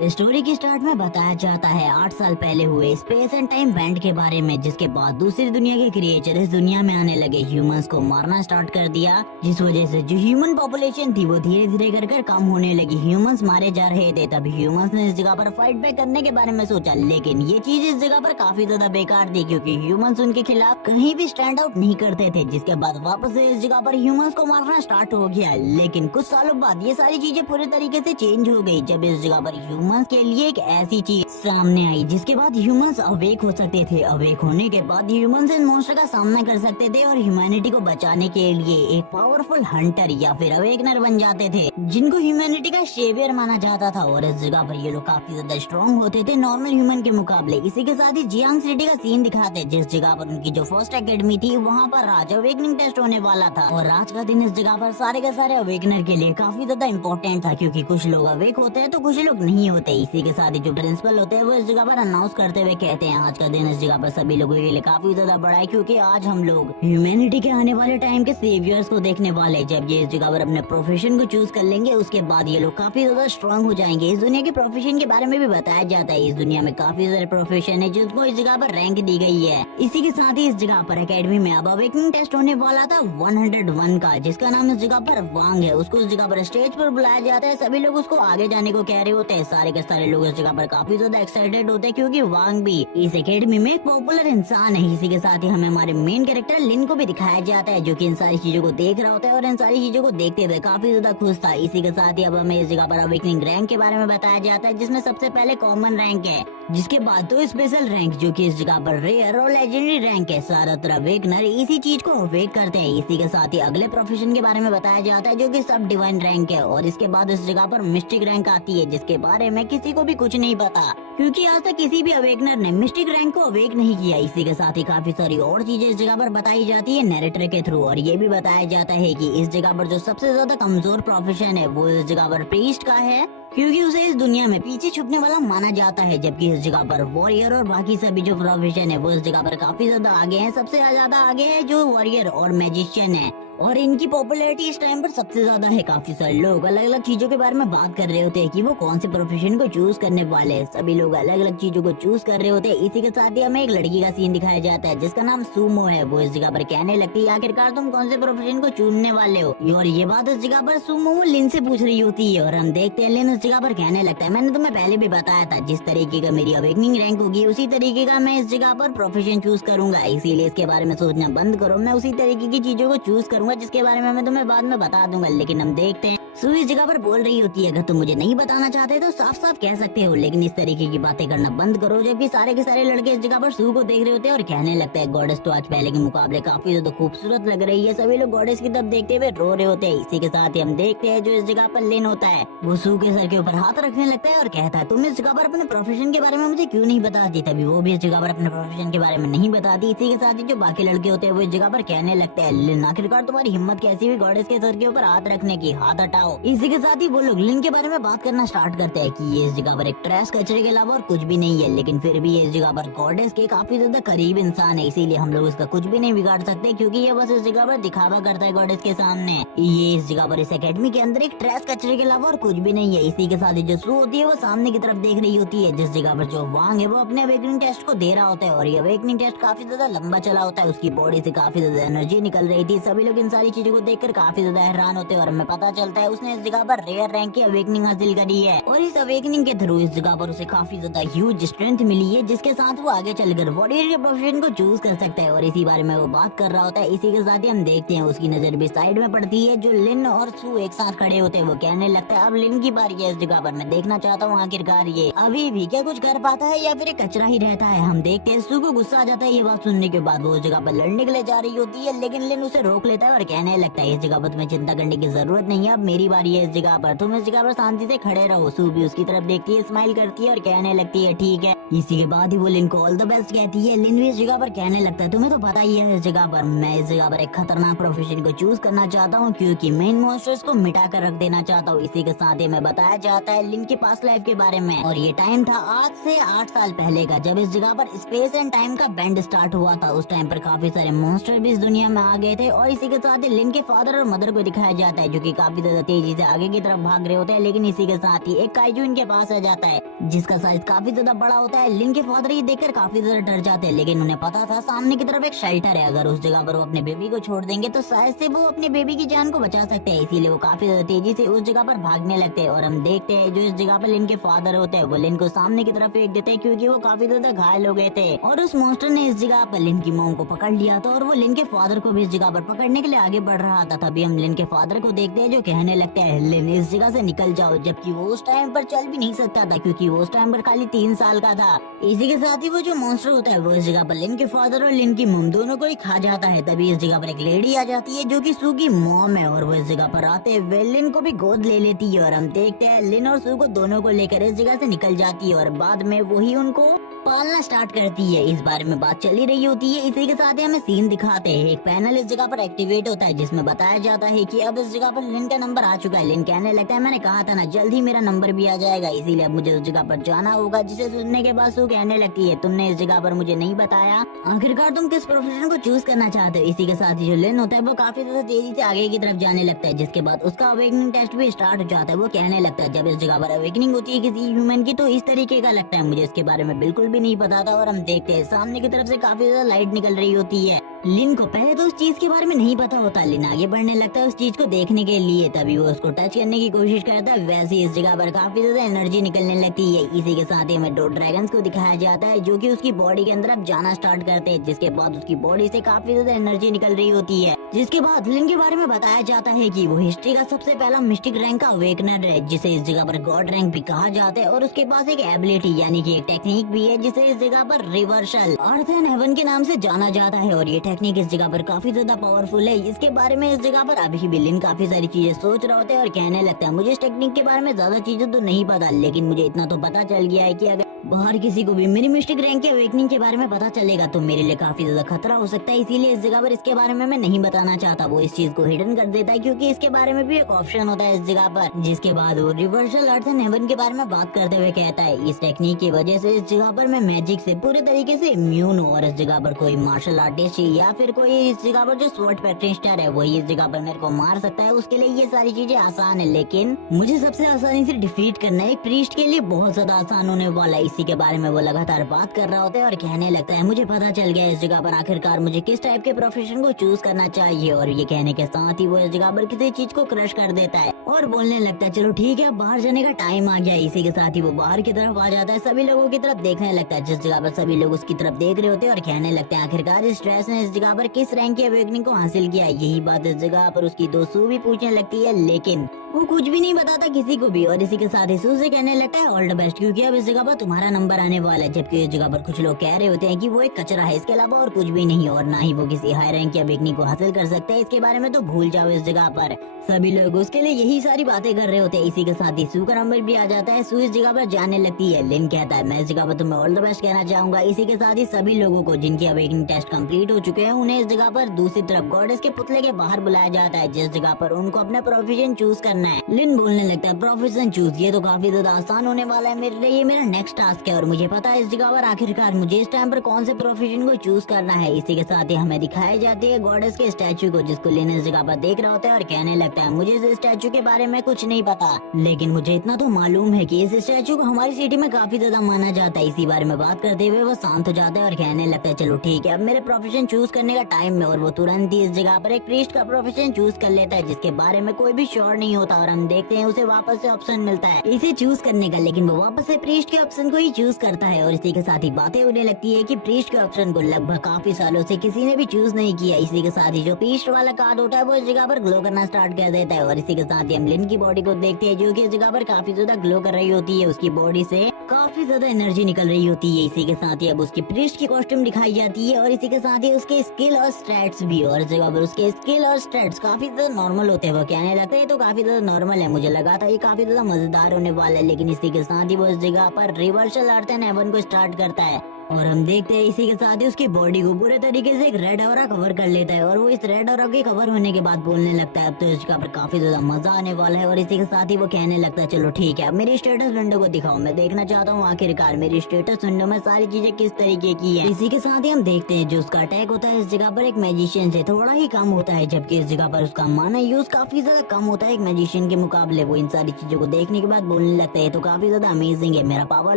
Story की start में बताया जाता है 8 साल पहले हुए स्पेस एंड टाइम बैंड के बारे में, जिसके बाद दूसरी दुनिया के क्रिएचर इस दुनिया में आने लगे, ह्यूमंस को मारना स्टार्ट कर दिया, जिस वजह से जो ह्यूमन पॉपुलेशन थी वो धीरे धीरे कर कम होने लगी। ह्यूमंस मारे जा रहे थे। तभी ह्यूमंस ने इस जगह पर फाइट बैक करने के बारे में सोचा, लेकिन ये चीज इस जगह पर काफी ज्यादा बेकार थी, क्योंकि ह्यूमंस उनके खिलाफ कहीं भी स्टैंड आउट नहीं करते थे। जिसके बाद वापस से इस जगह पर ह्यूमंस को मारना स्टार्ट हो गया। लेकिन कुछ सालों बाद ये सारी चीजें पूरी तरीके से चेंज हो गई, जब इस जगह पर ह्यूमंस के लिए एक ऐसी चीज सामने आई जिसके बाद ह्यूमंस अवेक हो सकते थे। अवेक होने के बाद ह्यूमंस इन मॉन्स्टर का सामना कर सकते थे और ह्यूमैनिटी को बचाने के लिए एक पावरफुल हंटर या फिर अवेकनर बन जाते थे, जिनको ह्यूमैनिटी का सेवियर माना जाता था। और इस जगह पर ये लोग काफी ज्यादा स्ट्रॉन्ग होते थे नॉर्मल ह्यूमन के मुकाबले। इसी के साथ ही जियांग सिटी का सीन दिखाते, जिस जगह पर उनकी जो फर्स्ट एकेडमी थी वहाँ पर राज अवेकनिंग टेस्ट होने वाला था। और आज का दिन इस जगह पर सारे के सारे अवेकनर के लिए काफी ज्यादा इम्पोर्टेंट था, क्योंकि कुछ लोग अवेक होते हैं तो कुछ लोग नहीं होते। इसी के साथ ही जो प्रिंसिपल होते हैं वो इस जगह पर अनाउंस करते हुए कहते हैं आज का दिन इस जगह पर सभी लोगों के लिए काफी ज्यादा बड़ा है, क्योंकि आज हम लोग ह्यूमैनिटी के आने वाले टाइम के सेवियर्स को देखने वाले। जब ये इस जगह पर अपने प्रोफेशन को चूज कर लेंगे उसके बाद ये लोग काफी ज्यादा स्ट्रॉन्ग हो जाएंगे। इस दुनिया के प्रोफेशन के बारे में भी बताया जाता है। इस दुनिया में काफी सारे प्रोफेशन है जिनको इस जगह पर रैंक दी गई है। इसी के साथ ही इस जगह पर एकेडमी में अब अवेकनिंग टेस्ट होने वाला था 101 का, जिसका नाम इस जगह पर वांग है। उसको इस जगह पर स्टेज पर बुलाया जाता है। सभी लोग उसको आगे जाने को कह रहे होते हैं। सारे के सारे लोग इस जगह पर काफी ज्यादा एक्साइटेड होते हैं, क्योंकि वांग भी इस एकेडमी में एक पॉपुलर इंसान है। इसी के साथ ही हमें हमारे मेन कैरेक्टर लिन को भी दिखाया जाता है, जो कि इन सारी चीजों को देख रहा होता है और इन सारी चीजों को देखते हुए काफी ज्यादा खुश था। इसी के साथ ही अब हमें इस जगह पर अवेकनिंग रैंक के बारे में बताया जाता है, जिसमें सबसे पहले कॉमन रैंक है, जिसके बाद दो स्पेशल रैंक जो कि इस जगह पर रेयर और लेजेंडरी रैंक है। ज्यादातर अवेकनर इसी चीज को अवेक करते हैं। इसी के साथ ही अगले प्रोफेशन के बारे में बताया जाता है, जो कि सब डिवाइन रैंक है। और इसके बाद इस जगह पर मिस्टिक रैंक आती है, जिसके बारे में किसी को भी कुछ नहीं पता, क्योंकि आज तक किसी भी अवेकनर ने मिस्टिक रैंक को अवेक नहीं किया। इसी के साथ ही काफी सारी और चीजें इस जगह पर बताई जाती है नैरेटर के थ्रू। और ये भी बताया जाता है कि इस जगह पर जो सबसे ज्यादा कमजोर प्रोफेशन है वो इस जगह पर प्रीस्ट का है, क्योंकि उसे इस दुनिया में पीछे छुपने वाला माना जाता है। जबकि इस जगह पर वॉरियर और बाकी सभी जो प्रोफेशन है वो इस जगह पर काफी ज्यादा आगे हैं। सबसे ज्यादा आगे है जो वॉरियर और मैजिशियन है, और इनकी पॉपुलैरिटी इस टाइम पर सबसे ज्यादा है। काफी सारे लोग अलग अलग चीजों के बारे में बात कर रहे होते हैं कि वो कौन से प्रोफेशन को चूज करने वाले हैं। सभी लोग अलग अलग चीजों को चूज कर रहे होते हैं। इसी के साथ ही हमें एक लड़की का सीन दिखाया जाता है, जिसका नाम सुमो है। वो इस जगह पर कहने लगती है आखिरकार तुम कौन से प्रोफेशन को चुनने वाले हो। और ये बात इस जगह पर सुमो लिन से पूछ रही होती है, और हम देखते हैं लिन इस जगह पर कहने लगता है मैंने तुम्हें पहले भी बताया था, जिस तरीके का मेरी अवेकनिंग रैंक होगी उसी तरीके का मैं इस जगह पर प्रोफेशन चूज करूंगा। इसीलिए इसके बारे में सोचना बंद करो। मैं उसी तरीके की चीजों को चूज करूंगा जिसके बारे में मैं बाद में बता दूंगा। लेकिन हम देखते हैं सू इस जगह पर बोल रही होती है अगर तुम मुझे नहीं बताना चाहते तो साफ साफ कह सकते हो, लेकिन इस तरीके की बातें करना बंद करो। जबकि सारे के सारे लड़के इस जगह पर सू को देख रहे होते हैं और कहने लगता है गॉडेस तो आज पहले के मुकाबले काफी ज्यादा खूबसूरत लग रही है। सभी लोग गॉडेस की तरफ देखते हुए रो रहे होते हैं। इसी के साथ ही हम देखते हैं जो इस जगह पर लिन होता है वो सू के सर के ऊपर हाथ रखने लगता है और कहता है तुम इस जगह पर अपने प्रोफेशन के बारे में मुझे क्यों नहीं बताती। तभी वो भी इस जगह पर अपने प्रोफेशन के बारे में नहीं बताती। इसी के साथ ही जो बाकी लड़के होते हैं वो इस जगह पर कहने लगते हैं लिन आखिरकार तुम्हारी हिम्मत कैसी हुई गॉडेस के सर के ऊपर हाथ रखने की, हाथ हटाओ। इसी के साथ ही वो लोग लिन के बारे में बात करना स्टार्ट करते हैं कि ये इस जगह पर एक ट्रैश कचरे के अलावा और कुछ भी नहीं है, लेकिन फिर भी ये इस जगह पर गॉडेस के काफी ज्यादा करीब इंसान है। इसीलिए हम लोग इसका कुछ भी नहीं बिगाड़ सकते, क्योंकि ये बस इस जगह पर दिखावा करता है गॉडेस के सामने। ये इस जगह पर इस एकेडमी के अंदर एक ट्रैश कचरे के अलावा और कुछ भी नहीं है। इसी के साथ ही जो सू होती है वो सामने की तरफ देख रही होती है, जिस जगह पर जो वांग है वो अपने अवेकनिंग टेस्ट को दे रहा होता है। और ये अवेकनिंग टेस्ट काफी ज्यादा लंबा चला होता है। उसकी बॉडी से काफी ज्यादा एनर्जी निकल रही थी। सभी लोग इन सारी चीजों को देखकर काफी ज्यादा हैरान होते हैं। और हमें पता चलता है उसने इस जगह पर रेयर रैंक की अवेकनिंग हासिल करी है, और इस अवेकनिंग के थ्रू इस जगह पर उसे काफी ज्यादा ह्यूज स्ट्रेंथ मिली है, जिसके साथ वो आगे चलकर वॉरियर के प्रोफेशन को चूज कर सकता है। और इसी बारे में वो बात कर रहा होता है। इसी के साथ ही हम देखते हैं उसकी नजर भी साइड में पड़ती है। जो लिन और सू एक साथ खड़े होते हैं वो कहने लगता है अब लिन की बारी है इस जगह पर, मैं देखना चाहता हूँ आखिरकार ये अभी भी क्या कुछ कर पाता है या फिर एक कचरा ही रहता है। हम देखते हैं सू को गुस्सा आ जाता है ये बात सुनने के बाद। वो उस जगह पर लड़ने के लिए जा रही होती है, लेकिन लिन उसे रोक लेता है और कहने लगता है इस जगह पर तुम्हें चिंता करने की जरूरत नहीं है, अब मेरी बारी है इस जगह पर, तुम इस जगह पर शांति से खड़े रहो। सू भी उसकी तरफ देखती है, स्माइल करती है और कहने लगती है ठीक है। इसी के बाद ही वो लिन को ऑल द बेस्ट कहती है। लिन भी इस जगह पर कहने लगता है तुम्हें तो पता ही है इस जगह पर मैं इस जगह पर एक खतरनाक प्रोफेशन को चूज करना चाहता हूँ, क्योंकि मेन मॉन्स्टर्स को मिटा कर रख देना चाहता हूँ। इसी के साथ ही में बताया जाता है लिन के पास लाइफ के बारे में, और ये टाइम था आज से 8 साल पहले का, जब इस जगह पर स्पेस एंड टाइम का बैंड स्टार्ट हुआ था। उस टाइम पर काफी सारे मॉन्स्टर भी इस दुनिया में आ गए थे। और इसी के साथ ही लिन के फादर और मदर को दिखाया जाता है, जो कि काफी ज्यादा तेजी से आगे की तरफ भाग रहे होते हैं। लेकिन इसी के साथ ही एक काइजू इनके पास आ जाता है, जिसका साइज काफी ज्यादा बड़ा होता है। लिन के फादर ये देखकर काफी ज्यादा डर जाते हैं, लेकिन उन्हें पता था सामने की तरफ एक शेल्टर है, अगर उस जगह पर वो अपने बेबी को छोड़ देंगे तो शायद से वो अपने बेबी की जान को बचा सकते हैं। इसीलिए वो काफी ज्यादा तेजी से उस जगह पर भागने लगते हैं और हम देखते हैं जो इस जगह पर लिन के फादर होते हैं वो लिन को सामने की तरफ फेंक देते हैं, क्योंकि वो काफी ज्यादा घायल हो गए थे और उस मॉन्स्टर ने इस जगह पर लिन की मॉम को पकड़ लिया था और वो लिन के फादर को भी इस जगह पर पकड़ने के लिए आगे बढ़ रहा था। तभी हम लिन के फादर को देखते हैं जो कहने लगते हैं लिन इस जगह से निकल जाओ, जबकि वो उस टाइम पर चल भी नहीं सकता था क्योंकि वो उस टाइम पर खाली 3 साल का था। इसी के साथ ही वो जो मॉन्स्टर होता है वो इस जगह पर लिन के फादर और लिन की मॉम दोनों को ही खा जाता है। तभी इस जगह पर एक लेडी आ जाती है जो कि सू की मॉम है और वो इस जगह पर आते हुए लिन को भी गोद ले लेती है और हम देखते हैं लिन और सू को दोनों को लेकर इस जगह से निकल जाती है और बाद में वही उनको पालना स्टार्ट करती है। इस बारे में बात चली रही होती है। इसी के साथ ही हमें सीन दिखाते हैं, एक पैनल इस जगह पर एक्टिवेट होता है जिसमें बताया जाता है कि अब इस जगह पर लिन का नंबर आ चुका है। लिन कहने लगता है मैंने कहा था ना जल्द ही मेरा नंबर भी आ जाएगा, इसीलिए अब मुझे उस जगह पर जाना होगा। जिसे सुनने के बाद सू कहने लगती है तुमने इस जगह पर मुझे नहीं बताया, आखिरकार तुम किस प्रोफेशन को चूज करना चाहते हो। इसी के साथ ही जो लिन होता है वो काफी ज्यादा तेजी से आगे की तरफ जाने लगता है, जिसके बाद उसका अवेकनिंग टेस्ट भी स्टार्ट हो जाता है। वो कहने लगता है जब इस जगह पर अवेकनिंग होती है किसी ह्यूमन की तो इस तरीके का लगता है, मुझे इसके बारे में बिल्कुल भी नहीं पता था। और हम देखते हैं सामने की तरफ से काफी ज्यादा लाइट निकल रही होती है। लिन को पहले तो उस चीज के बारे में नहीं पता होता, लिन आगे बढ़ने लगता है उस चीज को देखने के लिए। तभी वो उसको टच करने की कोशिश करता है, वैसे ही इस जगह पर काफी ज्यादा एनर्जी निकलने लगती है। इसी के साथ ही हमें 2 ड्रैगन्स को दिखाया जाता है जो कि उसकी बॉडी के अंदर अब जाना स्टार्ट करते हैं, जिसके बाद उसकी बॉडी से काफी ज्यादा एनर्जी निकल रही होती है। जिसके बाद लिन के बारे में बताया जाता है कि वो हिस्ट्री का सबसे पहला मिस्टिक रैंक का अवेकनर है, जिसे इस जगह पर गॉड रैंक भी कहा जाता है। और उसके पास एक एबिलिटी यानी कि एक टेक्निक भी है जिसे इस जगह पर रिवर्सल अर्थ एंड हेवन के नाम से जाना जाता है और ये टेक्निक इस जगह पर काफी ज्यादा पावरफुल है। इसके बारे में इस जगह पर अभी भी लिन काफी सारी चीजें सोच रहे होते हैं और कहने लगता है मुझे इस टेक्निक के बारे में ज्यादा चीजें तो नहीं पता, लेकिन मुझे इतना तो पता चल गया है कि अगर बाहर किसी को भी मेरी मिस्टिक रैंक के अवेकनिंग के बारे में पता चलेगा तो मेरे लिए काफी ज्यादा खतरा हो सकता है। इसीलिए इस जगह पर इसके बारे में मैं नहीं बताना चाहता। वो इस चीज को हिडन कर देता है क्योंकि इसके बारे में भी एक ऑप्शन होता है इस जगह पर। जिसके बाद वो रिवर्सल अर्थ एंड हेवन के बारे में बात करते हुए कहता है इस टेक्निक की वजह से इस जगह पर मैं मैजिक से पूरे तरीके से इम्यून हूँ और इस जगह पर कोई मार्शल आर्टिस्ट या फिर कोई इस जगह पर जो स्वॉर्ड प्रैक्टिशनर है वही इस जगह पर मेरे को मार सकता है। उसके लिए ये सारी चीजें आसान है, लेकिन मुझे सबसे आसानी से डिफीट करना एक प्रीस्ट के लिए बहुत ज्यादा आसान होने वाला है। इसी के बारे में वो लगातार बात कर रहा होता है और कहने लगता है मुझे पता चल गया इस जगह पर आखिरकार मुझे किस टाइप के प्रोफेशन को चूज करना चाहिए। और ये कहने के साथ ही वो इस जगह पर किसी चीज को क्रश कर देता है और बोलने लगता है चलो ठीक है बाहर जाने का टाइम आ गया। इसी के साथ ही वो बाहर की तरफ आ जाता है, सभी लोगों की तरफ देखने लगता है जिस जगह पर सभी लोग उसकी तरफ देख रहे होते हैं और कहने लगते हैं आखिरकार इस ड्रेस ने इस जगह पर किस रैंक की अवेकनिंग को हासिल किया। यही बात इस जगह पर उसकी दोस्त सू भी पूछने लगती है, लेकिन वो कुछ भी नहीं बताता किसी को भी। और इसी के साथ ही सू से कहने लगता है ऑल द बेस्ट, क्योंकि अब इस जगह पर तुम्हारा नंबर आने वाला है। जबकि इस जगह पर कुछ लोग कह रहे होते हैं कि वो एक कचरा है, इसके अलावा और कुछ भी नहीं और ना ही वो किसी हाई रैंक की अवेकनिंग को हासिल कर सकते हैं। इसके बारे में तो भूल जाओ। इस जगह पर सभी लोग उसके लिए यही सारी बातें कर रहे होते हैं। इसी के साथ ही सू का नंबर भी आ जाता है। सू इस जगह पर जाने लगती है। लिन कहता है मैं इस जगह पर तुम्हें ऑल द बेस्ट कहना चाहूंगा। इसी के साथ ही सभी लोगों को जिनकी अवेकनिंग टेस्ट कंप्लीट हो चुके हैं उन्हें इस जगह पर दूसरी तरफ गॉडेस के पुतले के बाहर बुलाया जाता है, जिस जगह पर उनको अपना प्रोफेशन चूज करना है। लिन बोलने लगता है प्रोफेशन चूज, ये तो काफी ज्यादा आसान होने वाला है मेरे लिए, ये मेरा नेक्स्ट टास्क है और मुझे पता है इस जगह पर आखिरकार मुझे इस टाइम पर कौन से प्रोफेशन को चूज करना है। इसी के साथ ही हमें दिखाई जाती है गॉडेस के स्टैचू को, जिसको लिन इस जगह पर देख रहा होता है और कहने लगता है मुझे इस स्टैचू के बारे में कुछ नहीं पता, लेकिन मुझे इतना तो मालूम है कि इस स्टैचू को हमारी सिटी में काफी ज्यादा माना जाता है। इसी बारे में बात करते हुए वो शांत हो जाता है और कहने लगता है चलो ठीक है अब मेरे प्रोफेशन चूज करने का टाइम है। और वो तुरंत ही इस जगह पर एक प्रीस्ट का प्रोफेशन चूज कर लेता है, जिसके बारे में कोई भी श्योर नहीं होता और हम देखते हैं उसे वापस से ऑप्शन मिलता है इसे चूज करने का, लेकिन वो वापस से प्रीस्ट के ऑप्शन को ही चूज करता है। और इसी के साथ ही बातें होने लगती है कि प्रीस्ट के ऑप्शन को लगभग काफी सालों से किसी ने भी चूज नहीं किया। इसी के साथ ही जो प्रीस्ट वाला कार्ड होता है वो इस जगह पर ग्लो करना स्टार्ट कर देता है। और इसी के साथ ही हम लिन की बॉडी को देखते हैं जो कि इस जगह पर काफी ज्यादा ग्लो कर रही होती है, उसकी बॉडी से काफी ज्यादा एनर्जी निकल रही होती है। इसी के साथ ही अब उसकी प्रीस्ट की कॉस्ट्यूम दिखाई जाती है और इसी के साथ ही उसके स्किल और स्टैट्स भी। और इस जगह पर उसके स्किल और स्टैट्स काफी ज्यादा नॉर्मल होते हैं। वो कहने लगता है तो काफी ज्यादा नॉर्मल है, मुझे लगा था ये काफी ज्यादा मजेदार होने वाला है। लेकिन इसी के साथ ही वो इस जगह पर रिवर्सल अर्थ एंड हेवन को स्टार्ट करता है और हम देखते हैं इसी के साथ ही उसकी बॉडी को पूरे तरीके से एक रेड ऑरा कवर कर लेता है और वो इस रेड ऑरा के कवर होने के बाद बोलने लगता है अब तो इस जगह पर काफी ज्यादा मजा आने वाला है। और इसी के साथ ही वो कहने लगता है चलो ठीक है अब मेरी स्टेटस विंडो को दिखाओ, मैं देखना चाहता हूँ आखिरकार मेरी स्टेटस विंडो में सारी चीजें किस तरीके की है। इसी के साथ ही हम देखते हैं जो उसका अटैक होता है इस जगह पर एक मैजिशियन से थोड़ा ही कम होता है, जबकि इस जगह पर उसका माना यूज काफी ज्यादा कम होता है एक मैजिशियन के मुकाबले। वो इन सारी चीजों को देखने के बाद बोलने लगता है तो काफी ज्यादा अमेजिंग है, मेरा पावर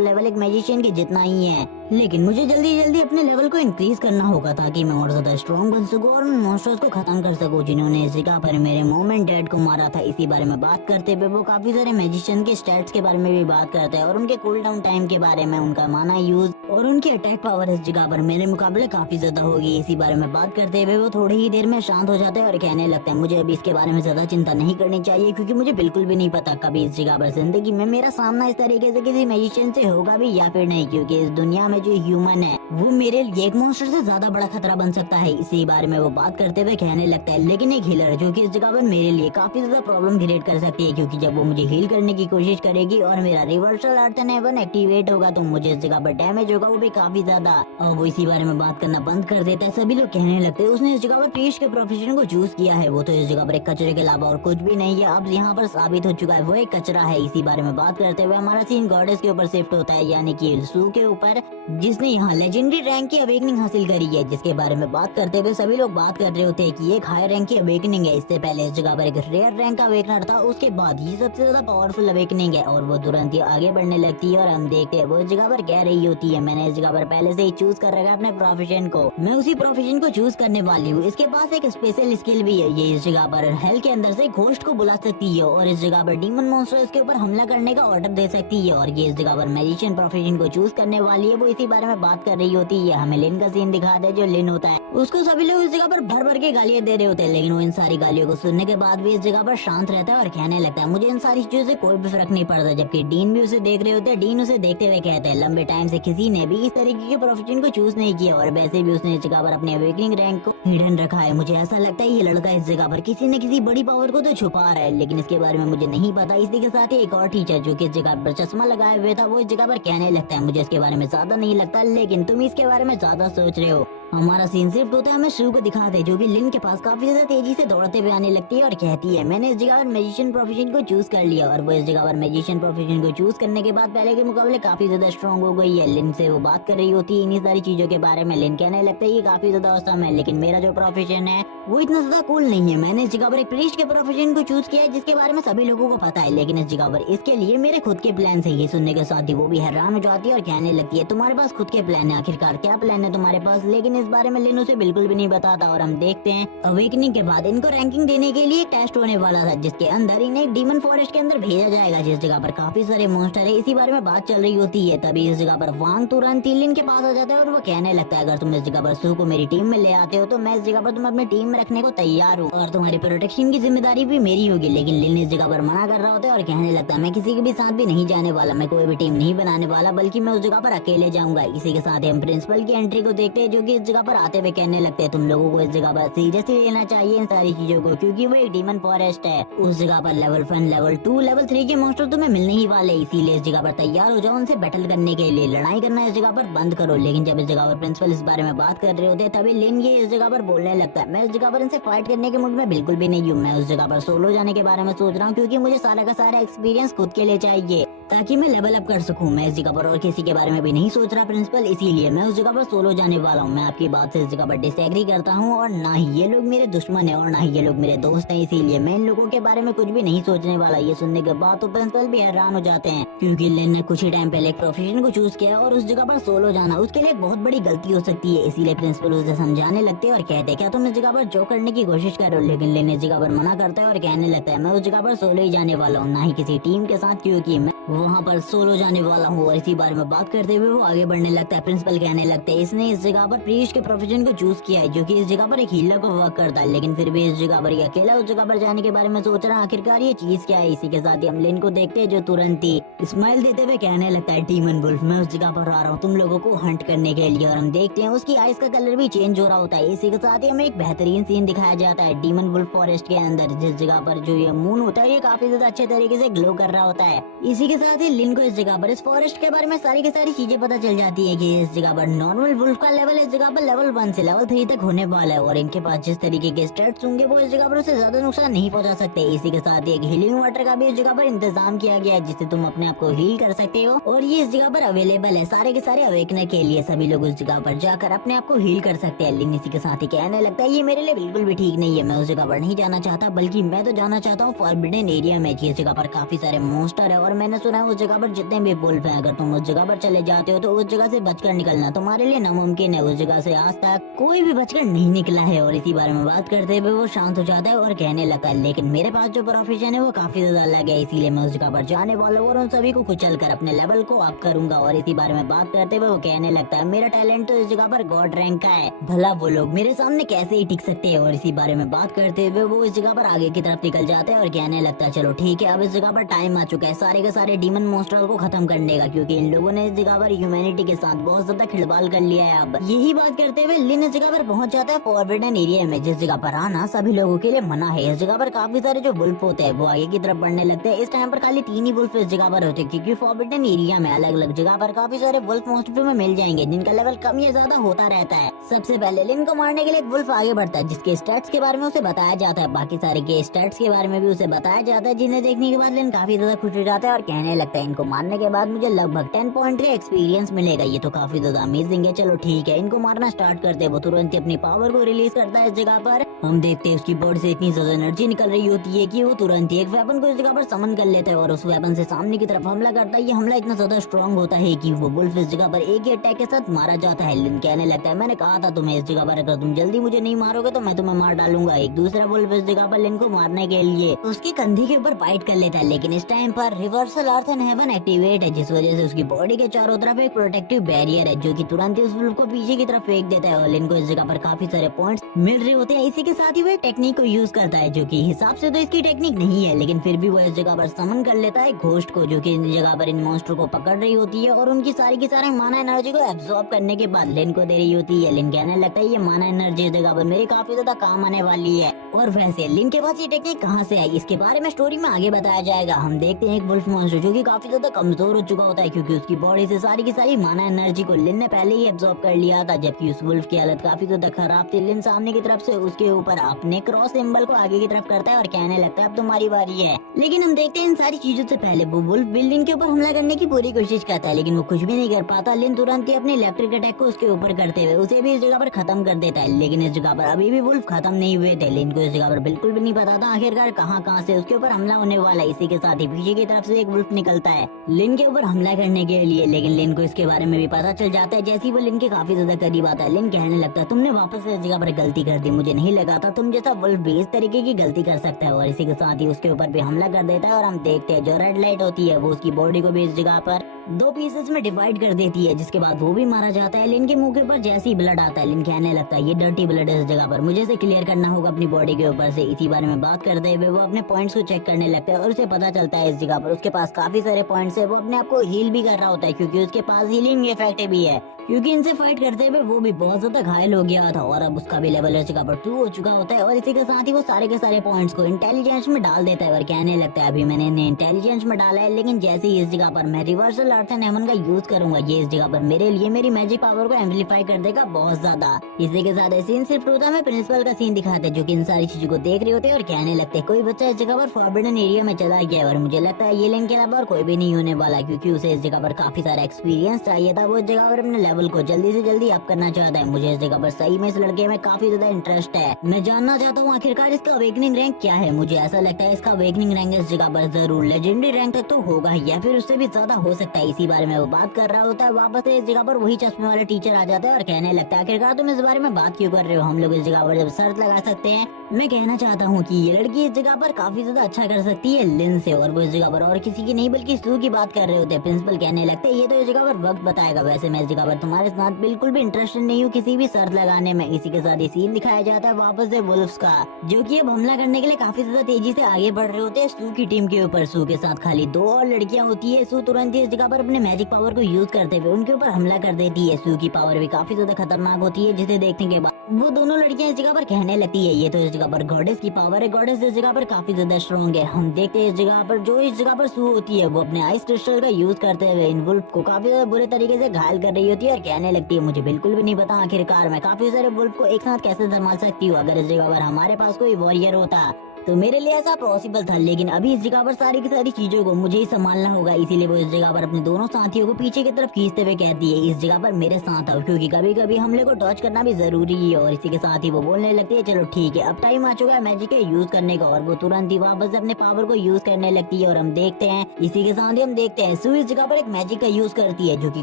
लेवल एक मैजिशियन के जितना ही है, लेकिन मुझे जल्दी जल्दी अपने लेवल को इंक्रीज करना होगा ताकि मैं और ज्यादा स्ट्रॉन्ग बन सकूं और उन मॉन्स्टर्स को खत्म कर सकूं जिन्होंने इस जगह पर मेरे मॉम एंड डैड को मारा था। इसी बारे में बात करते हुए वो काफी सारे मैजिशियन के स्टैट्स के बारे में भी बात करते हैं और उनके कूल डाउन टाइम के बारे में, उनका माना यूज और उनकी अटैक पावर इस जगह पर मेरे मुकाबले काफी ज्यादा होगी। इसी बारे में बात करते हुए वो थोड़ी ही देर में शांत हो जाते हैं और कहने लगते हैं मुझे अभी इसके बारे में ज्यादा चिंता नहीं करनी चाहिए क्योंकि मुझे बिल्कुल भी नहीं पता कभी इस जगह पर जिंदगी में मेरा सामना इस तरीके से किसी मैजिशियन से होगा भी या फिर नहीं, क्योंकि इस दुनिया में जो ह्यूमन है वो मेरे लिए एक मॉन्स्टर से ज्यादा बड़ा खतरा बन सकता है। इसी बारे में वो बात करते हुए कहने लगता है लेकिन एक हीलर जो कि इस जगह पर मेरे लिए काफी ज्यादा प्रॉब्लम क्रिएट कर सकती है क्योंकि जब वो मुझे हील करने की कोशिश करेगी और मेरा रिवर्सल अर्थ एवन एक्टिवेट होगा तो मुझे इस जगह पर डैमेज होगा वो भी काफी ज्यादा। और वो इसी बारे में बात करना बंद कर देता है। सभी लोग कहने लगते हैं उसने इस जगह पर प्रीस्ट के प्रोफेशन को चूज किया है, वो तो इस जगह पर एक कचरे के अलावा और कुछ भी नहीं है, अब यहाँ पर साबित हो चुका है वो एक कचरा है। इसी बारे में बात करते हुए हमारा सीन गॉडेस के ऊपर शिफ्ट होता है यानी कि सू के ऊपर, जिसने यहाँ लेजेंडरी रैंक की अवेकनिंग हासिल करी है, जिसके बारे में बात करते हुए सभी लोग बात कर रहे होते हैं कि एक हाई रैंक की अवेकनिंग है। इससे पहले इस जगह पर एक रेयर रैंक का अवेकनर था, उसके बाद ये सबसे ज्यादा पावरफुल अवेकनिंग है और वो तुरंत ही आगे बढ़ने लगती है। और हम देखते हैं वो इस जगह पर कह रही होती है मैंने इस जगह पर पहले से ही चूज कर रखा है अपने प्रोफेशन को, मैं उसी प्रोफेशन को चूज करने वाली हूँ। इसके पास एक स्पेशल स्किल भी है, ये इस जगह पर हेल के अंदर से घोस्ट को बुला सकती है और इस जगह पर डीमन मॉन्स्टर इसके ऊपर हमला करने का ऑर्डर दे सकती है और ये इस जगह पर मैजिशियन प्रोफेशन को चूज करने वाली है। वो इसी बारे में बात कर रही होती है। हमें लिन का सीन दिखाता है, जो लिन होता है उसको सभी लोग इस जगह पर भर भर के गालियां दे रहे होते हैं, लेकिन वो इन सारी गालियों को सुनने के बाद भी इस जगह पर शांत रहता है और कहने लगता है मुझे इन सारी चीजों से कोई भी फर्क नहीं पड़ता। जबकि डीन भी उसे देख रहे होते हैं, डीन उसे देखते हुए कहते हैं लंबे टाइम से किसी ने भी इस तरीके के प्रोफेशन को चूज नहीं किया और वैसे भी उसने इस जगह पर अपने अवेकनिंग रैंक को हिडन रखा है। मुझे ऐसा लगता है ये लड़का इस जगह पर किसी न किसी बड़ी पावर को तो छुपा रहा है, लेकिन इसके बारे में मुझे नहीं पता। इसी के साथ ही एक और टीचर जो कि इस जगह पर चश्मा लगाए हुए था वो इस जगह पर कहने लगता है मुझे इसके बारे में ज्यादा नहीं लगता, लेकिन तुम इसके बारे में ज्यादा सोच रहे हो। हमारा सीन शिफ्ट होता है, हमें शू को दिखाते हैं जो कि लिन के पास काफी ज्यादा तेजी से दौड़ते हुए आने लगती है और कहती है मैंने इस जगह पर मैजिशियन प्रोफेशन को चूज कर लिया। और वो इस जगह पर मैजिशियन प्रोफेशन को चूज करने के बाद पहले के मुकाबले काफी ज्यादा स्ट्रॉन्ग हो गई है। लिन से वो बात कर रही होती है इन्हीं सारी चीजों के बारे में। लिन कहने लगता है ये काफी ज्यादा औसम है, लेकिन मेरा जो प्रोफेशन है वो इतना ज्यादा कूल नहीं है। मैंने इस जगह पर एक प्रीस्ट के प्रोफेशन को चूज किया है जिसके बारे में सभी लोगों को पता है, लेकिन इस जगह पर इसके लिए मेरे खुद के प्लान है। ये सुनने के साथ ही वो भी हैरान हो जाती है और कहने लगती है तुम्हारे पास खुद के प्लान है, आखिरकार क्या प्लान है तुम्हारे पास? लेकिन इस बारे में लिन उसे बिल्कुल भी नहीं बताता। और हम देखते हैं अवेकनिंग के बाद इनको रैंकिंग देने के लिए एक टेस्ट होने वाला था जिसके अंदर इन्हें एक डीमन फॉरेस्ट के अंदर भेजा जाएगा जिस जगह पर काफी सारे मॉन्स्टर है। इसी बारे में बात चल रही होती है, तभी इस जगह पर वांग तुरंत लिन के पास आ जाता है और वो कहने लगता है अगर तुम इस जगह पर सू को मेरी टीम में ले आते हो तो मैं इस जगह पर तुम्हें अपनी टीम में रखने को तैयार हूँ और तुम्हारी प्रोटेक्शन की जिम्मेदारी भी मेरी होगी। लेकिन लिन इस जगह पर मना कर रहा होता है और कहने लगता है मैं किसी के भी साथ भी नहीं जाने वाला, मैं कोई भी टीम नहीं बनाने वाला, बल्कि मैं उस जगह पर अकेले जाऊंगा। इसी के साथ हम प्रिंसिपल की एंट्री को देखते हैं जो कि इस जगह पर आते हुए कहने लगते हैं तुम लोगों को इस जगह पर सीरियसली लेना चाहिए इन सारी चीजों को, क्योंकि वो एक डीमन फॉरेस्ट है। उस जगह पर लेवल 1, लेवल 2, लेवल 3 के मॉन्स्टर तुम्हें मिलने ही वाले, इसीलिए इस जगह पर तैयार हो जाओ उनसे बैटल करने के लिए, लड़ाई करना इस जगह पर बंद करो। लेकिन जब इस जगह पर प्रिंसिपल इस बारे में बात कर रहे होते हैं तभी लिन ये इस जगह पर बोलने लगता है मैं इस जगह पर इनसे फाइट करने के मूड में बिल्कुल भी नहीं हूँ, मैं उस जगह पर सोलो जाने के बारे में सोच रहा हूँ क्योंकि मुझे सारा का सारा एक्सपीरियंस खुद के लिए चाहिए ताकि मैं लेवल अप कर सकूं। मैं इस जगह पर और किसी के बारे में भी नहीं सोच रहा प्रिंसिपल, इसीलिए मैं उस जगह पर सोलो जाने वाला हूं। मैं आपकी बात से इस जगह पर डिसएग्री करता हूं और ना ही ये लोग मेरे दुश्मन है और ना ही ये लोग मेरे दोस्त हैं, इसीलिए मैं इन लोगों के बारे में कुछ भी नहीं सोचने वाला। ये सुनने के बाद तो प्रिंसिपल भी हैरान हो जाते हैं क्योंकि लिन ने कुछ ही टाइम पहले एक प्रोफेशन को चूज किया और उस जगह पर सोलो जाना उसके लिए बहुत बड़ी गलती हो सकती है। इसीलिए प्रिंसिपल उसे समझाने लगते हैं और कहते हैं क्या तुम इस जगह पर जो करने की कोशिश करो, लेकिन लिन इस जगह पर मना करता है और कहने लगता है मैं उस जगह पर सोलो ही जाने वाला हूँ, ना ही किसी टीम के साथ, क्योंकि मैं वहाँ पर सोलो जाने वाला हूँ। और इसी बारे में बात करते हुए वो आगे बढ़ने लगता है। प्रिंसिपल कहने लगते हैं इसने इस जगह पर पुलिस के प्रोफेशन को चूज किया है, जो कि इस जगह पर एक हीलर को वर्क करता है, लेकिन फिर भी इस जगह पर ये अकेला उस जगह पर जाने के बारे में सोच रहा है। आखिरकार ये चीज क्या है? इसी के साथ ही हम लिन को देखते हैं जो तुरंत ही स्माइल देते हुए कहने लगता है, डीमन वुल्फ मैं उस जगह पर आ रहा हूँ तुम लोगों को हंट करने के लिए। और हम देखते हैं उसकी आइज का कलर भी चेंज हो रहा होता है। इसी के साथ ही हमें एक बेहतरीन सीन दिखाया जाता है डीमन वुल्फ फॉरेस्ट के अंदर, जिस जगह पर जो ये मून होता है ये काफी ज्यादा अच्छे तरीके से ग्लो कर रहा होता है। इसी के साथ ही लिन को इस जगह पर इस फॉरेस्ट के बारे में सारी की सारी चीजें पता चल जाती है कि इस जगह पर नॉर्मल वुल्फ का लेवल इस जगह पर लेवल 1 से लेवल 3 तक होने वाला है, और इनके पास जिस तरीके के स्टैट्स होंगे वो इस जगह पर उसे ज्यादा नुकसान नहीं पहुंचा सकते। इसी के साथ ही एक हीलिंग वाटर का भी इस जगह पर इंतजाम किया गया है, जिससे तुम अपने आप को हील कर सकते हो, और ये इस जगह पर अवेलेबल है सारे के सारे अवेकनर के लिए। सभी लोग उस जगह पर जाकर अपने आप को हील कर सकते हैं। लेकिन इसी के साथ ही कहने लगता है ये मेरे लिए बिल्कुल भी ठीक नहीं है, मैं उस जगह पर नहीं जाना चाहता, बल्कि मैं तो जाना चाहता हूँ फॉरबिडन एरिया में। इस जगह पर काफी सारे मॉन्स्टर है, और मैंने सुना है उस जगह पर जितने भी वुल्फ हैं, अगर तुम उस जगह पर चले जाते हो तो उस जगह से बचकर निकलना तुम्हारे लिए नामुमकिन है। उस जगह से आज तक कोई भी बचकर नहीं निकला है। और इसी बारे में बात करते हुए वो शांत हो जाता है और कहने लगता है, लेकिन मेरे पास जो प्रोफेशन है वो काफी ज्यादा अलग है, इसीलिए मैं उस जगह पर जाने वाला हूँ और उन सभी को कुचल कर अपने लेवल को अप करूंगा। और इसी बारे में बात करते हुए वो कहने लगता है, मेरा टैलेंट तो इस जगह पर गॉड रैंक का है, भला वो लोग मेरे सामने कैसे ही टिक सकते हैं। और इसी बारे में बात करते हुए वो इस जगह पर आगे की तरफ निकल जाता है और कहने लगता है, चलो ठीक है अब इस जगह पर टाइम आ चुका है सारे के सारे डीमन मॉन्स्टर को खत्म करने का, क्योंकि इन लोगों ने इस जगह पर ह्यूमैनिटी के साथ बहुत ज्यादा खिलवाड़ कर लिया है। अब यही बात करते हुए लिन इस जगह पर पहुंच जाता है फॉरबिडन एरिया में, जिस जगह पर आना सभी लोगों के लिए मना है। इस जगह पर काफी सारे जो वुल्फ होते हैं वो आगे की तरफ बढ़ने लगते हैं। इस टाइम पर खाली 3 ही वुल्फ इस जगह पर होते हैं, क्योंकि फॉरबिडन एरिया में अलग अलग जगह पर काफी सारे वुल्फ मॉन्स्टर में मिल जाएंगे, जिनका लेवल कम या ज्यादा होता रहता है। सबसे पहले लिन को मारने के लिए एक वुल्फ आगे बढ़ता है, जिसके स्टैट्स के बारे में उसे बताया जाता है, बाकी सारे के स्टैट्स के बारे में भी उसे बताया जाता है, जिन्हें देखने के बाद लिन काफी ज्यादा खुश हो जाता है और कहने लगता है, इनको मारने के बाद मुझे लगभग 10 पॉइंट का एक्सपीरियंस मिलेगा, ये तो काफी ज्यादा अमेजिंग है। चलो ठीक है इनको मारना स्टार्ट करते हैं। वो तुरंत ही अपनी पावर को रिलीज करता है इस जगह पर। हम देखते हैं उसकी बॉडी से इतनी ज्यादा एनर्जी निकल रही होती है कि वो तुरंत ही एक वेपन को इस जगह पर समन कर लेता है और उस वेपन से सामने की तरफ हमला करता है। ये हमला इतना ज्यादा स्ट्रॉन्ग होता है कि वो वुल्फ इस जगह पर एक ही अटैक के साथ मारा जाता है। लिन कहने लगता है, मैंने कहा था तुम्हें इस जगह पर अगर तुम जल्दी मुझे नहीं मारोगे तो मैं तुम्हें मार डालूंगा। एक दूसरा वुल्फ इस जगह पर लिन को मारने के लिए उसके कंधे के ऊपर फाइट कर लेता है, लेकिन इस टाइम पर reversal earth and heaven activate है, जिस वजह से उसकी बॉडी के चारों तरफ एक प्रोटेक्टिव बैरियर है, जो कि तुरंत ही उस वुल्फ को पीछे की तरफ फेंक देता है। और लिन को इस जगह पर काफी सारे पॉइंट्स मिल रहे होते हैं। इसी के साथ ही वो एक टेक्निक को यूज करता है, जो कि हिसाब से तो इसकी टेक्निक नहीं है, लेकिन फिर भी वो इस जगह पर समन कर लेता है घोस्ट को, जो कि इस जगह पर इन मॉन्स्टर को पकड़ रही होती है और उनकी सारी की सारी माना एनर्जी को एब्सॉर्ब करने के बाद लिन को दे रही होती है। लिन कहने लगता है, ये माना एनर्जी इस जगह पर मेरे काफी ज्यादा काम आने वाली है। और वैसे लिन के पास ये टेक्निक कहाँ से आई, इसके बारे में स्टोरी में आगे बताया जाएगा। हम देखते हैं एक वुल्फ मॉन्स्टर जो कि काफी ज्यादा कमजोर हो चुका होता है, क्योंकि उसकी बॉडी से सारी की सारी माना एनर्जी को लिन ने पहले ही एब्सॉर्ब कर लिया था, जबकि उस वुल्फ की हालत काफी ज्यादा खराब थी। लिन सामने की तरफ से उसके ऊपर अपने क्रॉस सिंबल को आगे की तरफ करता है और कहने लगता है, अब तुम्हारी बारी है। लेकिन हम देखते हैं इन सारी चीजों से पहले वो वुल्फ लिन के ऊपर हमला करने की पूरी कोशिश करता है, लेकिन वो कुछ भी नहीं कर पाता। लिन तुरंत ही अपने इलेक्ट्रिक अटैक को उसके ऊपर करते हुए उसे भी इस जगह पर खत्म कर देता है। लेकिन इस जगह पर अभी भी वुल्फ खत्म नहीं हुए थे। लिन को इस जगह पर बिल्कुल भी नहीं पता था आखिरकार कहां से उसके ऊपर हमला होने वाला है। इसी के साथ ही पीछे की तरफ से एक वुल्फ निकलता है लिन के ऊपर हमला करने के लिए, लेकिन लिन को इसके बारे में भी पता चल जाता है। जैसे ही वो लिन के काफी ज्यादा करीब आता है, लिन कहने लगता है, तुमने वापस इस जगह पर गलती कर दी, मुझे नहीं लगा था तुम जैसा वुल्फ भी इस तरीके की गलती कर सकता है। और इसी के साथ ही उसके ऊपर भी हमला कर देता है और हम देखते हैं जो रेड लाइट होती है वो उसकी बॉडी को भी इस जगह पर 2 पीसेस में डिवाइड कर देती है, जिसके बाद वो भी मारा जाता है। लिन के मुंह के ऊपर जैसे ही ब्लड आता है, लिन कहने लगता है, ये डर्टी ब्लड है इस जगह पर, मुझे इसे क्लियर करना होगा अपनी बॉडी के ऊपर से। इसी बारे में बात करते हुए वो अपने पॉइंट्स को चेक करने लगता है और उसे पता चलता है इस जगह पर उसके पास काफी सारे पॉइंट्स है। वो अपने आप को हील भी कर रहा होता है, क्योंकि उसके पास हीलिंग इफेक्ट भी है, क्योंकि इनसे फाइट करते हुए वो भी बहुत ज्यादा घायल हो गया था और अब उसका भी लेवल इस जगह पर 2 हो चुका होता है। और इसी के साथ ही वो सारे के सारे पॉइंट्स को इंटेलिजेंस में डाल देता है और कहने लगता है, अभी मैंने इन्हें इंटेलिजेंस में डाला है, लेकिन जैसे ही इस जगह पर मैं रिवर्सल अर्थ एंड हेवन का यूज करूंगा, ये इस जगह पर मेरे लिए मेरी मैजिक पावर को एम्पलीफाई कर देगा बहुत ज्यादा। इसी के साथ सीन सिर्फ टूटा में प्रिंसिपल का सीन दिखाते हैं, जो कि इन सारी चीजों को देख रहे होते हैं और कहने लगते हैं, कोई बच्चा इस जगह पर फॉरबिडन एरिया में चला गया और मुझे लगता है ये लिन के अलावा और कोई भी नहीं होने वाला, क्योंकि उसे इस जगह पर काफी सारा एक्सपीरियंस चाहिए था। वो इस जगह पर अपने लेवल को जल्दी से जल्दी अप करना चाहता है। मुझे इस जगह पर सही में इस लड़के में काफी ज्यादा इंटरेस्ट है। मैं जानना चाहता हूँ आखिरकार इसका अवेकनिंग रैंक क्या है। मुझे ऐसा लगता है इसका अवेकनिंग रैंक इस जगह पर जरूर लेजेंडरी रैंक तक तो होगा ही, या फिर उससे भी ज्यादा हो सकता है। इसी बारे में वो बात कर रहा होता है, वापस से इस जगह पर वही चश्मे वाला टीचर आ जाता है और कहने लगता है, आखिरकार तुम इस बारे में बात क्यों कर रहे हो, हम लोग इस जगह पर जब शर्त लगा सकते हैं। मैं कहना चाहता हूँ कि ये लड़की इस जगह पर काफी ज्यादा अच्छा कर सकती है लिन से, और वो इस जगह पर और किसी की नहीं बल्कि सू की बात कर रहे होते हैं। प्रिंसिपल कहने लगते हैं, ये तो इस जगह पर वक्त बताएगा, वैसे मैं इस जगह पर तुम्हारे साथ बिल्कुल भी इंटरेस्टेड नहीं हूँ किसी भी शर्त लगाने में। इसी के साथ ये सीन दिखाया जाता है वापस से वुल्फ्स का, जो कि अब हमला करने के लिए काफी ज्यादा तेजी से आगे बढ़ रहे होते हैं सू की टीम के ऊपर। सू के साथ खाली 2 और लड़कियां होती है। सू तुरंत ही इस जगह पर अपने मैजिक पावर को यूज करते हुए उनके ऊपर हमला कर देती है। सू की पावर भी काफी ज्यादा खतरनाक होती है, जिसे देखने के बाद वो दोनों लड़कियां इस जगह पर कहने लगती है ये तो इस जगह पर गॉडेस की पावर है, गॉडेस इस जगह पर काफी ज्यादा स्ट्रॉन्ग है। हम देखते हैं इस जगह पर जो इस जगह पर सू होती है वो अपने आइस क्रिस्टल का यूज करते हुए इन वुल्फ को काफी ज्यादा बुरे तरीके से घायल कर रही होती है और कहने लगती है मुझे बिल्कुल भी नहीं पता आखिरकार मैं काफी सारे वुल्फ को एक साथ कैसे संभाल सकती हूँ। अगर इस जगह पर हमारे पास कोई वॉरियर होता तो मेरे लिए ऐसा पॉसिबल था, लेकिन अभी इस जगह पर सारी की सारी चीजों को मुझे ही संभालना होगा। इसीलिए वो इस जगह पर अपने दोनों साथियों को पीछे की तरफ खींचते हुए कहती है इस जगह पर मेरे साथ आओ, क्योंकि कभी कभी हमले को डॉज करना भी जरूरी है। और इसी के साथ ही वो बोलने लगती है चलो ठीक है अब टाइम आ चुका है मैजिक के यूज करने का। और वो तुरंत ही वापस से अपने पावर को यूज करने लगती है। और हम देखते हैं इसी के साथ ही हम देखते हैं सू इस जगह पर एक मैजिक का यूज करती है, जो की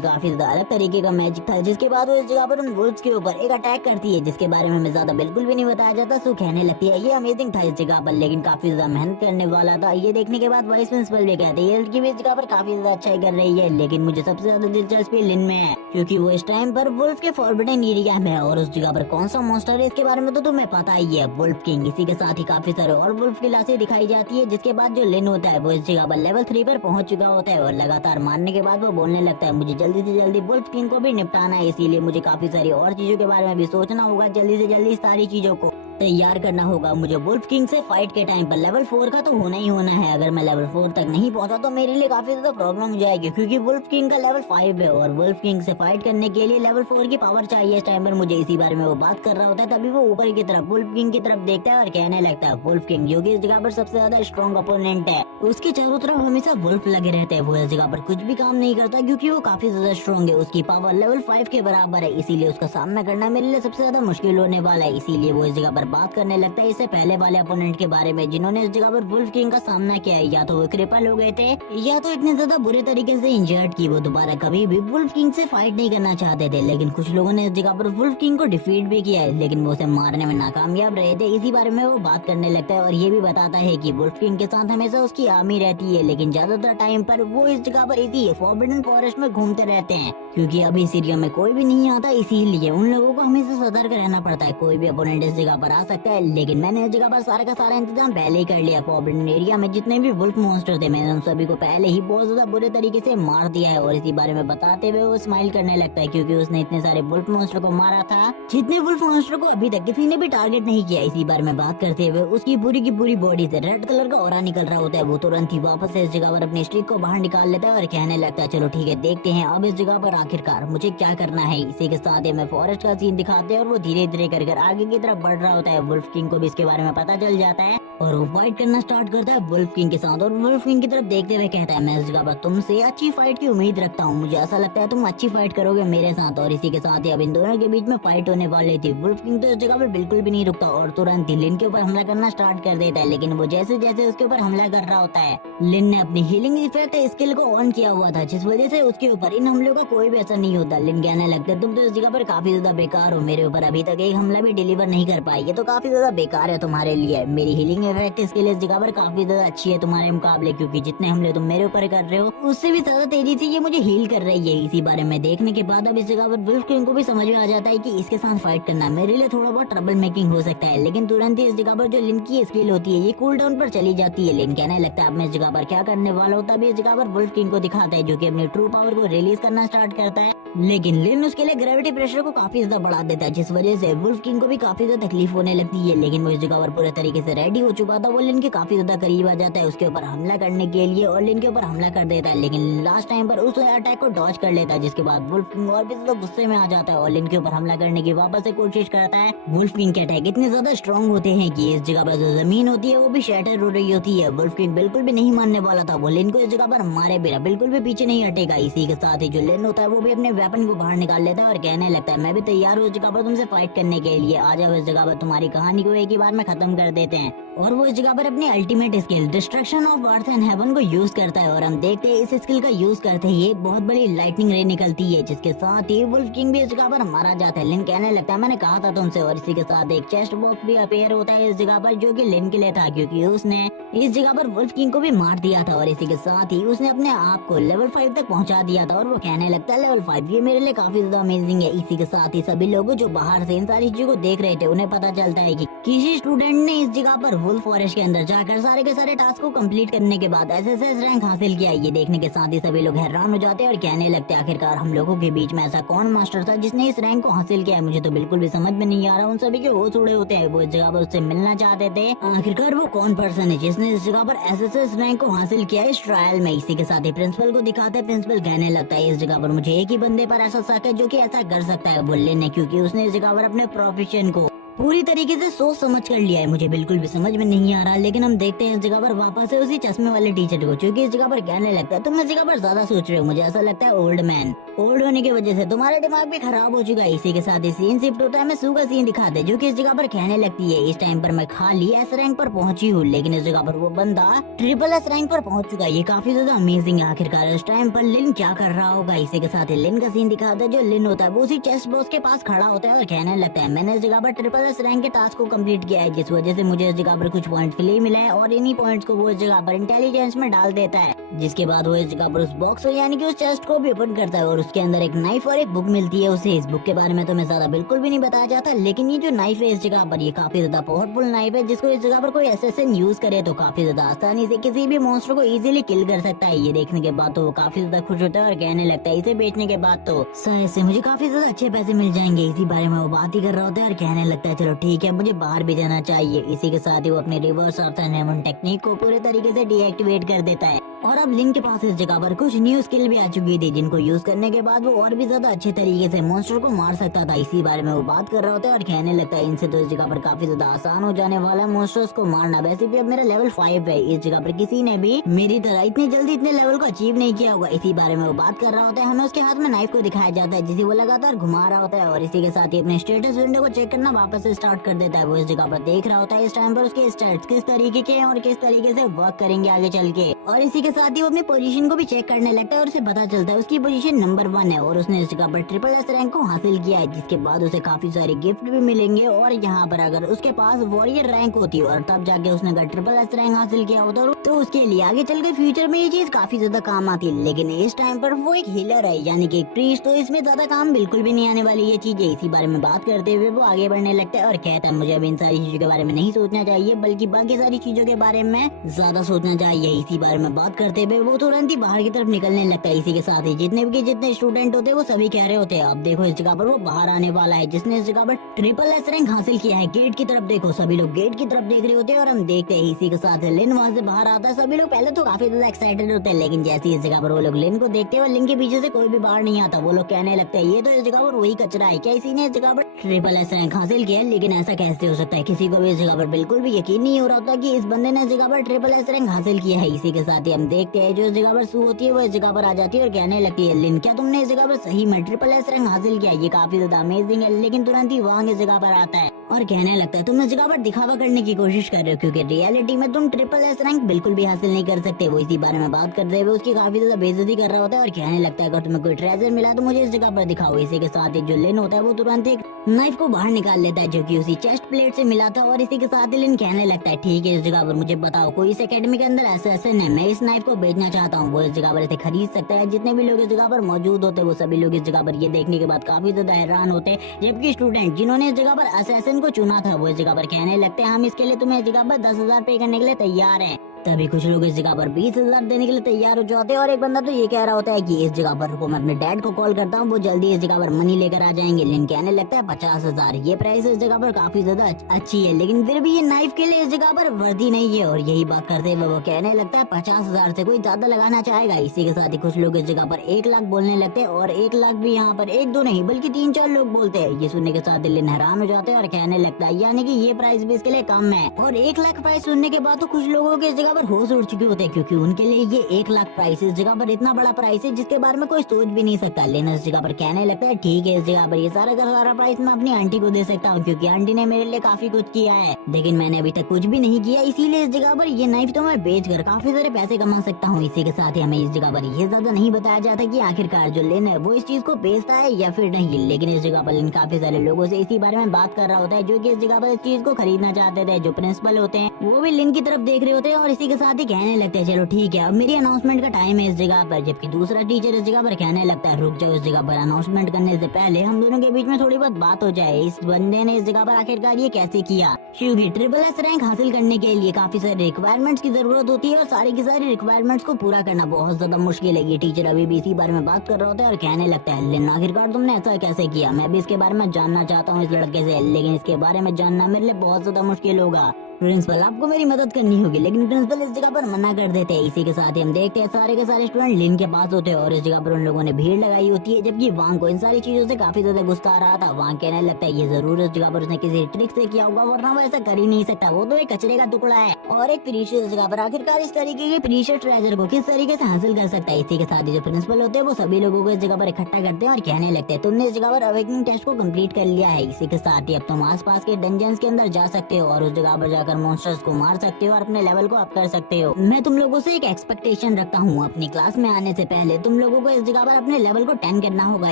काफी ज्यादा अलग तरीके का मैजिक था। जिसके बाद वो इस जगह पर उन वुल्फ्स के ऊपर एक अटैक करती है, जिसके बारे में हमें ज्यादा बिल्कुल भी नहीं बताया जाता। सू कहने लगती है ये अमेजिंग था इस जगह पर, लेकिन काफी ज्यादा मेहनत करने वाला था। ये देखने के बाद वाइस प्रिंसिपल भी कहते हैं ये लड़की भी इस जगह पर काफी ज्यादा अच्छाई कर रही है, लेकिन मुझे सबसे ज्यादा दिलचस्पी लिन में है, क्योंकि वो इस टाइम पर वुल्फ के फॉरबिडन एरिया में है। और उस जगह पर कौन सा मॉन्स्टर है इसके बारे में तो तुम्हें पता ही है, वुल्फ किंग। इसी के साथ ही काफी सारे और वुल्फ की लाशें दिखाई जाती है, जिसके बाद जो लिन होता है वो इस जगह पर लेवल 3 पर पहुंच चुका होता है। और लगातार मारने के बाद वो बोलने लगता है मुझे जल्दी से जल्दी वुल्फ किंग को भी निपटाना है, इसीलिए मुझे काफी सारी और चीजों के बारे में भी सोचना होगा। जल्दी से जल्दी सारी चीजों को तैयार करना होगा। मुझे वुल्फ किंग से फाइट के टाइम पर लेवल 4 का तो होना ही होना है। अगर मैं लेवल 4 तक नहीं पहुंचा तो मेरे लिए काफी ज्यादा प्रॉब्लम हो जाएगी, क्योंकि वुल्फ किंग का लेवल 5 है और वुल्फ किंग से फाइट करने के लिए लेवल 4 की पावर चाहिए इस टाइम पर मुझे। इसी बारे में वो बात कर रहा होता है, तभी वो ऊपर की तरफ वुल्फ किंग की तरफ देखता है और कहने लगता है वुल्फ किंग जो कि इस जगह पर सबसे ज्यादा स्ट्रॉन्ग अपोनेंट है, उसके चारों तरफ हमेशा वुल्फ लगे रहते हैं। वो इस जगह पर कुछ भी काम नहीं करता, क्योंकि वो काफी ज्यादा स्ट्रॉन्ग है। उसकी पावर लेवल 5 के बराबर है, इसीलिए उसका सामना करना मेरे लिए सबसे ज्यादा मुश्किल होने वाला है। इसीलिए वो इस जगह पर बात करने लगता है इससे पहले वाले अपोनेंट के बारे में, जिन्होंने इस जगह पर वुल्फ किंग का सामना किया है। या तो वो क्रिपल हो गए थे, या तो इतने ज्यादा बुरे तरीके से इंजर्ड की वो दोबारा कभी भी वुल्फ किंग से फाइट नहीं करना चाहते थे। लेकिन कुछ लोगों ने इस जगह पर वुल्फ किंग को डिफीट भी किया है, लेकिन वो उसे मारने में नाकामयाब रहे थे। इसी बारे में वो बात करने लगता है और ये भी बताता है कि वुल्फ किंग के साथ हमेशा उसकी आर्मी रहती है, लेकिन ज्यादातर टाइम पर वो इस जगह पर इसी फॉरबिडन फॉरेस्ट में घूमते रहते हैं, क्योंकि अभी इस एरिया में कोई भी नहीं आता। इसीलिए उन लोगों को हमेशा सतर्क रहना पड़ता है, कोई भी अपोनेंट इस जगह पर आ सकता है। लेकिन मैंने इस जगह पर सारा का सारा इंतजाम पहले ही कर लिया। फॉरबिडन एरिया में जितने भी वुल्फ मॉन्स्टर थे मैंने उन सभी को पहले ही बहुत ज्यादा बुरे तरीके से मार दिया है। और इसी बारे में बताते हुए वो स्माइल करने लगता है, क्योंकि उसने इतने सारे वुल्फ मॉन्स्टर को मारा था जितने वुल्फ मॉन्स्टर को अभी तक किसी ने भी टारगेट नहीं किया। इसी बारे में बात करते हुए उसकी पूरी की पूरी बॉडी से रेड कलर का ऑरा निकल रहा होता है। वो तुरंत ही वापस से इस जगह पर अपने स्टिक को बाहर निकाल लेता है और कहने लगता है चलो ठीक है देखते हैं अब इस जगह पर आखिरकार मुझे क्या करना है। इसी के साथ ही मैं फॉरेस्ट का सीन दिखाते हैं और वो धीरे धीरे कर आगे की तरफ बढ़ रहा होता है। वुल्फ किंग को भी इसके बारे में पता चल जाता है और वो फाइट करना स्टार्ट करता है वुल्फ किंग के साथ। और वुल्फ किंग की तरफ देखते हुए कहता है मैं इस जगह पर तुमसे अच्छी फाइट की उम्मीद रखता हूँ, मुझे ऐसा लगता है तुम अच्छी फाइट करोगे मेरे साथ। और इसी के साथ ही अब इन दोनों के बीच में फाइट होने वाली थी। वुल्फ किंग तो इस जगह पर बिल्कुल भी नहीं रुकता और तुरंत ही लिन के ऊपर हमला करना स्टार्ट कर देता है। लेकिन वो जैसे जैसे उसके ऊपर हमला कर रहा होता है, लिन ने अपनी हीलिंग इफेक्ट स्किल को ऑन किया हुआ था, जिस वजह से उसके ऊपर इन हमलों का कोई भी असर नहीं होता। लिन कहने लगता है तुम तो इस जगह पर काफी ज्यादा बेकार हो, मेरे ऊपर अभी तक एक हमला भी डिलीवर नहीं कर पाई, ये तो काफी ज्यादा बेकार है तुम्हारे लिए। मेरी हीलिंग इफेक्ट स्किल इस जगह पर काफी ज्यादा अच्छी है तुम्हारे मुकाबले, क्योंकि जितने हमले तुम मेरे ऊपर कर रहे हो उससे भी ज्यादा तेजी से ये मुझे हील कर रही है। इसी बारे में देखने के बाद अब इस जगह पर वुल्फ किंग को भी समझ में आ जाता है कि इसके साथ फाइट करना मेरे लिए थोड़ा बहुत ट्रबल मेकिंग हो सकता है। लेकिन तुरंत ही इस जगह पर जो लिन की स्किल होती है ये कूल डाउन पर चली जाती है। लिन कहने लगता है अब मैं इस जगह पर क्या करने वाला हूँ, तभी इस जगह पर वुल्फ किंग को दिखाता है जो कि अपनी ट्रू पावर को रिलीज करना स्टार्ट करता है। लेकिन लिन उसके लिए ग्रेविटी प्रेशर को काफी ज्यादा बढ़ा देता है, जिस वजह से वुल्फ किंग को भी काफी ज्यादा तकलीफ होने लगती है। लेकिन वो इस जगह पर पूरे तरीके से रेडी हो चुका था, वो लिन के काफी ज्यादा करीब आ जाता है उसके ऊपर हमला करने के लिए और लिन के ऊपर हमला कर देता है। लेकिन लास्ट टाइम पर उस अटैक को डॉज कर लेता है, जिसके बाद वुल्फ किंग और भी ज्यादा गुस्से में आ जाता है और लिन के ऊपर हमला करने की वापस से कोशिश करता है। वुल्फ किंग के अटैक इतने ज्यादा स्ट्रॉन्ग होते हैं कि इस जगह पर जो जमीन होती है वो भी शैटर हो रही होती है। वुल्फ किंग बिल्कुल भी नहीं मानने वाला था, वो लिन को इस जगह पर मारे बिना बिल्कुल भी पीछे नहीं हटेगा। इसी के साथ ही जो लिन होता है वो भी अपने वेपन को बाहर निकाल लेता है और कहने लगता है मैं भी तैयार हूँ इस जगह पर तुमसे फाइट करने के लिए, आ जाओ इस जगह पर तुम्हारी कहानी को एक ही बार में खत्म कर देते हैं। और वो इस जगह पर अपनी ultimate skill destruction of earth and heaven को यूज करता है। और हम देखते हैं इस स्किल का यूज करते ही एक बहुत बड़ी लाइटनिंग रे निकलती है, जिसके साथ ही वुल्फ किंग भी इस जगह पर मारा जाता है। लिन कहने लगता है मैंने कहा था तुमसे। और इसी के साथ एक चेस्ट बॉक्स भी अपेयर होता है इस जगह पर, जो कि लिन के लिए था, क्योंकि उसने इस जगह पर वुल्फ किंग को भी मार दिया था। और इसी के साथ ही उसने अपने आप को लेवल 5 तक पहुंचा दिया था। और वो कहने लगता है लेवल 5 ये मेरे लिए काफी ज्यादा अमेजिंग है। इसी के साथ ही सभी लोग जो बाहर से इन सारी चीजों को देख रहे थे उन्हें पता चलता है कि किसी स्टूडेंट ने इस जगह पर वुल्फ फॉरेस्ट के अंदर जाकर सारे के सारे टास्क को कंप्लीट करने के बाद एसएसएस रैंक हासिल किया। ये देखने के साथ ही सभी लोग हैरान हो जाते हैं और कहने लगते हैं आखिरकार हम लोगों के बीच में ऐसा कौन मास्टर था जिसने इस रैंक को हासिल किया है। मुझे तो बिल्कुल भी समझ में नहीं आ रहा। उन सभी के होश उड़े होते हैं। वो इस जगह पर उससे मिलना चाहते थे। आखिरकार वो कौन पर्सन है जिसने इस जगह पर एसएसएस रैंक को हासिल किया इस ट्रायल में। इसी के साथ ही प्रिंसिपल को दिखाते हैं। प्रिंसिपल कहने लगता है इस जगह पर मुझे एक ही बंदे पर ऐसा शक है जो कि ऐसा कर सकता है, वो लिन है, क्योंकि उसने इस जगह पर अपने प्रोफेशन को पूरी तरीके से सोच समझ कर लिया है। मुझे बिल्कुल भी समझ में नहीं आ रहा। लेकिन हम देखते हैं इस जगह पर वापस से उसी चश्मे वाले टीचर को, क्योंकि इस जगह पर कहने लगता है तुम इस जगह पर ज्यादा सोच रहे हो। मुझे ऐसा लगता है ओल्ड मैन, ओल्ड होने की वजह से तुम्हारा दिमाग भी खराब हो चुका है। इसी के साथ ही सीन शिफ्ट होता है। हमें सू का सीन दिखाते हैं, जो कि इस जगह पर कहने लगती है इस टाइम पर मैं खाली एस रैंक पर पहुंची हूँ, लेकिन इस जगह पर वो बंदा ट्रिपल एस रैंक पर पहुंच चुका है। ये काफी ज्यादा अमेजिंग है। आखिरकार इस टाइम पर लिन क्या कर रहा होगा। इसी के साथ ही लिन का सीन दिखाता है। जो लिन होता है वो उसी चेस्ट बॉक्स के पास खड़ा होता है और कहने लगता है मैंने इस जगह पर ट्रिपल एस रैंक के टास्क को कंप्लीट किया है, जिस वजह से मुझे इस जगह पर कुछ पॉइंट फ्री मिला है। और इन्हीं पॉइंट्स को वो इस जगह पर इंटेलिजेंस में डाल देता है, जिसके बाद वो इस जगह पर उस बॉक्स यानी कि उस चेस्ट को भी ओपन करता है और उसके अंदर एक नाइफ और एक बुक मिलती है उसे। इस बुक के बारे में तो मैं ज्यादा बिल्कुल भी नहीं बताया जाता, लेकिन ये जो नाइफ है इस जगह पर ये काफी ज्यादा पावरफुल नाइफ है, जिसको इस जगह पर कोई असैसिन यूज करे तो काफी ज्यादा आसानी से किसी भी मॉन्स्टर को इजीली किल कर सकता है। ये देखने के बाद तो वो काफी ज्यादा खुश होता है और कहने लगता है इसे बेचने के बाद तो शायद से मुझे काफी ज्यादा अच्छे पैसे मिल जाएंगे। इसी बारे में वो बात ही कर रहा होता है और कहने लगता है चलो ठीक है मुझे बाहर भी जाना चाहिए। इसी के साथ ही वो अपने reverse earth and heaven technique को पूरे तरीके से डीएक्टिवेट कर देता है। और अब लिन के पास इस जगह पर कुछ न्यू स्किल भी आ चुकी थी, जिनको यूज करने के बाद वो और भी ज्यादा अच्छे तरीके से मॉन्स्टर को मार सकता था। इसी बारे में वो बात कर रहा होता है और कहने लगता है इनसे तो इस जगह पर काफी ज्यादा आसान हो जाने वाला है मॉन्स्टर्स को मारना। वैसे भी अब मेरा लेवल 5 है। इस जगह पर किसी ने भी मेरी तरह इतनी जल्दी इतने लेवल को अचीव नहीं किया होगा। इसी बारे में वो बात कर रहा होता है। हमें उसके हाथ में नाइफ को दिखाया जाता है, जिसे वो लगातार घुमा रहा होता है। और इसी के साथ ही अपने स्टेटस विंडो को चेक करना वापस से स्टार्ट कर देता है। वो इस जगह पर देख रहा होता है इस टाइम पर उसके स्टेट्स किस तरीके के हैं और किस तरीके से वर्क करेंगे आगे चल के। और इसी के साथ ही वो अपनी पोजीशन को भी चेक करने लगता है और उसे पता चलता है उसकी पोजीशन नंबर 1 है और उसने इस जगह पर ट्रिपल एस रैंक को हासिल किया है, जिसके बाद उसे काफी सारे गिफ्ट भी मिलेंगे। और यहाँ पर अगर उसके पास वॉरियर रैंक होती और तब जाके उसने अगर ट्रिपल एस रैंक हासिल किया होता तो उसके लिए आगे चल के फ्यूचर में ये चीज काफी ज्यादा काम आती। लेकिन इस टाइम पर वो एक हीलर है यानी कि एक प्रीस्ट, तो इसमें ज्यादा काम बिल्कुल भी नहीं आने वाली ये चीजें। इसी बारे में बात करते हुए वो आगे बढ़ने लगता है और कहता है मुझे अब इन सारी चीजों के बारे में नहीं सोचना चाहिए, बल्कि बाकी सारी चीजों के बारे में ज्यादा सोचना चाहिए। इसी बारे में बात करते हुए वो तुरंत ही बाहर की तरफ निकलने लगता है। इसी के साथ ही जितने स्टूडेंट होते हैं वो सभी कह रहे होते हैं अब देखो इस जगह पर वो बाहर आने वाला है, जिसने इस जगह पर ट्रिपल एस रैंक हासिल किया है। गेट की तरफ देखो, सभी लोग गेट की तरफ देख रहे होते हैं और हम देखते हैं इसी के साथ लिन वहाँ से बाहर आता है। सभी लोग पहले तो काफी ज्यादा एक्साइटेड होते हैं, लेकिन जैसे ही इस जगह पर वो लोग लिन को देखते हैं और लिन के पीछे से कोई भी बाहर नहीं आता, वो लोग कहने लगते हैं ये तो इस जगह पर वही कचरा है, क्या इसी ने इस जगह पर ट्रिपल एस रैंक हासिल किया? लेकिन ऐसा कैसे हो सकता है? किसी को भी इस जगह पर बिल्कुल भी यकीन नहीं हो रहा होता कि इस बंदे ने इस जगह पर ट्रिपल एस रैंक हासिल किया है। इसी के साथ ही हम देखते हैं जो इस जगह पर सू होती है वो इस जगह पर आ जाती है और कहने लगती है लिन क्या तुमने इस जगह पर सही में ट्रिपल एस रैंक हासिल किया? ये काफी ज्यादा अमेजिंग है। लेकिन तुरंत ही वांग इस जगह पर आता है और कहने लगता है तुम इस जगह पर दिखावा करने की कोशिश कर रहे हो, क्योंकि रियलिटी में तुम ट्रिपल एस रैंक बिल्कुल भी हासिल नहीं कर सकते। वो इसी बारे में बात करते हुए उसकी काफी ज्यादा बेइज्जती कर रहा होता है और कहने लगता है अगर तुम्हें कोई ट्रेजर मिला तो मुझे इस जगह पर दिखाओ। इसी के साथ ही जो लिन होता है वो तुरंत एक नाइफ को बाहर निकाल लेता है जो कि उसी चेस्ट प्लेट से मिला था। और इसी के साथ ही लिन कहने लगता है ठीक है इस जगह पर मुझे बताओ कोई इस एकेडमी के अंदर असैसिन है, मैं इस नाइफ को बेचना चाहता हूँ। वो इस जगह पर इसे खरीद सकता है। जितने भी लोग इस जगह पर मौजूद होते वो सभी लोग इस जगह पर ये देखने के बाद काफी ज्यादा हैरान होते, जबकि स्टूडेंट जिन्होंने इस जगह पर असैसिन को चुना था वो इस जगह पर कहने लगते हैं हम इसके लिए तुम्हें इस जगह पर 10,000 पे करने के लिए तैयार हैं। तभी कुछ लोग इस जगह पर 20,000 देने के लिए तैयार हो जाते हैं और एक बंदा तो ये कह रहा होता है कि इस जगह पर रुको मैं अपने डैड को कॉल करता हूँ, वो जल्दी इस जगह पर मनी लेकर आ जाएंगे। लिन कहने लगता है 50,000, ये प्राइस इस जगह पर काफी ज्यादा अच्छी है, लेकिन फिर भी ये नाइफ के लिए इस जगह पर वर्दी नहीं है। और यही बात करते हुए वो कहने लगता है 50,000 से कोई ज्यादा लगाना चाहेगा। इसी के साथ ही कुछ लोग इस जगह पर 1 लाख बोलने लगते हैं और 1 लाख भी यहाँ पर 1-2 नहीं बल्कि 3-4 लोग बोलते हैं। ये सुनने के साथ लिन हैरान हो जाते हैं और कहने लगता है यानी कि ये प्राइस भी इसके लिए कम है। और 1 लाख प्राइस सुनने के बाद तो कुछ लोगों के इस जगह जगह पर होश उड़ चुके होते हैं, क्योंकि उनके लिए ये 1 लाख प्राइस इस जगह पर इतना बड़ा प्राइस है जिसके बारे में कोई सोच भी नहीं सकता। लेकिन इस जगह पर कहने लगता है ठीक है, इस जगह पर ये सारा का सारा प्राइस मैं अपनी आंटी को दे सकता हूँ, क्योंकि आंटी ने मेरे लिए काफी कुछ किया है, लेकिन मैंने अभी तक कुछ भी नहीं किया, इसीलिए इस जगह पर ये नाइफ तो मैं बेच कर काफी सारे पैसे कमा सकता हूँ। इसी के साथ ही हमें इस जगह पर ये ज्यादा नहीं बताया जाता कि आखिरकार जो लिन है वो इस चीज को बेचता है या फिर नहीं, लेकिन इस जगह पर लिन काफी सारे लोगों से इसी बारे में बात कर रहा होता है जो कि इस जगह पर इस चीज को खरीदना चाहते थे। जो प्रिंसिपल होते हैं वो भी लिन की तरफ देख रहे होते हैं और इसी के साथ ही कहने लगते हैं चलो ठीक है अब मेरी अनाउंसमेंट का टाइम है इस जगह पर। जबकि दूसरा टीचर इस जगह पर कहने लगता है रुक जाओ, इस जगह पर अनाउंसमेंट करने से पहले हम दोनों के बीच में थोड़ी बहुत बात हो जाए। इस बंदे ने इस जगह पर आखिरकार ये कैसे किया, क्योंकि SSS रैंक हासिल करने के लिए काफी सारे रिक्वायरमेंट्स की जरूरत होती है और सारी की सारी रिक्वायरमेंट्स को पूरा करना बहुत ज्यादा मुश्किल है। ये टीचर अभी भी इसी बारे में बात कर रहा होता है और कहने लगता है लेकिन आखिरकार तुमने ऐसा कैसे किया, मैं भी इसके बारे में जानना चाहता हूँ इस लड़के से, लेकिन इसके बारे में जानना मेरे लिए बहुत ज्यादा मुश्किल होगा। प्रिंसिपल आपको मेरी मदद करनी होगी, लेकिन प्रिंसिपल इस जगह पर मना कर देते हैं। इसी के साथ ही हम देखते हैं सारे के सारे स्टूडेंट लिन के पास होते हैं और इस जगह पर उन लोगों ने भीड़ लगाई होती है, जबकि वांग को इन सारी चीजों से काफी ज्यादा गुस्सा आ रहा था। वांग कहने लगता है ये जरूर इस जगह पर उसने किसी ट्रिक से किया होगा, वरना वो ऐसा कर ही नहीं सकता, वो तो एक कचरे का टुकड़ा है और एक प्रीशियस जगह पर आखिरकार इस तरीके के प्रीशियस ट्रेजर को किस तरीके से हासिल कर सकता है। इसी के साथ ही जो प्रिंसिपल होते हैं वो सभी लोगों को इस जगह पर इकट्ठा करते हैं और कहने लगते हैं तुमने इस जगह पर अवेकनिंग टेस्ट को कंप्लीट कर लिया है, इसी के साथ ही अब तुम आसपास के डंजन्स के अंदर जा सकते हो और उस जगह पर जाकर मॉन्स्टर्स को मार सकते हो और अपने लेवल को अप कर सकते हो। मैं तुम लोगों से एक एक्सपेक्टेशन रखता हूँ, अपनी क्लास में आने से पहले तुम लोगों को इस जगह पर अपने लेवल को 10 करना होगा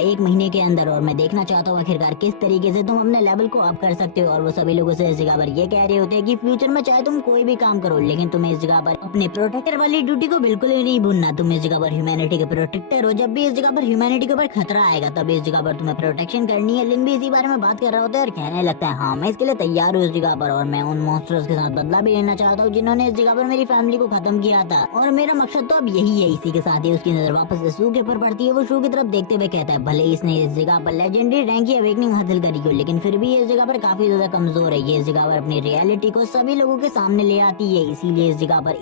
1 महीने के अंदर, और मैं देखना चाहता हूँ आखिरकार किस तरीके से तुम अपने लेवल को अप कर सकते हो। और वो सभी लोगों से इस जगह पर ये कह रहे होते हैं कि फ्यूचर में चाहे तुम कोई भी काम करो, लेकिन तुम्हें इस जगह पर अपने प्रोटेक्टर वाली ड्यूटी को बिल्कुल भी नहीं भूलना। तुम इस जगह पर ह्यूमैनिटी के प्रोटेक्टर हो, जब भी इस जगह पर ह्यूमैनिटी के ऊपर खतरा आएगा तब इस जगह पर तुम्हें प्रोटेक्शन करनी है। लिन भी इसी बारे में बात कर रहा होता है और कहने लगता है हाँ मैं इसके लिए तैयार हूँ इस जगह पर, और मैं उन मॉन्स्टर्स के साथ बदला भी लेना चाहता हूँ जिन्होंने इस जगह पर मेरी फैमिली को खत्म किया था, और मेरा मकसद तो अब यही है। इसी के साथ ही उसकी नजर वापस से शू के ऊपर पड़ती है, वो शू की तरफ देखते हुए कहता है भले इसने इस जगह पर लेजेंडरी रैंक की अवेकनिंग हासिल करी हो, लेकिन फिर भी इस जगह पर काफी ज्यादा कमजोर है। ये इस जगह पर अपनी रियलिटी को सभी लोगों के सामने ले आती है, इसीलिए इस जगह पर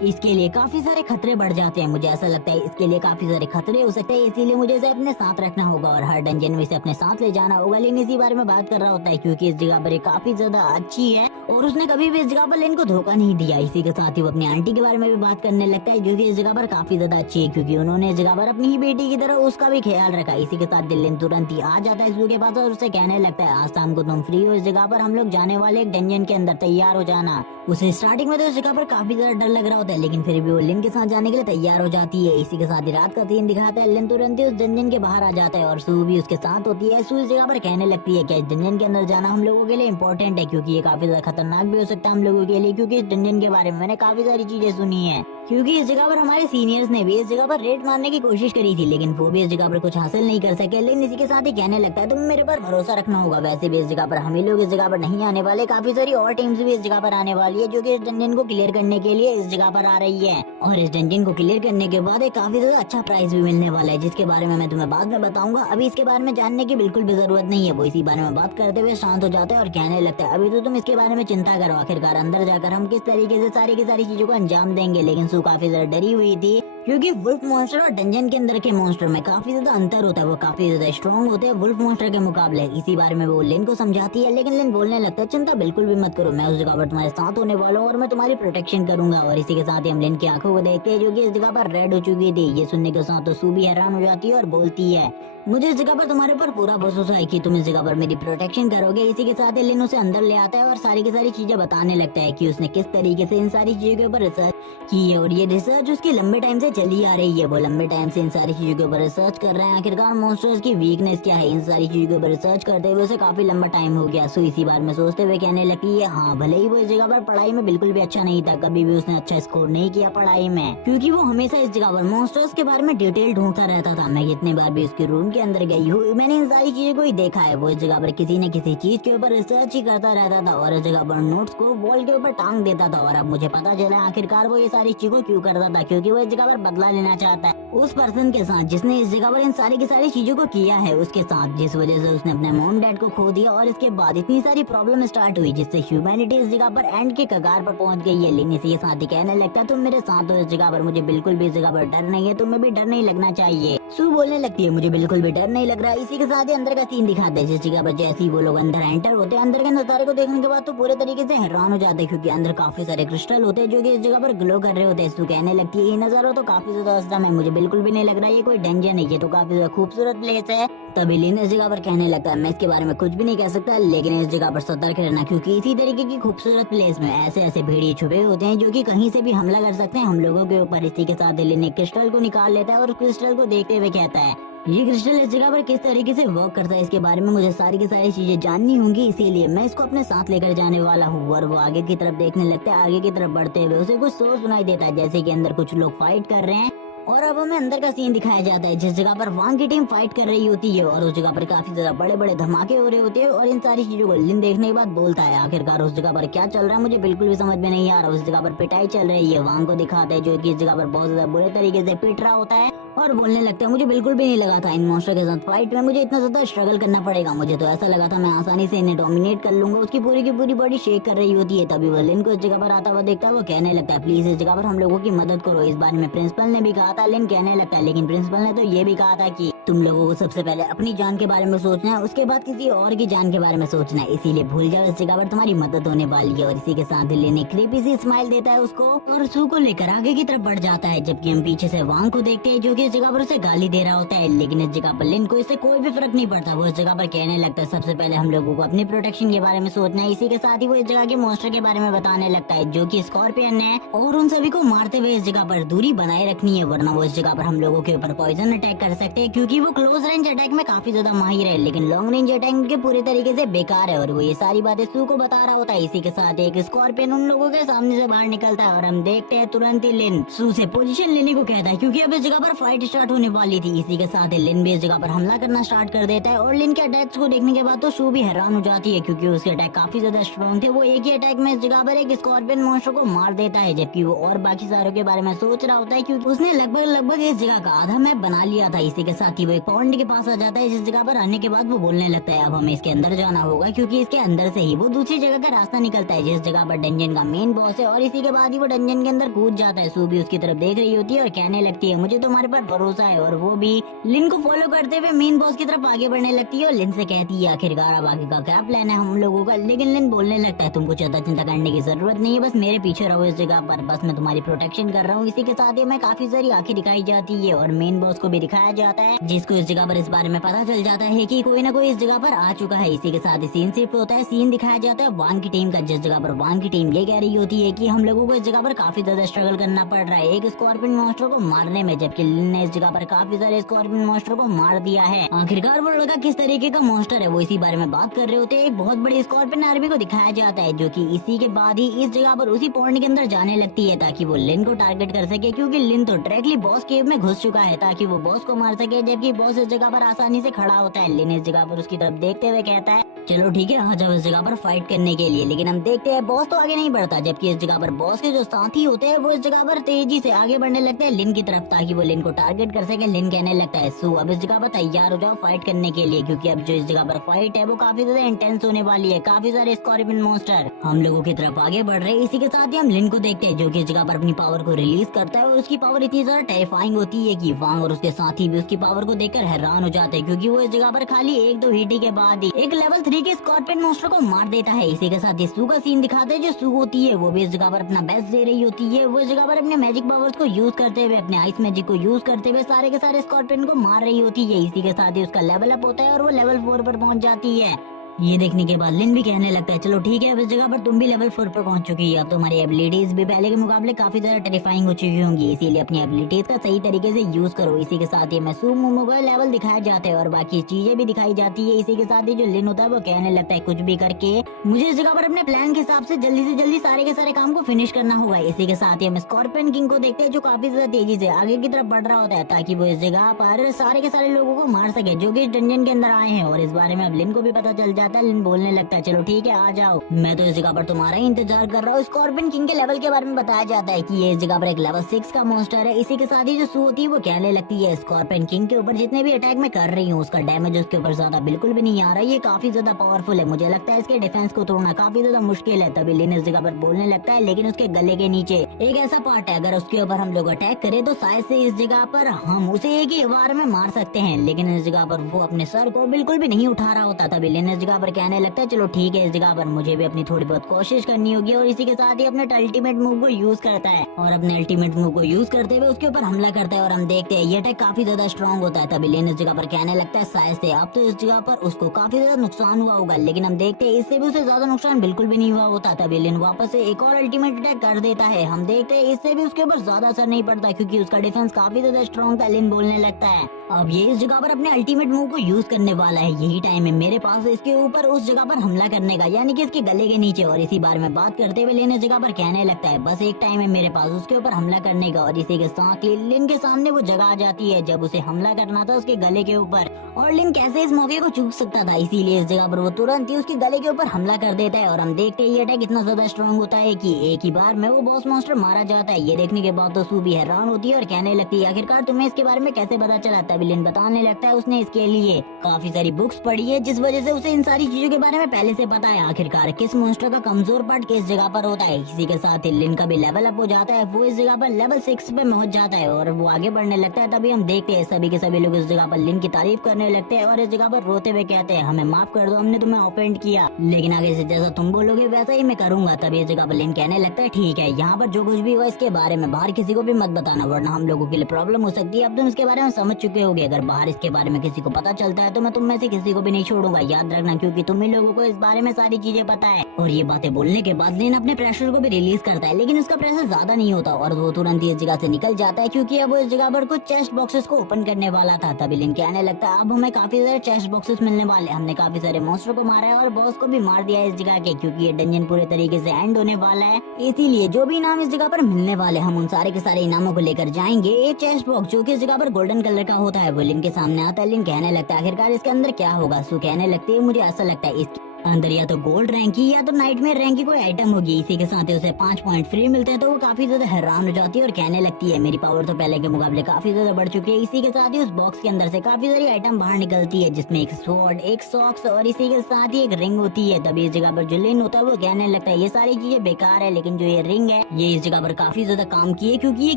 इसके लिए काफी सारे खतरे बढ़ जाते हैं। मुझे ऐसा लगता है इसके लिए काफी सारे खतरे हो सकते हैं, इसीलिए मुझे इसे अपने साथ रखना होगा और हर डंजन में इसे अपने साथ ले जाना होगा। लेकिन इसी बारे में बात कर रहा होता है क्योंकि इस जगह पर ये काफी ज्यादा अच्छी है और उसने कभी भी इस जगह पर लिन को धोखा नहीं दिया। इसी के साथ ही वो अपनी आंटी के बारे में भी बात करने लगता है जो कि इस जगह पर काफी ज्यादा अच्छी है, क्योंकि उन्होंने इस जगह पर अपनी ही बेटी की तरह उसका भी ख्याल रखा। इसी के साथ लिन तुरंत ही आ जाता है शू के पास और उससे कहने लगता है आज शाम को तुम फ्री हो, इस जगह पर हम लोग जाने वाले एक डंजन के अंदर, तैयार हो जाना। उसे स्टार्टिंग में तो इस जगह पर काफी ज्यादा डर लग रहा होता है, लेकिन फिर भी वो लिन के साथ जाने के लिए तैयार हो जाती है। इसी के साथ ही रात का सीन दिखाता है, लिन तुरंत ही उस डंजन के बाहर आ जाता है और शू भी उसके साथ होती है। शू इस जगह पर कहने लगती है कि इस डंजन के अंदर जाना हम लोगों के लिए इम्पोर्टेंट है, क्योंकि ये काफी ज्यादा खतरनाक भी हो सकता है हम लोगों के लिए, क्योंकि इस डंजन के बारे में मैंने काफी सारी चीजें सुनी है। क्योंकि इस जगह पर हमारे सीनियर्स ने भी इस जगह पर रेड मारने की कोशिश करी थी, लेकिन वो भी इस जगह पर कुछ हासिल नहीं कर सके। लेकिन इसी के साथ ही कहने लगता है तुम्हें मेरे पर भरोसा रखना होगा, वैसे भी इस जगह पर हम ही लोग इस जगह पर नहीं आने वाले, काफी सारी और टीम्स भी इस जगह पर आने वाली है जो कि इस डंजन को क्लियर करने के लिए इस जगह पर आ रही है। और इस डंजन को क्लियर करने के बाद एक काफी ज्यादा अच्छा प्राइज भी मिलने वाला है, जिसके बारे में मैं तुम्हें बाद में बताऊंगा। अभी इसके बारे में जानने की बिल्कुल भी जरूरत नहीं है। वो इसी बारे में बात करते हुए शांत हो जाता है और कहने लगता है अभी तो तुम इसके बारे में चिंता करो, आखिरकार अंदर जाकर हम किस तरीके से सारी की सारी चीजों को अंजाम देंगे। लेकिन शू काफी ज्यादा डरी हुई थी, क्योंकि वुल्फ मॉन्स्टर और डंजन के अंदर के मॉन्स्टर में काफी ज्यादा अंतर होता है, वो काफी ज्यादा स्ट्रॉन्ग होते हैं वुल्फ मॉन्स्टर के मुकाबले। इसी बारे में वो लिन को समझाती है, लेकिन लिन बोलने लगता है चिंता बिल्कुल भी मत करो, मैं उस जगह पर तुम्हारे साथ होने वाला हूँ और मैं तुम्हारी प्रोटेक्शन करूंगा। और इसी के साथ ही हम लिन की आंखों को देखते हैं जो कि इस जगह पर रेड हो चुकी थी। ये सुनने के साथ तो शू भी हैरान हो जाती है और बोलती है मुझे इस जगह पर तुम्हारे ऊपर पूरा भरोसा है कि तुम इस जगह पर मेरी प्रोटेक्शन करोगे। इसी के साथ ही लिन उसे अंदर ले आता है और सारी की सारी चीजें बताने लगता है कि उसने किस तरीके से इन सारी चीजों के ऊपर रिसर्च की है, और ये रिसर्च उसकी लंबे टाइम से चली आ रही है। वो लंबे टाइम से इन सारी चीजों के ऊपर रिसर्च कर रहे हैं, आखिरकार मॉन्स्टर्स की वीकनेस क्या है, इन सारी चीजों के ऊपर रिसर्च करते हुए उसे काफी लंबा टाइम हो गया। सो इसी बारे में सोचते हुए कहने लगी है हाँ भले ही वो इस जगह पर पढ़ाई में बिल्कुल भी अच्छा नहीं था, कभी भी उसने अच्छा स्कोर नहीं किया पढ़ाई में, क्योंकि वो हमेशा इस जगह पर मॉन्स्टर्स के बारे में डिटेल ढूंढता रहता था। मैं कितने बार भी उसके रूम के अंदर गई हूँ, मैंने इन सारी चीजों को ही देखा है। वो इस जगह पर किसी न किसी चीज के ऊपर रिसर्च ही करता रहता था और इस जगह पर नोट्स को वॉल के ऊपर टांग देता था। और अब मुझे पता चला आखिरकार वो ये सारी चीजों क्यों करता था, क्योंकि वो इस जगह पर बदला लेना चाहता है उस पर्सन के साथ जिसने इस जगह पर इन सारी की सारी चीजों को किया है उसके साथ, जिस वजह से उसने अपने मॉम डैड को खो दिया और इसके बाद इतनी सारी प्रॉब्लम स्टार्ट हुई जिससे ह्यूमैनिटी इस जगह पर एंड के कगार पर पहुंच गई है। लेकिन इसी के साथ ही कहने लगता है तुम मेरे साथ हो इस जगह पर, मुझे बिल्कुल भी इस जगह पर डर नहीं है, तुम्हें भी डर नहीं लगना चाहिए। सू बोलने लगती है मुझे बिल्कुल भी डर नहीं लग रहा। इसी के साथ ही अंदर का सीन दिखाते हैं जिस जगह पर जैसे ही वो लोग अंदर एंटर होते हैं, अंदर के नजारे को देखने के बाद तो पूरे तरीके से हैरान हो जाते हैं क्योंकि अंदर काफी सारे क्रिस्टल होते हैं जो कि इस जगह पर ग्लो कर रहे होते हैं। सू कहने लगती है ये नजारा तो काफी ज्यादा असम है, मुझे बिल्कुल भी नहीं लग रहा ये कोई डेंजर नहीं, ये तो काफी ज्यादा खूबसूरत प्लेस है। तभी लिन इस जगह पर कहने लगता है मैं इसके बारे में कुछ भी नहीं कह सकता, लेकिन इस जगह पर सतर्क रहना क्योंकि इसी तरीके की खूबसूरत प्लेस में ऐसे ऐसे भेड़िए छुपे होते हैं जो कि कहीं से भी हमला कर सकते हैं हम लोगों के ऊपर। इसी के साथ लिन एक क्रिस्टल को निकाल लेता है और क्रिस्टल को देखते हुए कहता है ये क्रिस्टल इस जगह पर किस तरीके से वर्क करता है इसके बारे में मुझे सारी की सारी चीजें जाननी होंगी, इसीलिए मैं इसको अपने साथ लेकर जाने वाला हूँ। और वो आगे की तरफ देखने लगता है, आगे की तरफ बढ़ते हुए उसे कुछ शोर सुनाई देता है जैसे कि अंदर कुछ लोग फाइट कर रहे हैं। और अब हमें अंदर का सीन दिखाया जाता है जिस जगह पर वांग की टीम फाइट कर रही होती है और उस जगह पर काफी ज्यादा बड़े बड़े धमाके हो रहे होते हैं। और इन सारी चीजों को लिन देखने के बाद बोलता है आखिरकार उस जगह पर क्या चल रहा है मुझे बिल्कुल भी समझ में नहीं आ रहा। उस जगह पर पिटाई चल रही है, वांग को दिखाता है जो कि इस जगह पर बहुत ज्यादा बुरे तरीके से पिट रहा होता है और बोलने लगता है मुझे बिल्कुल भी नहीं लगा था इन मॉन्स्टर के साथ फाइट में मुझे इतना ज्यादा स्ट्रगल करना पड़ेगा, मुझे तो ऐसा लगा था मैं आसानी से इन्हें डोमिनेट कर लूंगा। उसकी पूरी की पूरी बॉडी शेक कर रही होती है। तभी वो लिन को इस जगह पर आता हुआ देखता है, वो कहने लगता है प्लीज इस जगह पर हम लोगों की मदद करो, इस बारे में प्रिंसिपल ने भी कहा था। लिन कहने लगता है लेकिन प्रिंसिपल ने तो ये भी कहा था कि तुम लोगों को सबसे पहले अपनी जान के बारे में सोचना है, उसके बाद किसी और की जान के बारे में सोचना है, इसीलिए भूल जाओ इस जगह पर तुम्हारी मदद होने वाली है। और इसी के साथ लिन एक क्रीपी सी स्माइल देता है उसको और सू को लेकर आगे की तरफ बढ़ जाता है, जबकि हम पीछे से वांग को देखते हैं जो कि इस जगह पर उसे गाली दे रहा होता है। लेकिन इस जगह पर लिन को इससे कोई भी फर्क नहीं पड़ता, वो इस जगह पर कहने लगता है सबसे पहले हम लोगों को अपनी प्रोटेक्शन के बारे में सोचना है। इसी के साथ ही वो इस जगह के मॉन्स्टर के बारे में बताने लगता है जो कि स्कॉर्पियन है और उन सभी को मारते हुए इस जगह पर दूरी बनाए रखनी है, वरना वो इस जगह पर हम लोगों के ऊपर पॉइजन अटैक कर सकते हैं क्योंकि वो क्लोज रेंज अटैक में काफी ज्यादा माहिर है, लेकिन लॉन्ग रेंज अटैक के पूरे तरीके से बेकार है। और वो ये सारी बातें सू को बता रहा होता है। इसी के साथ एक स्कॉर्पियन उन लोगों के सामने से बाहर निकलता है और हम देखते हैं तुरंत ही लिन सू से पोजीशन लेने को कहता है क्योंकि अब इस जगह पर फाइट स्टार्ट होने वाली थी। इसी के साथ लिन भी इस जगह पर हमला करना स्टार्ट कर देता है और लिन के अटैक्स को देखने के बाद तो सू भी हैरान हो जाती है क्योंकि उसके अटैक काफी ज्यादा स्ट्रॉन्ग थे। वो एक ही अटैक में इस जगह पर एक स्कॉर्पियन मॉन्स्टर को मार देता है, जबकि वो और बाकी सारों के बारे में सोच रहा होता है क्योंकि उसने लगभग इस जगह का आधा मैप बना लिया था। इसी के साथ ही वो एक पॉइंट के पास आ जाता है जिस जगह पर आने के बाद वो बोलने लगता है अब हमें इसके अंदर जाना होगा क्योंकि इसके अंदर से ही वो दूसरी जगह का रास्ता निकलता है जिस जगह पर डंजन का मेन बॉस है। और इसी के बाद ही वो डंजन के अंदर कूद जाता है। सू भी उसकी तरफ देख रही होती है और कहने लगती है मुझे तुम्हारे पर भरोसा है, और वो भी लिन को फॉलो करते हुए मेन बॉस की तरफ आगे बढ़ने लगती है और लिन से कहती है आखिरकार अब आगे का क्या प्लान है हम लोगों का। लेकिन लिन बोलने लगता है तुमको ज्यादा चिंता करने की जरूरत नहीं है, बस मेरे पीछे रहो इस जगह पर, बस मैं तुम्हारी प्रोटेक्शन कर रहा हूँ। इसी के साथ ही मैं काफी सारी आंखें दिखाई जाती है और मेन बॉस को भी दिखाया जाता है जिसको इस जगह पर इस बारे में पता चल जाता है कि कोई ना कोई इस जगह पर आ चुका है। इसी के साथ ही सीन शिफ्ट होता है, सीन दिखाया जाता है वांग की टीम का जिस जगह पर वांग की टीम ये कह रही होती है कि हम लोगों को इस जगह पर काफी ज्यादा स्ट्रगल करना पड़ रहा है एक स्कॉर्पियन मॉन्स्टर को मारने में, जबकि लिन ने इस जगह पर काफी सारे स्कॉर्पियन मॉन्स्टर को मार दिया है। आखिरकार वो लड़का किस तरीके का मॉन्स्टर है वो इसी बारे में बात कर रहे होते हैं। एक बहुत बड़ी स्कॉर्पियन आर्मी को दिखाया जाता है जो कि इसी के बाद ही इस जगह पर उसी पॉइंट के अंदर जाने लगती है ताकि वो लिन को टारगेट कर सके क्योंकि लिन तो डायरेक्टली बॉस केव में घुस चुका है ताकि वो बॉस को मार सके, जबकि बॉस इस जगह पर आसानी से खड़ा होता है। लिन इस जगह पर उसकी तरफ देखते हुए कहता है चलो ठीक है आ जाओ इस जगह पर फाइट करने के लिए। लेकिन हम देखते हैं बॉस तो आगे नहीं बढ़ता, जबकि इस जगह पर बॉस के जो साथी होते हैं वो इस जगह पर तेजी से आगे बढ़ने लगते हैं लिन की तरफ ताकि वो लिन को टारगेट कर सके। लिन कहने लगता है सू अब इस जगह पर तैयार हो जाओ फाइट करने के लिए क्योंकि अब जो इस जगह पर फाइट है वो काफी ज्यादा इंटेंस होने वाली है। काफी सारे स्कॉर्पियन मॉन्स्टर हम लोगों की तरफ आगे बढ़ रहे हैं। इसी के साथ ही हम लिन को देखते हैं जो कि इस जगह पर अपनी पावर को रिलीज करता है और उसकी पावर इतनी ज्यादा टेरिफाइंग होती है कि वांग और उसके साथी भी उसकी पावर को देखकर हैरान हो जाते हैं क्योंकि वो इस जगह पर खाली एक दो हिट के बाद ही एक लेवल 3 के स्कॉर्पियन मॉन्स्टर को मार देता है। इसी के साथ ही सू का सीन दिखाते हैं जो सू होती है वो भी इस जगह पर अपना बेस्ट दे रही होती है। वो इस जगह पर अपने मैजिक पावर्स को यूज करते हुए अपने आइस मैजिक को यूज करते हुए सारे के सारे स्कॉर्पियन को मार रही होती है। इसी के साथ ही उसका लेवल अप होता है और वो लेवल 4 पर पहुंच जाती है। ये देखने के बाद लिन भी कहने लगता है चलो ठीक है अब इस जगह पर तुम भी लेवल 4 पर पहुंच चुकी है, अब तुम्हारी एबिलिटीज भी पहले के मुकाबले काफी ज्यादा टेरिफाइंग हो चुकी होंगी, इसीलिए अपनी एबिलिटीज का सही तरीके से यूज करो। इसी के साथ ही मैसू मोमो का लेवल दिखाया जाता है और बाकी चीजें भी दिखाई जाती है। इसी के साथ ही जो लिन होता है वो कहने लगता है कुछ भी करके मुझे इस जगह पर अपने प्लान के हिसाब से जल्दी सारे के सारे काम को फिनिश करना होगा। इसी के साथ ही हम स्कॉर्पियन किंग को देखते हैं जो काफी ज्यादा तेजी से आगे की तरफ बढ़ रहा होता है ताकि वो इस जगह पर सारे के सारे लोगों को मार सके जो कि इस डंजन के अंदर आए हैं। और इस बारे में अब लिन को भी पता चल जाता आता है। लिन बोलने लगता है चलो ठीक है आ जाओ, मैं तो इस जगह पर तुम्हारा ही इंतजार कर रहा हूँ। स्कॉर्पियन किंग के लेवल के बारे में बताया जाता है कि ये इस जगह पर एक लेवल 6 का मॉन्स्टर है। इसी के साथ ही जो सू होती है वो कहने लगती है स्कॉर्पियन किंग के ऊपर जितने भी अटैक मैं कर रही हूँ उसका डैमेज उसके ऊपर ज्यादा बिल्कुल भी नहीं आ रहा, ये काफी ज्यादा पावरफुल है, मुझे लगता है इसके डिफेंस को तोड़ना काफी ज्यादा मुश्किल है। तभी लिन इस जगह पर बोलने लगता है लेकिन उसके गले के नीचे एक ऐसा पार्ट है अगर उसके ऊपर हम लोग अटैक करें तो शायद से इस जगह पर हम उसे एक ही बार में मार सकते हैं। लेकिन इस जगह पर वो अपने सर को बिल्कुल भी नहीं उठा रहा होता। तभी लिन इस जगह पर कहने लगता है चलो ठीक है इस जगह पर मुझे भी अपनी थोड़ी बहुत कोशिश करनी होगी, और इसी के साथ ही अपने अल्टीमेट मूव को यूज करता है और अपने अल्टीमेट मूव को यूज करते हुए उसके ऊपर हमला करता है और हम देखते हैं ये अटैक काफी ज्यादा स्ट्रॉन्ग होता है। तभी लिन इस जगह पर कहने लगता है शायद से अब तो इस जगह पर उसको काफी ज्यादा नुकसान हुआ होगा, लेकिन हम देखते हैं इससे भी उसे ज्यादा नुकसान बिल्कुल भी नहीं हुआ होता। तभी लिन वापस से एक और अल्टीमेट अटैक कर देता है, हम देखते हैं इससे भी उसके ऊपर ज्यादा असर नहीं पड़ता क्योंकि उसका डिफेंस काफी ज्यादा स्ट्रॉन्ग था। लिन बोलने लगता है अब ये इस जगह पर अपने अल्टीमेट मूव को यूज करने वाला है, यही टाइम है मेरे पास इसके ऊपर उस जगह पर हमला करने का, यानी कि इसके गले के नीचे। और इसी बारे में बात करते हुए लिन इस जगह पर कहने लगता है बस एक टाइम है मेरे पास उसके ऊपर हमला करने का, और इसी के साथ ही लिन के सामने वो जगह आ जाती है जब उसे हमला करना था उसके गले के ऊपर, और लिन कैसे इस मौके को चूक सकता था, इसीलिए इस जगह पर वो तुरंत ही उसके गले के ऊपर हमला कर देता है। और हम देखते हैं ये अटैक इतना ज्यादा स्ट्रॉन्ग होता है कि एक ही बार में वो बॉस मॉन्स्टर मारा जाता है। ये देखने के बाद तो सू भी हैरान होती है और कहने लगती है आखिरकार तुम्हें इसके बारे में कैसे पता चला। तभी लिन बताने लगता है उसने इसके लिए काफी सारी बुक्स पढ़ी है जिस वजह से उसे इन सारी चीजों के बारे में पहले से पता है आखिरकार किस मॉन्स्टर का कमजोर पार्ट किस जगह पर होता है। इसी के साथ ही लिन का भी लेवल अप हो जाता है, वो इस जगह पर लेवल 6 पे पहुंच जाता है और वो आगे बढ़ने लगता है। तभी हम देखते हैं सभी के सभी लोग इस जगह पर लिन की तारीफ करने लगते हैं और इस जगह पर रोते हुए कहते हैं हमें माफ कर दो, हमने तुम्हें ऑफेंड किया, लेकिन आगे से जैसा तुम बोलोगे वैसा ही मैं करूंगा। तभी इस जगह पर लिन कहने लगता है ठीक है यहाँ पर जो कुछ भी हुआ इसके बारे में बाहर किसी को भी मत बताना वरना हम लोगों के लिए प्रॉब्लम हो सकती है। अब तुम इसके बारे में समझ चुके होगे, अगर बाहर इसके बारे में किसी को पता चलता है तो मैं तुम में से किसी को भी नहीं छोड़ूंगा, याद रखना, क्योंकि तुम ही लोगों को इस बारे में सारी चीजें पता है। और ये बातें बोलने के बाद लिन अपने प्रेशर को भी रिलीज करता है, लेकिन उसका प्रेशर ज्यादा नहीं होता और वो तुरंत ही इस जगह से निकल जाता है क्योंकि अब वो इस जगह पर कुछ चेस्ट बॉक्सेस को ओपन करने वाला था। तभी लिन कहने लगता है अब हमें काफी सारे चेस्ट बॉक्सेस मिलने वाले, हमने काफी सारे मॉन्स्टर को मारा है और बॉस को भी मार दिया है इस जगह के, क्योंकि ये डंजन पूरे तरीके से एंड होने वाला है। इसीलिए जो भी इनाम इस जगह पर मिलने वाले हम उन सारे के सारे इनामों को लेकर जाएंगे। एक चेस्ट बॉक्स जो कि इस जगह पर गोल्डन कलर का होता है वो लिन के सामने आता है। लिन कहने लगता है आखिरकार इसके अंदर क्या होगा। सू कहने लगती है मुझे ऐसा लगता है इसके अंदर या तो गोल्ड रैंक की या तो नाइटमेयर रैंक की कोई आइटम होगी। इसी के साथ ही उसे 5 पॉइंट फ्री मिलते हैं तो वो काफी ज्यादा हैरान हो जाती है और कहने लगती है मेरी पावर तो पहले के मुकाबले काफी ज्यादा बढ़ चुकी है। इसी के साथ ही उस बॉक्स के अंदर से काफी सारी आइटम बाहर निकलती है जिसमें एक स्वॉर्ड, एक सॉक्स और इसी के साथ ही एक रिंग होती है। तभी इस जगह पर जो लिन होता है वो कहने लगता है ये सारी चीजें बेकार है, लेकिन जो ये रिंग है ये इस जगह पर काफी ज्यादा काम की है क्योंकि ये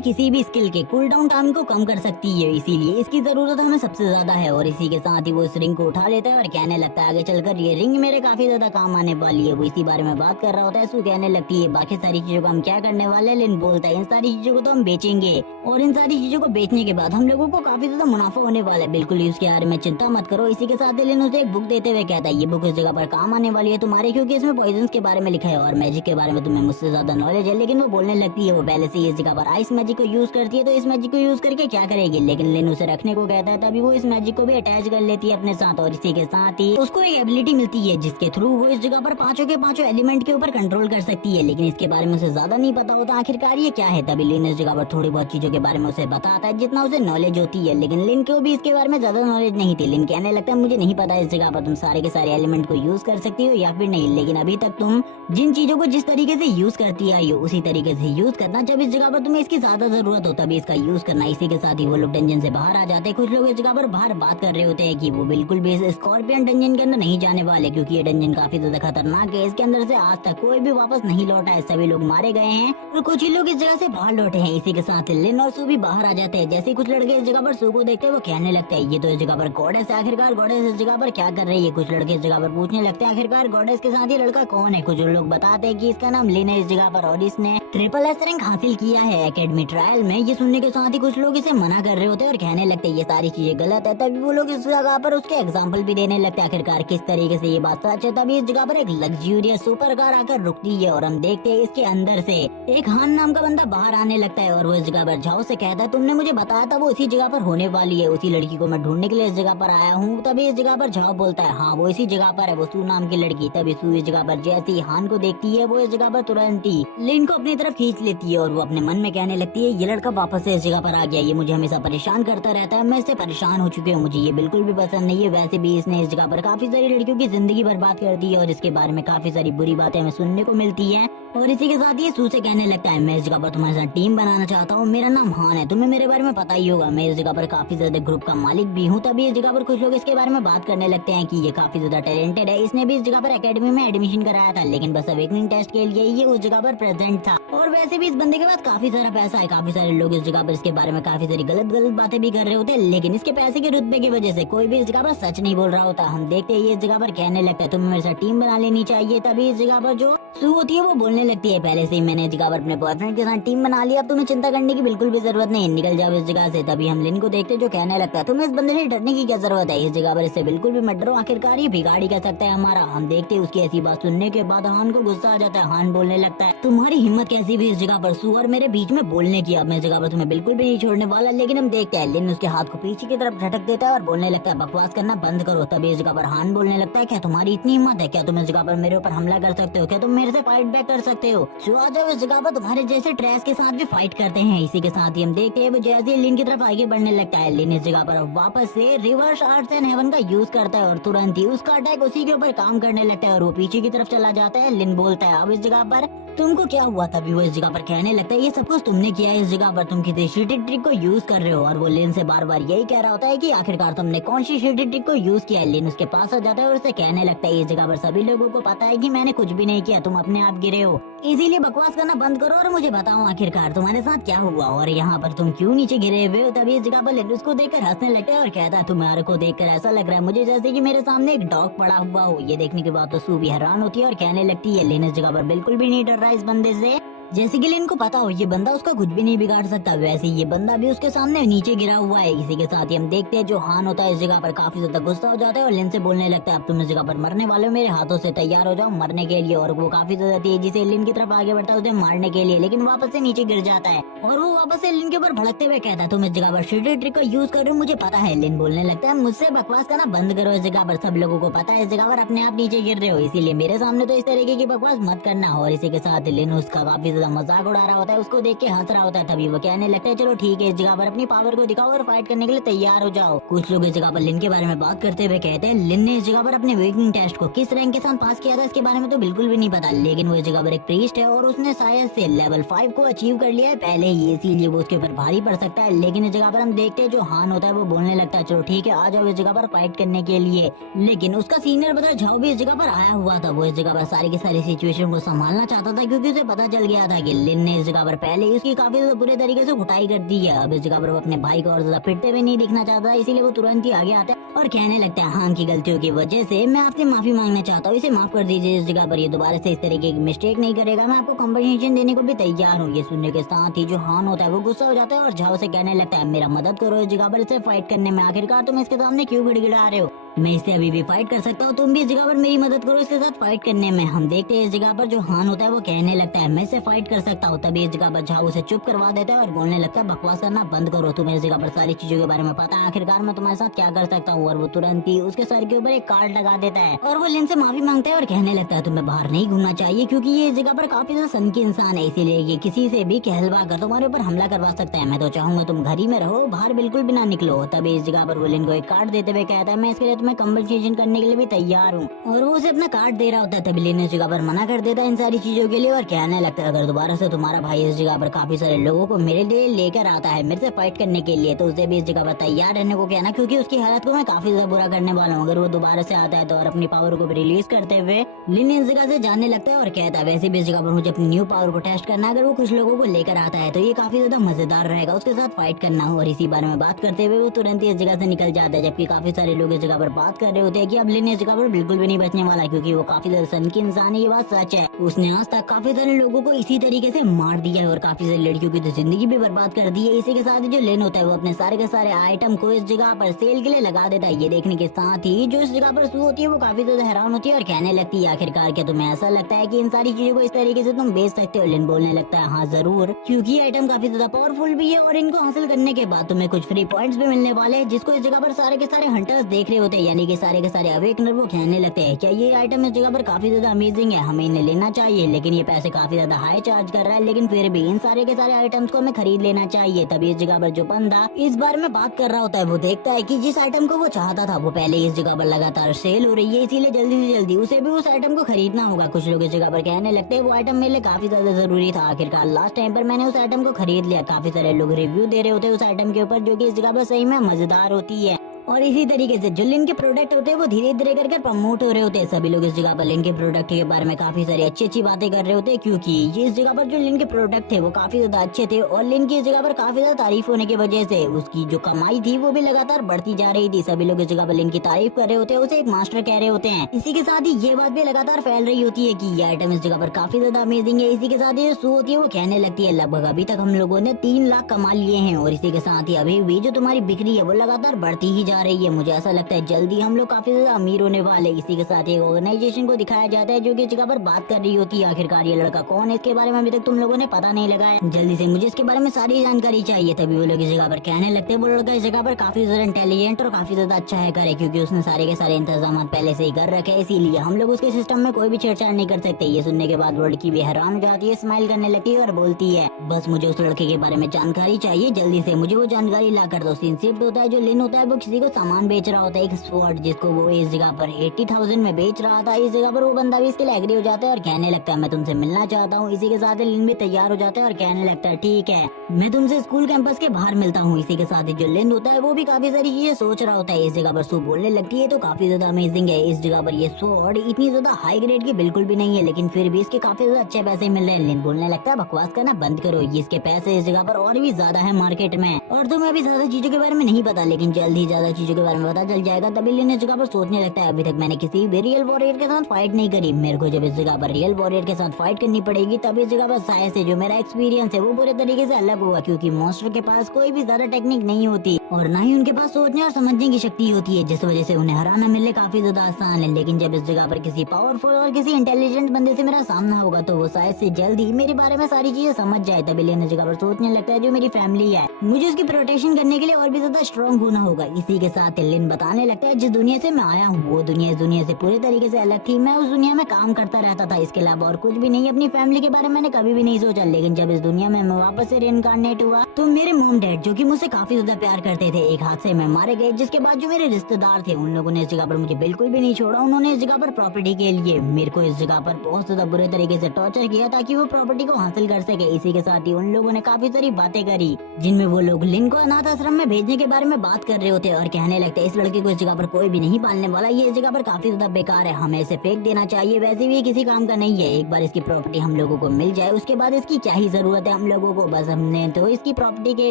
किसी भी स्किल के कूल डाउन टाइम को कम कर सकती है, इसीलिए इसकी जरूरत हमें सबसे ज्यादा है। और इसी के साथ ही वो इस रिंग को उठा लेता है और कहने लगता है आगे चलकर ये रिंग मेरे काफी ज्यादा काम आने वाली है। वो इसी बारे में बात कर रहा होता है। सू कहने लगती है बाकी सारी चीजों को हम क्या करने वाले हैं। लिन बोलता है इन सारी चीजों को तो हम बेचेंगे और इन सारी चीजों को बेचने के बाद हम लोगों को काफी ज्यादा मुनाफा होने वाला है, बिल्कुल ही उसके बारे में चिंता मत करो। इसी के साथ लिन उसे एक बुक देते हुए कहता है ये बुक इस जगह पर काम आने वाली है तुम्हारे, क्योंकि इसमें पॉइजन के बारे में लिखा है और मैजिक के बारे में तुम्हें मुझसे ज्यादा नॉलेज है। लेकिन वो बोलने लगती है वो पहले से इस जगह पर आइस मैजिक को यूज करती है तो इस मैजिक को यूज करके क्या करेगी, लेकिन लिन उसे रखने को कहता है। तभी वो इस मैजिक को भी अटैच कर लेती है अपने साथ और इसी के साथ ही उसको एक एबिलिटी मिलती है जिसके थ्रू वो इस जगह पर पांचों के पांचों एलिमेंट के ऊपर कंट्रोल कर सकती है, लेकिन इसके बारे में उसे ज्यादा नहीं पता होता आखिरकार ये क्या है। तभी लिन इस जगह पर थोड़ी बहुत चीजों के बारे में उसे बताता है जितना उसे नॉलेज होती है, लेकिन लिन को भी इसके बारे में ज्यादा नॉलेज नहीं थी। लिन कहने लगता है मुझे नहीं पता इस जगह पर तुम सारे के सारे एलिमेंट को यूज कर सकती हो या फिर नहीं, लेकिन अभी तक तुम जिन चीजों को जिस तरीके से यूज करती आई हो उसी तरीके से यूज करना, जब इस जगह पर तुम्हें इसकी ज्यादा जरूरत हो तभी इसका यूज करना। इसी के साथ ही वो लोग डंजन से बाहर आ जाते हैं। कुछ लोग इस जगह पर बाहर बात कर रहे होते हैं कि वो बिल्कुल भी इस स्कॉर्पियन डंजन के अंदर नहीं जाने वाले क्योंकि ये डंजन काफी ज्यादा खतरनाक है, इसके अंदर से आज तक कोई भी वापस नहीं लौटा है, सभी लोग मारे गए हैं और कुछ ही लोग इस जगह से बाहर लौटे हैं। इसी के साथ लिन और सू भी बाहर आ जाते हैं। जैसे कुछ लड़के इस जगह पर सू को देखते हैं वो कहने लगते हैं ये तो इस जगह पर गॉडेस है, आखिरकार गॉडेस इस जगह पर क्या कर रही है। कुछ लड़के इस जगह पर पूछने लगते हैं आखिरकार गॉडेस के साथ ये लड़का कौन है। कुछ लोग बताते हैं कि इसका नाम लिन है इस जगह पर और इसने ट्रिपल एस रैंक हासिल किया है एकेडमी ट्रायल में। ये सुनने के साथ ही कुछ लोग इसे मना कर रहे होते हैं और कहने लगते हैं ये सारी चीजें गलत है। तभी वो लोग इस जगह पर उसके एग्जाम्पल भी देने लगते हैं आखिरकार किस तरीके से ये बात सच है। तभी इस जगह पर एक लग्जूरियस सुपर कार आकर रुकती है और हम देखते हैं इसके अंदर से एक हान नाम का बंदा बाहर आने लगता है और वो इस जगह पर झाओ से कहता है तुमने मुझे बताया था वो इसी जगह पर होने वाली है, उसी लड़की को मैं ढूंढने के लिए इस जगह पर आया हूँ। तभी इस जगह पर झाओ बोलता है हाँ वो इसी जगह पर है, वो सू नाम की लड़की। तभी सू इस जगह पर जैसे ही हान को देखती है वो इस जगह पर तुरंत ही लिन को अपनी तरफ खींच लेती है और वो अपने मन में कहने लगती है ये लड़का वापस से इस जगह पर आ गया, ये मुझे हमेशा परेशान करता रहता है, मैं इससे परेशान हो चुकी हूँ, मुझे ये बिल्कुल भी पसंद नहीं है। वैसे भी इसने इस जगह पर काफी सारी लड़कियों की जिंदगी बर्बाद कर दी है और इसके बारे में काफी सारी बुरी बातें हमें सुनने को मिलती है। और इसी के साथ ये सू से कहने लगता है मैं इस जगह पर तुम्हारे साथ टीम बनाना चाहता हूँ, मेरा नाम हान है, तुम्हें मेरे बारे में पता ही होगा, मैं इस जगह पर काफी ज्यादा ग्रुप का मालिक भी हूँ। तभी इस जगह पर कुछ लोग इसके बारे में बात करने लगते हैं कि ये काफी ज्यादा टैलेंटेड है, इसने भी इस जगह पर एकेडमी में एडमिशन कराया था, लेकिन बस अवेकनिंग टेस्ट के लिए ये उस जगह पर प्रेजेंट था। और वैसे भी इस बंदे के पास काफी सारा पैसा है, काफी सारे लोग इस जगह पर इसके बारे में काफी सारी गलत गलत बातें भी कर रहे होते हैं, लेकिन इसके पैसे के रुतबे की वजह से कोई भी इस जगह पर सच नहीं बोल रहा होता। हम देखते हैं ये इस जगह पर कहने लगता है तुम्हें मेरे साथ टीम बना लेनी चाहिए। तभी इस जगह पर जो सू होती है वो बोलने लगती है पहले से ही मैंने इस जगह पर अपने बॉयफ्रेंड के साथ टीम बना लिया, अब तुम्हें चिंता करने की बिल्कुल भी जरूरत नहीं, निकल जाओ इस जगह से। तभी हम लिन को देखते जो कहने लगता है तुम्हें इस बंदे से डरने की क्या जरूरत है, इस जगह पर इससे बिल्कुल भी मत डरो, आखिरकार ये बिगाड़ी कर सकता है हमारा। हम देखते हैं उसकी ऐसी बात सुनने के बाद हान को गुस्सा आ जाता है। हान बोलने लगता है तुम्हारी हिम्मत कैसी भी इस जगह पर सू और मेरे बीच में बोलने की, अब मैं इस जगह पर तुम्हें बिल्कुल भी नहीं छोड़ने वाला। लेकिन हम देखते हैं लिन उसके हाथ को पीछे की तरफ झटक देता है और बोलने लगता है बकवास करना बंद करो। तभी इस जगह पर हान बोलने लगता है क्या तुम्हारी इतनी हिम्मत है, क्या तुम इस जगह पर मेरे ऊपर हमला कर सकते हो, क्या तुम मेरे से फाइट बैक कर सकते हो, जो आ जाओ इस जगह पर तुम्हारे जैसे ट्रैश के साथ भी फाइट करते हैं। इसी के साथ ही हम देखते हैं वो जैसे लिन की तरफ आगे बढ़ने लगता है, लिन इस जगह पर वापस से रिवर्स आर्ट्स एंड हेवन का यूज करता है और तुरंत ही उसका अटैक उसी के ऊपर काम करने लगता है और वो पीछे की तरफ चला जाता है। लिन बोलता है अब इस जगह पर तुमको क्या हुआ, तभी वो इस जगह पर कहने लगता है ये सब कुछ तुमने किया है, इस जगह पर तुम किसी शीटेड ट्रिक को यूज कर रहे हो। और वो लिन से बार बार यही कह रहा होता है कि आखिरकार तुमने कौन सी शीटेड ट्रिक को यूज किया है। लिन उसके पास आ जाता है और उससे कहने लगता है इस जगह पर सभी लोगों को पता है कि मैंने कुछ भी नहीं किया, तुम अपने आप गिरे हो, इसीलिए बकवास करना बंद करो और मुझे बताओ आखिरकार तुम्हारे साथ क्या हुआ और यहाँ पर तुम क्यों नीचे गिरे हुए हो। तभी इस जगह पर लिन उसको देखकर हंसने लगता है और कहता है तुम्हारे को देखकर ऐसा लग रहा है मुझे जैसे कि मेरे सामने एक डॉग पड़ा हुआ हो। ये देखने के बाद तो सू भी हैरान होती है और कहने लगती है लिन इस जगह पर बिल्कुल भी नहीं डर रहा इस बंदे से, जैसे कि लिन को पता हो ये बंदा उसका कुछ भी नहीं बिगाड़ सकता, वैसे ये बंदा भी उसके सामने नीचे गिरा हुआ है। इसी के साथ ही हम देखते हैं जो हान होता है इस जगह पर काफी ज्यादा गुस्सा हो जाता है और लिन से बोलने लगता है अब तुम इस जगह पर मरने वाले हो, मेरे हाथों से तैयार हो जाओ मरने के लिए। और वो काफी ज्यादा तेजी से लिन की तरफ आगे बढ़ता है उसे मारने के लिए, लेकिन वापस से नीचे गिर जाता है और वो वापस से लिन के ऊपर भड़कते हुए कहता है तुम इस जगह पर शीटेड ट्रिक को यूज कर रहे हो, मुझे पता है। लिन बोलने लगता है मुझसे बकवास करना बंद करो, इस जगह पर सब लोगों को पता है इस जगह पर अपने आप नीचे गिर रहे हो, इसीलिए मेरे सामने तो इस तरीके की बकवास मत करना। और इसी के साथ लिन उसका काफी ज्यादा मजाक उड़ा रहा होता है, उसको देख के हंस रहा होता है। तभी वो कहने लगता है चलो ठीक है इस जगह पर अपनी पावर को दिखाओ और फाइट करने के लिए तैयार हो जाओ। कुछ लोग इस जगह पर लिन के बारे में बात करते हुए कहते हैं लिन ने इस जगह पर अपने वेकिंग टेस्ट को किस रैंक के साथ पास किया था इसके बारे में तो बिल्कुल भी नहीं पता, लेकिन वो इस जगह पर एक प्रीस्ट है और उसने शायद से लेवल 5 को अचीव कर लिया है पहले ही, इसीलिए वो उसके ऊपर भारी पड़ सकता है। लेकिन इस जगह पर हम देखते हैं जो हान होता है वो बोलने लगता है चलो ठीक है आ जाओ इस जगह पर फाइट करने के लिए। लेकिन उसका सीनियर ब्रदर झाओ भी इस जगह पर आया हुआ था, वो इस जगह पर सारी की सारी सिचुएशन को संभालना चाहता था क्योंकि उसे पता चल गया था कि लिन ने इस जगह पर पहले ही उसकी काफी बुरे तरीके से कुटाई कर दी है। अब इस जगह पर वो अपने भाई को और ज्यादा पिटते हुए नहीं दिखना चाहता, इसीलिए वो तुरंत ही आगे आता है और कहने लगता है हान की गलतियों की वजह से मैं आपसे माफी मांगना चाहता हूँ, इसे माफ कर दीजिए, इस जगह पर ये दोबारा से इस तरीके की मिस्टेक नहीं करेगा, मैं आपको कॉम्पनसेशन देने को भी तैयार हूँ। ये सुनने के साथ ही जो हान होता है वो गुस्सा हो जाता है और झाओ से कहने लगता है मेरा मदद करो इस जगह पर इसे फाइट करने में, आखिरकार तुम इसके सामने क्यों गिड़गिड़ा रहे हो, मैं इससे अभी भी फाइट कर सकता हूँ, तुम भी इस जगह पर मेरी मदद करो इसके साथ फाइट करने में। हम देखते हैं इस जगह पर जो हान होता है वो कहने लगता है मैं इससे फाइट कर सकता हूँ। तभी इस जगह पर झाओ उसे चुप करवा देता है और बोलने लगता है बकवास करना बंद करो, तुम्हें इस जगह पर सारी चीजों के बारे में पता है, आखिरकार मैं तुम्हारे साथ क्या कर सकता हूँ। और वो तुरंत ही उसके सर के ऊपर एक कार्ड लगा देता है और वो लिन से माफी मांगता है और कहने लगता है तुम्हें बाहर नहीं घूमना चाहिए क्योंकि ये इस जगह पर काफी ज्यादा सन की इंसान है, इसीलिए ये किसी से भी कहलवा कर तुम्हारे ऊपर हमला करवा सकता है, मैं तो चाहूंगा तुम घर ही में रहो, बाहर बिल्कुल भी ना निकलो। तभी इस जगह पर वो लिन को एक कार्ड देते हुए कहता है मैं इसके लिए तुम्हें कम्पनसेशन करने के लिए भी तैयार हूँ और वो उसे अपना कार्ड दे रहा होता है। तभी लिन इस जगह पर मना कर देता है इन सारी चीजों के लिए और कहने लगता है अगर दोबारा से तुम्हारा भाई इस जगह पर काफी सारे लोगों को मेरे लिए लेकर आता है मेरे से फाइट करने के लिए तो उसे भी इस जगह पर तैयार रहने को कहना, क्योंकि उसकी हालत को मैं काफी ज्यादा बुरा करने वाला हूँ। अगर वो दोबारा से आता है तो और अपनी पावर को भी रिलीज करते हुए लिन इस जगह से जाने लगता है और कहता है वैसे भी इस जगह पर मुझे अपनी न्यू पावर को टेस्ट करना, अगर वो कुछ लोगों को लेकर आता है तो ये काफी ज्यादा मजेदार रहेगा उसके साथ फाइट करना हो। और इसी बारे में बात करते हुए वो तुरंत ही इस जगह से निकल जाता है, जबकि काफी सारे लोग इस जगह पर बात कर रहे होते हैं कि अब लिन इस जगह पर बिल्कुल भी नहीं बचने वाला क्योंकि वो काफी ज्यादा सन की इंसान है, ये बात सच है। उसने आज तक काफी सारे लोगों को इसी तरीके से मार दिया है और काफी सारी लड़कियों की तो जिंदगी भी बर्बाद कर दी है। इसी के साथ ही जो लिन होता है वो अपने सारे के सारे आइटम को इस जगह पर सेल के लिए लगा देता है। ये देखने के साथ ही जो इस जगह पर सू होती है वो काफी ज्यादा हैरान होती है और कहने लगती है आखिरकार क्या तुम्हें ऐसा लगता है कि इन सारी चीजों को इस तरीके से तुम बेच सकते हो। लिन बोलने लगता है हाँ जरूर, क्योंकि ये आइटम काफी ज्यादा पावरफुल भी है और इनको हासिल करने के बाद तुम्हें कुछ फ्री पॉइंट्स भी मिलने वाले हैं, जिसको इस जगह पर सारे के सारे हंटर्स देख रहे होते हैं, यानी कि सारे के सारे अवेकनर वो कहने लगते हैं क्या ये आइटम इस जगह पर काफी ज्यादा अमेजिंग है, हमें इन्हें लेना चाहिए, लेकिन ये पैसे काफी ज्यादा हाई चार्ज कर रहा है। लेकिन फिर भी इन सारे के सारे आइटम्स को हमें खरीद लेना चाहिए। तभी इस जगह पर जो बंदा इस बारे में बात कर रहा होता है वो देखता है कि जिस आइटम को वो चाहता था वो पहले इस जगह पर लगातार सेल हो रही है, इसीलिए जल्दी से जल्दी उसे भी उस आइटम को खरीदना होगा। कुछ लोग इस जगह पर कहने लगते हैं वो आइटम मेरे लिए काफी ज्यादा जरूरी था। आखिरकार लास्ट टाइम पर मैंने उस आइटम को खरीद लिया। काफी सारे लोग रिव्यू दे रहे होते हैं उस आइटम के ऊपर, जो कि इस जगह पर सही में मजेदार होती है। और इसी तरीके से जो लिन के प्रोडक्ट होते हैं वो धीरे धीरे करके प्रमोट हो रहे होते हैं। सभी लोग इस जगह पर लिन के प्रोडक्ट के बारे में काफी सारी अच्छी अच्छी बातें कर रहे होते हैं, क्योंकि ये इस जगह पर जो लिन के प्रोडक्ट थे वो काफी ज्यादा अच्छे थे। और लिन की इस जगह पर काफी ज्यादा तारीफ होने की वजह से उसकी जो कमाई थी वो भी लगातार बढ़ती जा रही थी। सभी लोग इस जगह पर लिन की तारीफ कर रहे होते हैं, उसे एक मास्टर कह रहे होते हैं। इसी के साथ ही ये बात भी लगातार फैल रही होती है कि ये आइटम इस जगह पर काफी ज्यादा अमेजिंग है। इसी के साथ ही जो सू होती है वो कहने लगती है लगभग अभी तक हम लोगों ने 3 लाख कमा लिए हैं। और इसी के साथ ही अभी भी जो तुम्हारी बिक्री है वो लगातार बढ़ती ही जा रही है। मुझे ऐसा लगता है जल्दी हम लोग काफी ज्यादा अमीर होने वाले। इसी के साथ एक ऑर्गेनाइजेशन को दिखाया जाता है जो कि इस जगह पर बात कर रही होती है। आखिरकार ये लड़का कौन है इसके बारे में अभी तक तुम लोगों ने पता नहीं लगाया। जल्दी से मुझे इसके बारे में सारी जानकारी चाहिए। तभी वो लोग इस जगह पर कहने लगते हैं वो लड़का इस जगह पर काफी ज्यादा इंटेलिजेंट और काफी ज्यादा अच्छा हैकर है, क्योंकि उसने सारे के सारे इंतजाम पहले से ही कर रखे हैं। इसीलिए हम लोग उसके सिस्टम में कोई भी छेड़छाड़ नहीं कर सकते। ये सुनने के बाद वो लड़की भी हैरान हो जाती है, स्माइल करने लगती है और बोलती है बस मुझे उस लड़के के बारे में जानकारी चाहिए, जल्दी से मुझे वो जानकारी ला कर दो। सीन शिफ्ट होता है, जो लिन होता है वो किसी को सामान बेच रहा होता है, एक स्वॉर्ड जिसको वो इस जगह पर 80,000 में बेच रहा था। इस जगह पर वो बंदा भी इसके लिए एग्री हो जाता है और कहने लगता है मैं तुमसे मिलना चाहता हूँ। इसी के साथ लिन भी तैयार हो जाता है और कहने लगता है ठीक है मैं तुमसे स्कूल कैंपस के बाहर मिलता हूँ। इसी के साथ ही जो लिन होता है वो भी काफी सारी चीजें सोच रहा होता है। इस जगह पर सू बोलने लगती है तो काफी ज्यादा अमेजिंग है। इस जगह पर ये स्वॉर्ड इतनी ज्यादा हाई ग्रेड की बिल्कुल भी नहीं है, लेकिन फिर भी इसके काफी ज्यादा अच्छे पैसे मिल रहे हैं। लिन बोलने लगता है बकवास करना बंद करो, ये इसके पैसे इस जगह पर और भी ज्यादा है मार्केट में, और तुम्हें अभी ज्यादा चीजों के बारे में नहीं पता, लेकिन जल्द ही ज्यादा चीजों के बारे में पता चल जाएगा। तभी लिन इस जगह पर सोचने लगता है अभी तक मैंने किसी भी रियल वॉरियर के साथ फाइट नहीं करी, मेरे को जब इस जगह पर रियल वॉरियर के साथ फाइट करनी पड़ेगी तब इस जगह पर शायद से जो मेरा एक्सपीरियंस है वो पूरे तरीके से अलग होगा, क्योंकि मॉन्स्टर के पास कोई भी ज्यादा टेक्निक नहीं होती और ना ही उनके पास सोचने और समझने की शक्ति होती है, जिस वजह से उन्हें हराना मिलने काफी ज्यादा आसान है। लेकिन जब इस जगह पर किसी पावरफुल और किसी इंटेलिजेंट बंदे से मेरा सामना होगा तो वो शायद से जल्द ही मेरे बारे में सारी चीजें समझ जाए। तभी लिन इस जगह पर सोचने लगता है जो मेरी फैमिली है मुझे उसकी प्रोटेक्शन करने के लिए और भी ज्यादा स्ट्रॉन्ग होना होगा। इसी के साथ लिन बताने लगता है जिस दुनिया से मैं आया हूँ वो दुनिया इस दुनिया से पूरे तरीके से अलग थी। मैं उस दुनिया में काम करता रहता था, इसके अलावा और कुछ भी नहीं। अपनी फैमिली के बारे में मैंने कभी भी नहीं सोचा, लेकिन जब इस दुनिया में मैं वापस से रीइंकार्नेट हुआ तो मेरे मॉम डैड जो कि मुझसे काफी ज्यादा प्यार करते थे एक हादसे में मारे गए, जिसके बाद जो मेरे रिश्तेदार थे उन लोगों ने इस जगह पर मुझे बिल्कुल भी नहीं छोड़ा। उन्होंने इस जगह पर प्रॉपर्टी के लिए मेरे को इस जगह पर बहुत ज्यादा बुरे तरीके से टॉर्चर किया ताकि वो प्रॉपर्टी को हासिल कर सके। इसी के साथ ही उन लोगों ने काफी सारी बातें करी जिनमें वो लोग लिन को अनाथ आश्रम में भेजने के बारे में बात कर रहे होते और कहने लगते इस लड़के को इस जगह पर कोई भी नहीं पालने वाला, ये इस जगह पर काफी ज्यादा बेकार है, हमें इसे फेंक देना चाहिए, वैसे भी किसी काम का नहीं है। एक बार इसकी प्रॉपर्टी हम लोगों को मिल जाए उसके बाद इसकी क्या ही जरूरत है हम लोगों को, बस हमने तो इसकी प्रॉपर्टी के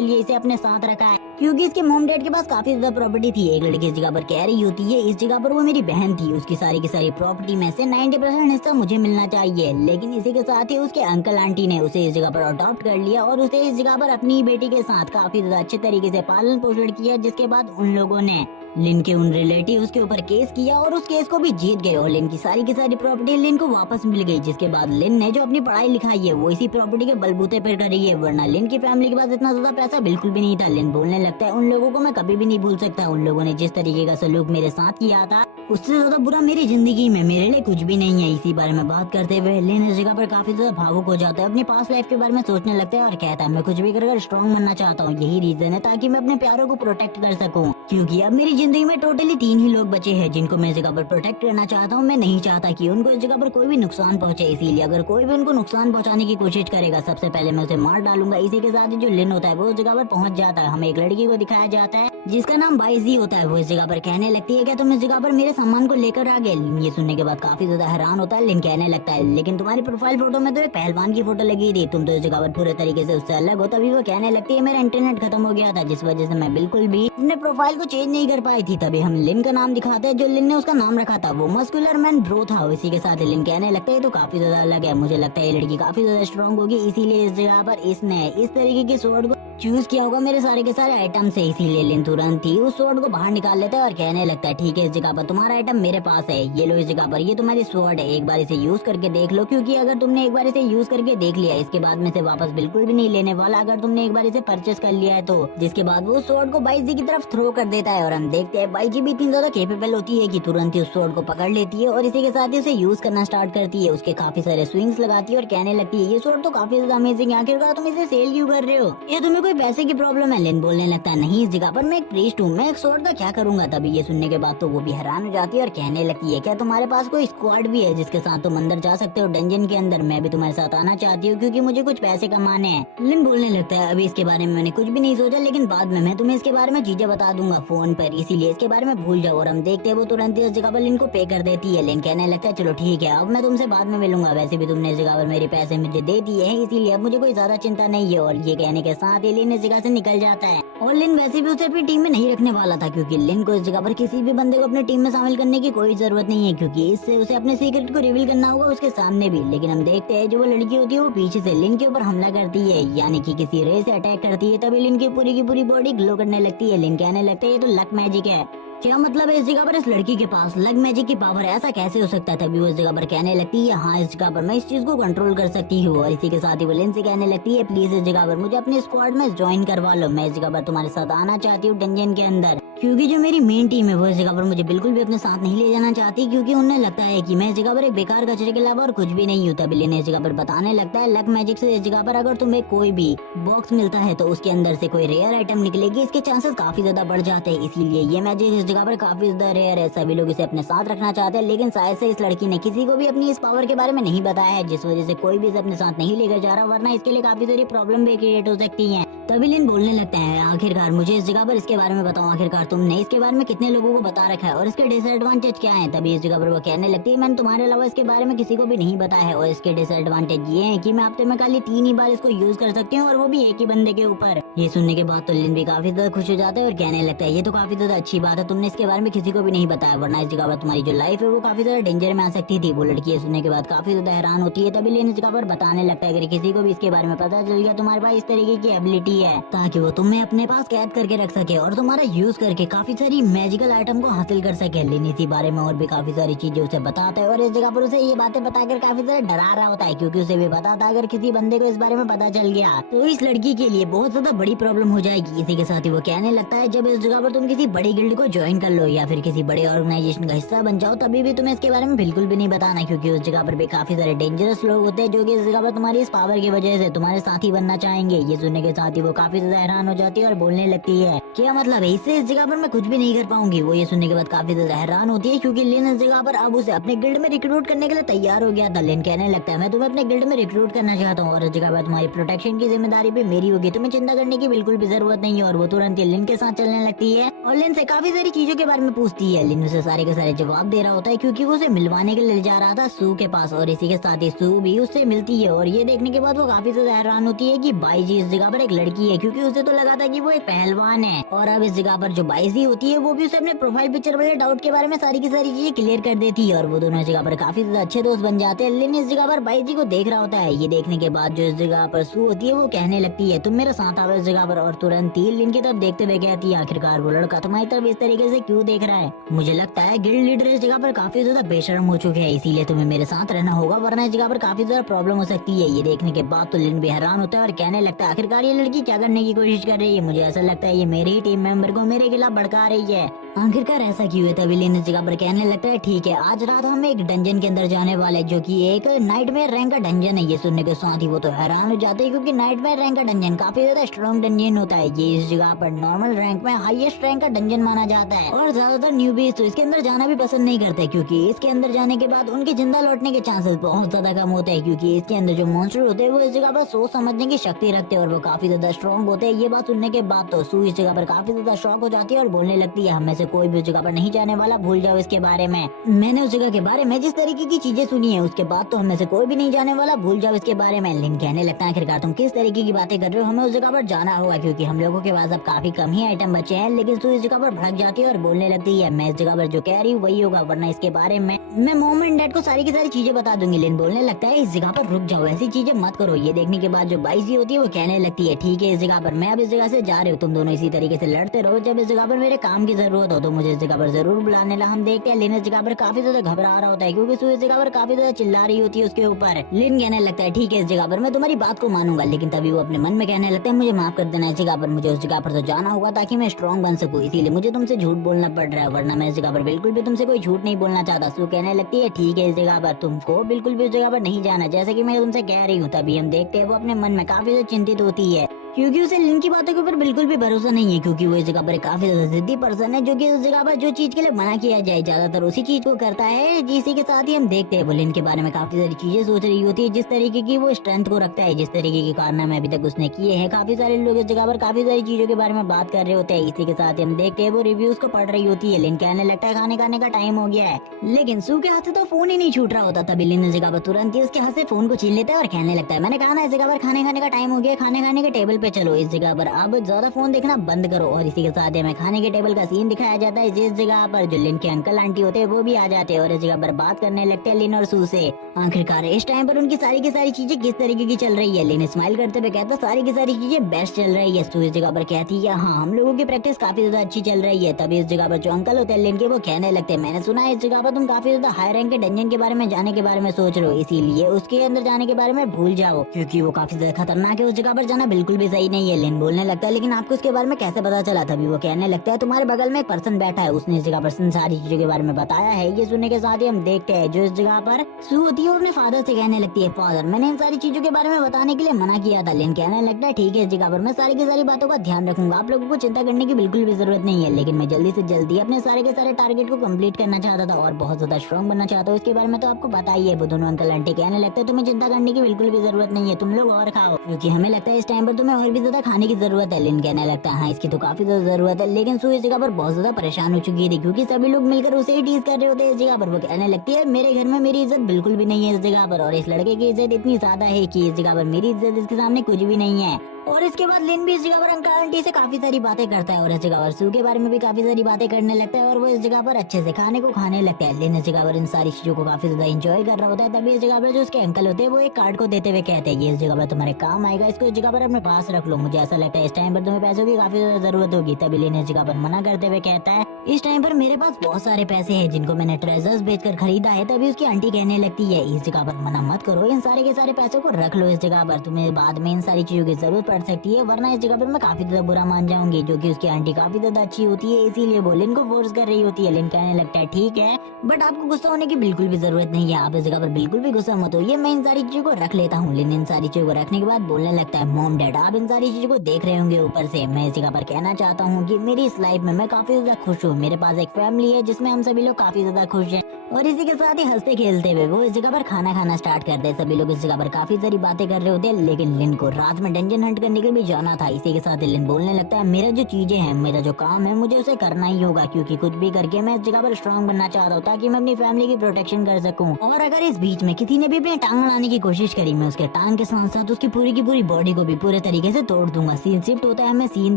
लिए इसे अपने साथ रखा है क्योंकि इसके मॉम डैड के पास काफी ज्यादा प्रॉपर्टी थी। एक लड़की इस जगह पर कह रही होती है इस जगह पर वो मेरी बहन थी, उसकी सारी की सारी प्रॉपर्टी में से 90% हिस्सा मुझे मिलना चाहिए। लेकिन इसी के साथ ही उसके अंकल आंटी ने उसे इस जगह पर अडॉप्ट कर लिया और उसे इस जगह पर अपनी बेटी के साथ काफी ज्यादा अच्छे तरीके से पालन पोषण किया, जिसके बाद उन लोगों ने लिन के उन रिलेटिव्स के ऊपर केस किया और उस केस को भी जीत गए और लिन की सारी प्रॉपर्टी लिन को वापस मिल गई। जिसके बाद लिन ने जो अपनी पढ़ाई लिखाई है वो इसी प्रॉपर्टी के बलबूते पर करी है, वरना लिन की फैमिली के पास इतना ज्यादा पैसा बिल्कुल भी नहीं था। लिन बोलने लगता है उन लोगों को मैं कभी भी नहीं भूल सकता, उन लोगों ने जिस तरीके का सलूक मेरे साथ किया था उससे ज्यादा बुरा मेरी जिंदगी में मेरे लिए कुछ भी नहीं है। इसी बारे में बात करते हुए लिन इस जगह पर काफी ज्यादा भावुक हो जाता है, अपनी पास्ट लाइफ के बारे में सोचने लगता है और कहता है मैं कुछ भी कर स्ट्रॉन्ग बनना चाहता हूँ, यही रीजन है ताकि मैं अपने प्यारों को प्रोटेक्ट कर सकूँ, क्योंकि अब मेरी जिंदगी में टोटली 3 ही लोग बचे हैं जिनको मैं इस जगह पर प्रोटेक्ट करना चाहता हूँ। मैं नहीं चाहता कि उनको इस जगह पर कोई भी नुकसान पहुंचे, इसीलिए अगर कोई भी उनको नुकसान पहुंचाने की कोशिश करेगा सबसे पहले मैं उसे मार डालूंगा। इसी के साथ ही जो लिन होता है वो उस जगह पर पहुंच जाता है। हमें एक लड़की को दिखाया जाता है जिसका नाम बाइजी होता है, वो इस जगह पर कहने लगती है क्या तुम इस जगह पर मेरे सामान को लेकर आ गए। ये सुनने के बाद काफी ज्यादा हैरान होता है। लिन कहने लगता है लेकिन तुम्हारी प्रोफाइल फोटो में तो एक पहलवान की फोटो लगी थी, तुम तो इस जगह पर पूरे तरीके से उससे अलग हो। तभी वो कहने लगती है मेरा इंटरनेट खत्म हो गया था जिस वजह से मैं बिल्कुल भी अपने प्रोफाइल को चेंज नहीं कर पाई थी। तभी हम लिन का नाम दिखाते हैं, जो लिन ने उसका नाम रखा था वो मस्कुलर मैन ब्रो था। इसी के साथ लिन कहने लगता है तो काफी ज्यादा अलग है, मुझे लगता है ये लड़की काफी ज्यादा स्ट्रॉन्ग होगी, इसीलिए इस जगह पर इसने इस तरीके की स्वॉर्ड को चूज किया होगा मेरे सारे के सारे आइटम से, इसीलिए लिन तुरंत ही उस स्वॉर्ड को बाहर निकाल लेता है और कहने लगता है ठीक है, इस जगह पर तुम्हारा आइटम मेरे पास है, ये लो इस जगह पर, ये तुम्हारी स्वॉर्ड है, एक बार इसे यूज करके देख लो, क्योंकि अगर तुमने एक बार इसे यूज करके देख लिया इसके बाद में से वापस बिल्कुल भी नहीं लेने वाला, अगर तुमने एक बार इसे परचेस कर लिया है तो। जिसके बाद वो स्वॉर्ड को बाई जी की तरफ थ्रो कर देता है और हम देखते हैं बाई जी भी इतनी ज्यादा केपेबल होती है कि तुरंत ही उस स्वॉर्ड को पकड़ लेती है और इसी के साथ ही उसे यूज करना स्टार्ट करती है, उसके काफी सारे स्विंग्स लगाती है और कहने लगती है ये स्वॉर्ड तो काफी ज्यादा अमेजिंग है, आखिरकार तुम इसे सेल क्यों कर रहे हो, ये तुम्हें कोई पैसे की प्रॉब्लम है। लिन बोलने लगता है नहीं, इस जगह पर मैं एक प्रीस्ट हूँ, मैं एक स्वॉर्ड का क्या करूंगा। तभी ये सुनने के बाद तो वो भी हैरान हो जाती है और कहने लगती है क्या तुम्हारे पास कोई स्क्वाड भी है जिसके साथ तुम अंदर जा सकते हो डंजन के अंदर, मैं भी तुम्हारे साथ आना चाहती हूँ क्योंकि मुझे कुछ पैसे कमाने हैं। लिन बोलने लगता है अभी इसके बारे में मैंने कुछ भी नहीं सोचा, लेकिन बाद में मैं तुम्हें इसके बारे में चीजें बता दूंगा फोन पर, इसीलिए इसके बारे में भूल जाओ। और हम देखते हैं वो तुरंत इस जगह पर लिन को पे कर देती है। लिन कहने लगता है चलो ठीक है, अब मैं तुमसे बाद में मिलूंगा, वैसे भी तुमने इस जगह पर मेरे पैसे मुझे दे दिए हैं, इसीलिए अब मुझे कोई ज्यादा चिंता नहीं है। और ये कहने के साथ ही लिन इस जगह से निकल जाता है। और लिन वैसे भी उसे अपनी टीम में नहीं रखने वाला था, क्योंकि लिन को इस जगह पर किसी भी बंदे को अपनी टीम में शामिल करने की कोई जरूरत नहीं है, क्योंकि इससे उसे अपने सीक्रेट को रिवील करना होगा उसके सामने भी। लेकिन हम देखते हैं जो वो लड़की होती है वो पीछे से लिन के ऊपर हमला करती है, यानी कि किसी रे से अटैक करती है। तभी लिन की पूरी बॉडी ग्लो करने लगती है। लिन कहने लगता है ये तो लक मैजिक है, क्या मतलब है इस जगह पर इस लड़की के पास लक मैजिक की पावर, ऐसा कैसे हो सकता है। तभी वो इस जगह पर कहने लगती है हाँ, इस जगह पर मैं इस चीज को कंट्रोल कर सकती हूँ। और इसी के साथ ही वो लिन से कहने लगती है प्लीज इस जगह पर मुझे अपने स्क्वाड में ज्वाइन करवा लो, मैं इस जगह पर तुम्हारे साथ आना चाहती हूँ डंजन के अंदर, क्योंकि जो मेरी मेन टीम है वो इस जगह पर मुझे बिल्कुल भी अपने साथ नहीं ले जाना चाहती, क्योंकि उन्हें लगता है कि मैं इस जगह पर एक बेकार कचरे के अलावा और कुछ भी नहीं हूँ। तभी लिन इस जगह पर बताने लगता है लक मैजिक से इस जगह पर अगर तुम्हें कोई भी बॉक्स मिलता है तो उसके अंदर से कोई रेयर आइटम निकलेगी, इसके चांसेस काफी ज्यादा बढ़ जाते हैं, इसीलिए ये मैजिक इस जगह पर काफी ज्यादा रेयर है, सभी लोग इसे अपने साथ रखना चाहते हैं। लेकिन शायद से इस लड़की ने किसी को भी अपनी इस पावर के बारे में नहीं बताया है, जिस वजह से कोई भी इसे अपने साथ नहीं लेकर जा रहा, वरना इसके लिए काफी सारी प्रॉब्लम भी क्रिएट हो सकती है। तभी लिन बोलने लगते हैं आखिरकार मुझे इस जगह पर इसके बारे में बताओ, आखिरकार तुमने इसके बारे में कितने लोगों को बता रखा है और इसके डिसएडवांटेज क्या है। तभी इस जगह पर वो कहने लगती है मैंने तुम्हारे अलावा इसके बारे में किसी को भी नहीं बताया है, और इसके डिसएडवांटेज ये है कि मैं हफ्ते में खाली 3 ही बार इसको यूज कर सकती हूँ और वो भी एक ही बंदे के ऊपर। ये सुनने के बाद तो लिन भी काफी ज्यादा खुश हो जाता है और कहने लगता है ये तो काफी ज्यादा अच्छी बात है, तुमने इसके बारे में किसी को भी नहीं बताया, वरना इस जगह पर तुम्हारी जो लाइफ है वो काफी ज्यादा डेंजर में आ सकती थी। वो लड़की सुनने के बाद काफी ज्यादा हैरान होती है। तभी लिन इस जगह पर बताने लगता है अगर किसी को भी इसके बारे में पता चल गया तुम्हारे पास इस तरीके की एबिलिटी है ताकि वो तुम्हें अपने पास कैद करके रख सके और तुम्हारा यूज करके काफी सारी मैजिकल आइटम को हासिल कर सके। लिन इसी बारे में और भी काफी सारी चीजें उसे बताता है और इस जगह पर उसे ये बातें बताकर काफी ज्यादा डरा रहा होता है, क्योंकि उसे भी पता था अगर किसी बंदे को इस बारे में पता चल गया तो इस लड़की के लिए बहुत ज्यादा बड़ी प्रॉब्लम हो जाएगी। इसी के साथ ही वो कहने लगता है जब इस जगह पर तुम किसी बड़ी गिल्ड को ज्वाइन कर लो या फिर किसी बड़े ऑर्गेनाइजेशन का हिस्सा बन जाओ, तभी भी तुम्हें इसके बारे में बिल्कुल भी नहीं बताना, क्योंकि उस जगह पर भी काफी सारे डेंजरस लोग होते हैं जो कि इस जगह पर तुम्हारी इस पावर की वजह से तुम्हारे साथी बनना चाहेंगे। ये सुनने के साथ ही वो काफी ज्यादा हैरान हो जाती है और बोलने लगती है क्या मतलब है इससे इस जगह पर मैं कुछ भी नहीं कर पाऊंगी। वो ये सुनने के बाद काफी ज्यादा हैरान होती है, क्योंकि लिन इस जगह पर अब उसे अपने गिल्ड में रिक्रूट करने के लिए तैयार हो गया था। लिन कहने लगता है मैं तुम्हें अपने गिल्ड में रिक्रूट करना चाहता हूँ और इस जगह पर तुम्हारी प्रोटेक्शन की जिम्मेदारी भी मेरी होगी, तुम्हें चिंता करने की बिल्कुल भी जरूरत नहीं है। और वो तुरंत ही लिन के साथ चलने लगती है और लिन से काफी सारी चीजों के बारे में पूछती है। लिन उसे सारे के सारे जवाब दे रहा होता है, क्योंकि वो उसे मिलवाने के लिए ले जा रहा था सू के पास, और इसी के साथ ही सू भी उससे मिलती है। और ये देखने के बाद वो काफी ज्यादा हैरान होती है कि बाईजी इस जगह पर एक लड़की है, क्योंकि उसे तो लगा था कि वो एक पहलवान है। और अब इस जगह पर जो बाईजी होती है वो भी उसे अपने प्रोफाइल पिक्चर वाले डाउट के बारे में सारी की सारी चीजें क्लियर कर देती है और वो दोनों इस जगह पर काफी ज्यादा अच्छे दोस्त बन जाते हैं। लिन इस जगह पर बाईजी को देख रहा होता है। ये देखने के बाद जो इस जगह पर सू होती है वो कहने लगती है तुम मेरे साथ आओ इस जगह पर, और तुरंत ही लिन की तरफ देखते हुए कहती है आखिरकार वो लड़का तुम्हारी तरफ इस तरीके से क्यों देख रहा है। मुझे लगता है गिल्ड लीडर इस जगह पर काफी ज्यादा बेशर्म हो चुके हैं, इसीलिए तुम्हें मेरे साथ रहना होगा, वरना इस जगह पर काफी ज्यादा प्रॉब्लम हो सकती है। ये देखने के बाद तो लिन भी हैरान होता है और कहने लगता है आखिरकार ये लड़की क्या करने की कोशिश कर रही है, मुझे ऐसा लगता है ये मेरे ही टीम मेंबर को मेरे खिलाफ भड़का रही है, आखिरकार ऐसा क्यों है। तभी लिन इस जगह पर कहने लगता है ठीक है आज रात हम एक डंजन के अंदर जाने वाले, जो कि एक नाइटमेयर रैंक का डंजन है। ये सुनने के साथ ही वो तो हैरान हो जाते हैं, क्योंकि नाइटमेयर रैंक का डंजन काफी ज्यादा स्ट्रॉन्ग डंजन होता है। ये इस जगह पर नॉर्मल रैंक में हाईएस्ट रैंक का डंजन माना जाता है और ज्यादातर न्यूबीज तो इसके अंदर जाना भी पसंद नहीं करते, क्योंकि इसके अंदर जाने के बाद उनके जिंदा लौटने के चांसेस बहुत ज्यादा कम होते हैं, क्योंकि इसके अंदर जो मॉन्स्टर होते हैं वो इस जगह पर सोच समझने की शक्ति रखते हैं और वो काफी ज्यादा स्ट्रॉन्ग होते हैं। ये बात सुनने के बाद तो सू इस जगह पर काफी ज्यादा शॉक हो जाती है और बोलने लगती है हम में से से कोई भी उस जगह पर नहीं जाने वाला, भूल जाओ इसके बारे में। मैंने उस जगह के बारे में जिस तरीके की चीजें सुनी है उसके बाद तो हमें से कोई भी नहीं जाने वाला, भूल जाओ इसके बारे में। लिन कहने लगता है आखिरकार तुम किस तरीके की बातें कर रहे हो, हमें उस जगह पर जाना होगा क्योंकि हम लोगों के पास अब काफी कम ही आइटम बचे हैं। लेकिन तू इस जगह पर भड़क जाती है और बोलने लगती है मैं इस जगह पर जो कह रही हूँ वही होगा, वरना इसके बारे में मैं मॉम एंड डैड को सारी की सारी चीजें बता दूंगी। लिन बोलने लगता है इस जगह पर रुक जाओ, ऐसी चीजें मत करो। ये देखने के बाद जो बाइजी होती है वो कहने लगती है ठीक है इस जगह पर मैं अब इस जगह से जा रही हूँ, तुम दोनों इसी तरीके से लड़ते रहो, जब इस जगह पर मेरे काम की जरूरत हो तो मुझे इस जगह पर जरूर बुलाने ला। हम देखते हैं लिन इस जगह पर काफी ज्यादा घबरा रहा होता है क्योंकि सू इस जगह पर काफी ज्यादा चिल्ला रही होती है उसके ऊपर। लिन कहने लगता है ठीक है इस जगह पर मैं तुम्हारी बात को मानूंगा, लेकिन तभी वो अपने मन में कहने लगता है मुझे माफ कर देना, इस जगह पर मुझे उस जगह पर तो जाना होगा ताकि मैं स्ट्रॉन्ग बन सकूं, इसीलिए मुझे तुमसे झूठ बोलना पड़ रहा है, वरना मैं इस जगह पर बिल्कुल भी तुमसे कोई झूठ नहीं बोलना चाहता। सू कहने लगती है ठीक है इस जगह पर तुमको बिल्कुल भी उस जगह पर नहीं जाना, जैसे कि मैं तुमसे कह रही हूँ। तभी हम देखते हैं वो अपने मन में काफी ज्यादा चिंतित होती है क्योंकि उसे लिन की बातों के ऊपर बिल्कुल भी भरोसा नहीं है, क्योंकि वो इस जगह पर काफी ज्यादा जिद्दी पर्सन है जो कि उस जगह पर जो चीज के लिए मना किया जाए ज्यादातर उसी चीज को करता है। इसी के साथ ही हम देखते हैं वो लिन के बारे में काफी सारी चीजें सोच रही होती है, जिस तरीके की वो स्ट्रेंथ को रखता है, जिस तरीके के कारनामे अभी तक उसने किए हैं। काफी सारे लोग इस जगह पर काफी सारी चीजों के बारे में बात कर रहे होते हैं। इसी के साथ ही हम देखते हैं वो रिव्यूज को पढ़ रही होती है। लिन कहने लगता है खाने खाने का टाइम हो गया है, लेकिन सू के हाथ से तो फोन ही नहीं छूट रहा होता। तभी लिन इस जगह पर तुरंत ही उसके हाथ से फोन को छीन लेता है और कहने लगता है मैंने कहा ना इस जगह पर खाने खाने का टाइम हो गया, खाने खाने के टेबल पे चलो, इस जगह अब ज्यादा फोन देखना बंद करो। और इसी के साथ हमें खाने के टेबल का सीन दिखाया जाता है जिस जगह पर जो लिन के अंकल आंटी होते हैं वो भी आ जाते हैं और इस जगह पर बात करने लगते हैं लिन और सू से। आखिरकार इस टाइम पर उनकी सारी की सारी चीजें किस तरीके की चल रही है। लिन स्माइल करते हुए कहता है सारी की सारी चीजें बेस्ट चल रही है। सू इस जगह पर कहती है हाँ हम लोगों की प्रैक्टिस काफी ज्यादा अच्छी चल रही है। तभी इस जगह पर जो अंकल होते हैं लिन के वो कहने लगते हैं मैंने सुना है इस जगह पर तुम काफी ज्यादा हाई रैंक के डंजन के बारे में जाने के बारे में सोच रहे हो, इसीलिए उसके अंदर जाने के बारे में भूल जाओ क्योंकि वो काफी ज्यादा खतरनाक है, उस जगह पर जाना बिल्कुल भी सही नहीं है। लिन बोलने लगता है लेकिन आपको उसके बारे में कैसे पता चला। तभी वो कहने लगता है तुम्हारे बगल में एक पर्सन बैठा है, उसने इस जगह पर सारी चीजों के बारे में बताया है। ये सुनने के साथ ही हम देखते हैं जो इस जगह पर सू होती है और अपने फादर से कहने लगती है फादर मैंने इन सारी चीजों के बारे में बताने के लिए मना किया था। लिन कहने लगता है ठीक है इस जगह पर मैं सारी की सारी बातों का ध्यान रखूंगा, आप लोगों को चिंता करने की बिल्कुल भी जरूरत नहीं है, लेकिन मैं जल्दी से जल्दी अपने सारे के सारे टारगेट को कंप्लीट करना चाहता था और बहुत ज्यादा स्ट्रॉन्ग बनना चाहता हूँ, इसके बारे में तो आपको पता ही है। वो दोनों अंकल आंटी कहने लगते हैं तुम्हें चिंता करने की बिल्कुल भी जरूरत नहीं है, तुम लोग और खाओ क्योंकि हमें लगता है इस टाइम पर तुम्हें और भी ज्यादा खाने की जरूरत है। लिन कहने लगता है हाँ इसकी तो काफी ज्यादा जरूरत है, लेकिन सू इस जगह पर बहुत ज्यादा परेशान हो चुकी थी क्योंकि सभी लोग मिलकर उसे ही टीज कर रहे होते हैं। इस जगह पर वो कहने लगती है मेरे घर में मेरी इज्जत बिल्कुल भी नहीं है इस जगह पर, और इस लड़के की इज्जत इतनी ज्यादा है कि इस जगह पर मेरी इज्जत इसके सामने कुछ भी नहीं है। और इसके बाद लिन भी इस जगह पर अंकल आंटी से काफी सारी बातें करता है और इस जगह पर सू के बारे में भी काफी सारी बातें करने लगता है और वो इस जगह पर अच्छे से खाने को खाने लगता है। लिन इस जगह पर इन सारी चीजों को काफी ज्यादा एंजॉय कर रहा होता है। तभी इस जगह पर जो उसके अंकल होते हैं वो एक कार्ड को देते हुए कहते हैं ये इस जगह पर तुम्हारे काम आएगा, इसको इस जगह पर अपने पास रख लो, मुझे ऐसा लगता है इस टाइम पर तुम्हें पैसों की काफी ज्यादा जरूरत होगी। तभी लिन इस जगह पर मना करते हुए कहता है इस टाइम पर मेरे पास बहुत सारे पैसे हैं जिनको मैंने ट्रेजर्स बेचकर खरीदा है। तभी उसकी आंटी कहने लगती है इस जगह पर मना मत करो, इन सारे के सारे पैसों को रख लो, इस जगह पर तुम्हें बाद में इन सारी चीजों की जरूरत पड़ सकती है, वरना इस जगह पर मैं काफी ज्यादा बुरा मान जाऊंगी। जो कि उसकी आंटी काफी ज्यादा अच्छी होती है इसीलिए वो लिन को फोर्स कर रही होती है। लिन कहने लगता है ठीक है बट आपको गुस्सा होने की बिल्कुल भी जरूरत नहीं है, आप इस जगह पर बिल्कुल भी गुस्सा मत हो, ये मैं इन सारी चीजों को रख लेता हूँ। लिन इन सारी चीजों को रखने के बाद बोलने लगता है मॉम डैड आप इन सारी चीजों को देख रहे होंगे ऊपर से, मैं इस जगह पर कहना चाहता हूँ कि मेरी इस लाइफ में मैं काफी ज्यादा खुश हूँ, मेरे पास एक फैमिली है जिसमें हम सभी लोग काफी ज्यादा खुश हैं। और इसी के साथ ही हंसते खेलते हुए वो इस जगह पर खाना खाना स्टार्ट करते हैं। सभी लोग इस जगह पर काफी सारी बातें कर रहे होते हैं, लेकिन लिन को रात में डंजन हंट करने के लिए भी जाना था। इसी के साथ लिन बोलने लगता है मेरा जो चीजें हैं, मेरा जो काम है, मुझे उसे करना ही होगा क्योंकि कुछ भी करके मैं इस जगह पर स्ट्रॉन्ग बनना चाहता हूँ ताकि मैं अपनी फैमिली की प्रोटेक्शन कर सकूं। और अगर इस बीच में किसी ने भी अपनी टांग अड़ाने की कोशिश करी, मैं उसके टांग के साथ साथ उसकी पूरी बॉडी को भी पूरे तरीके से तोड़ दूंगा। सीन शिफ्ट होता है, हमें सीन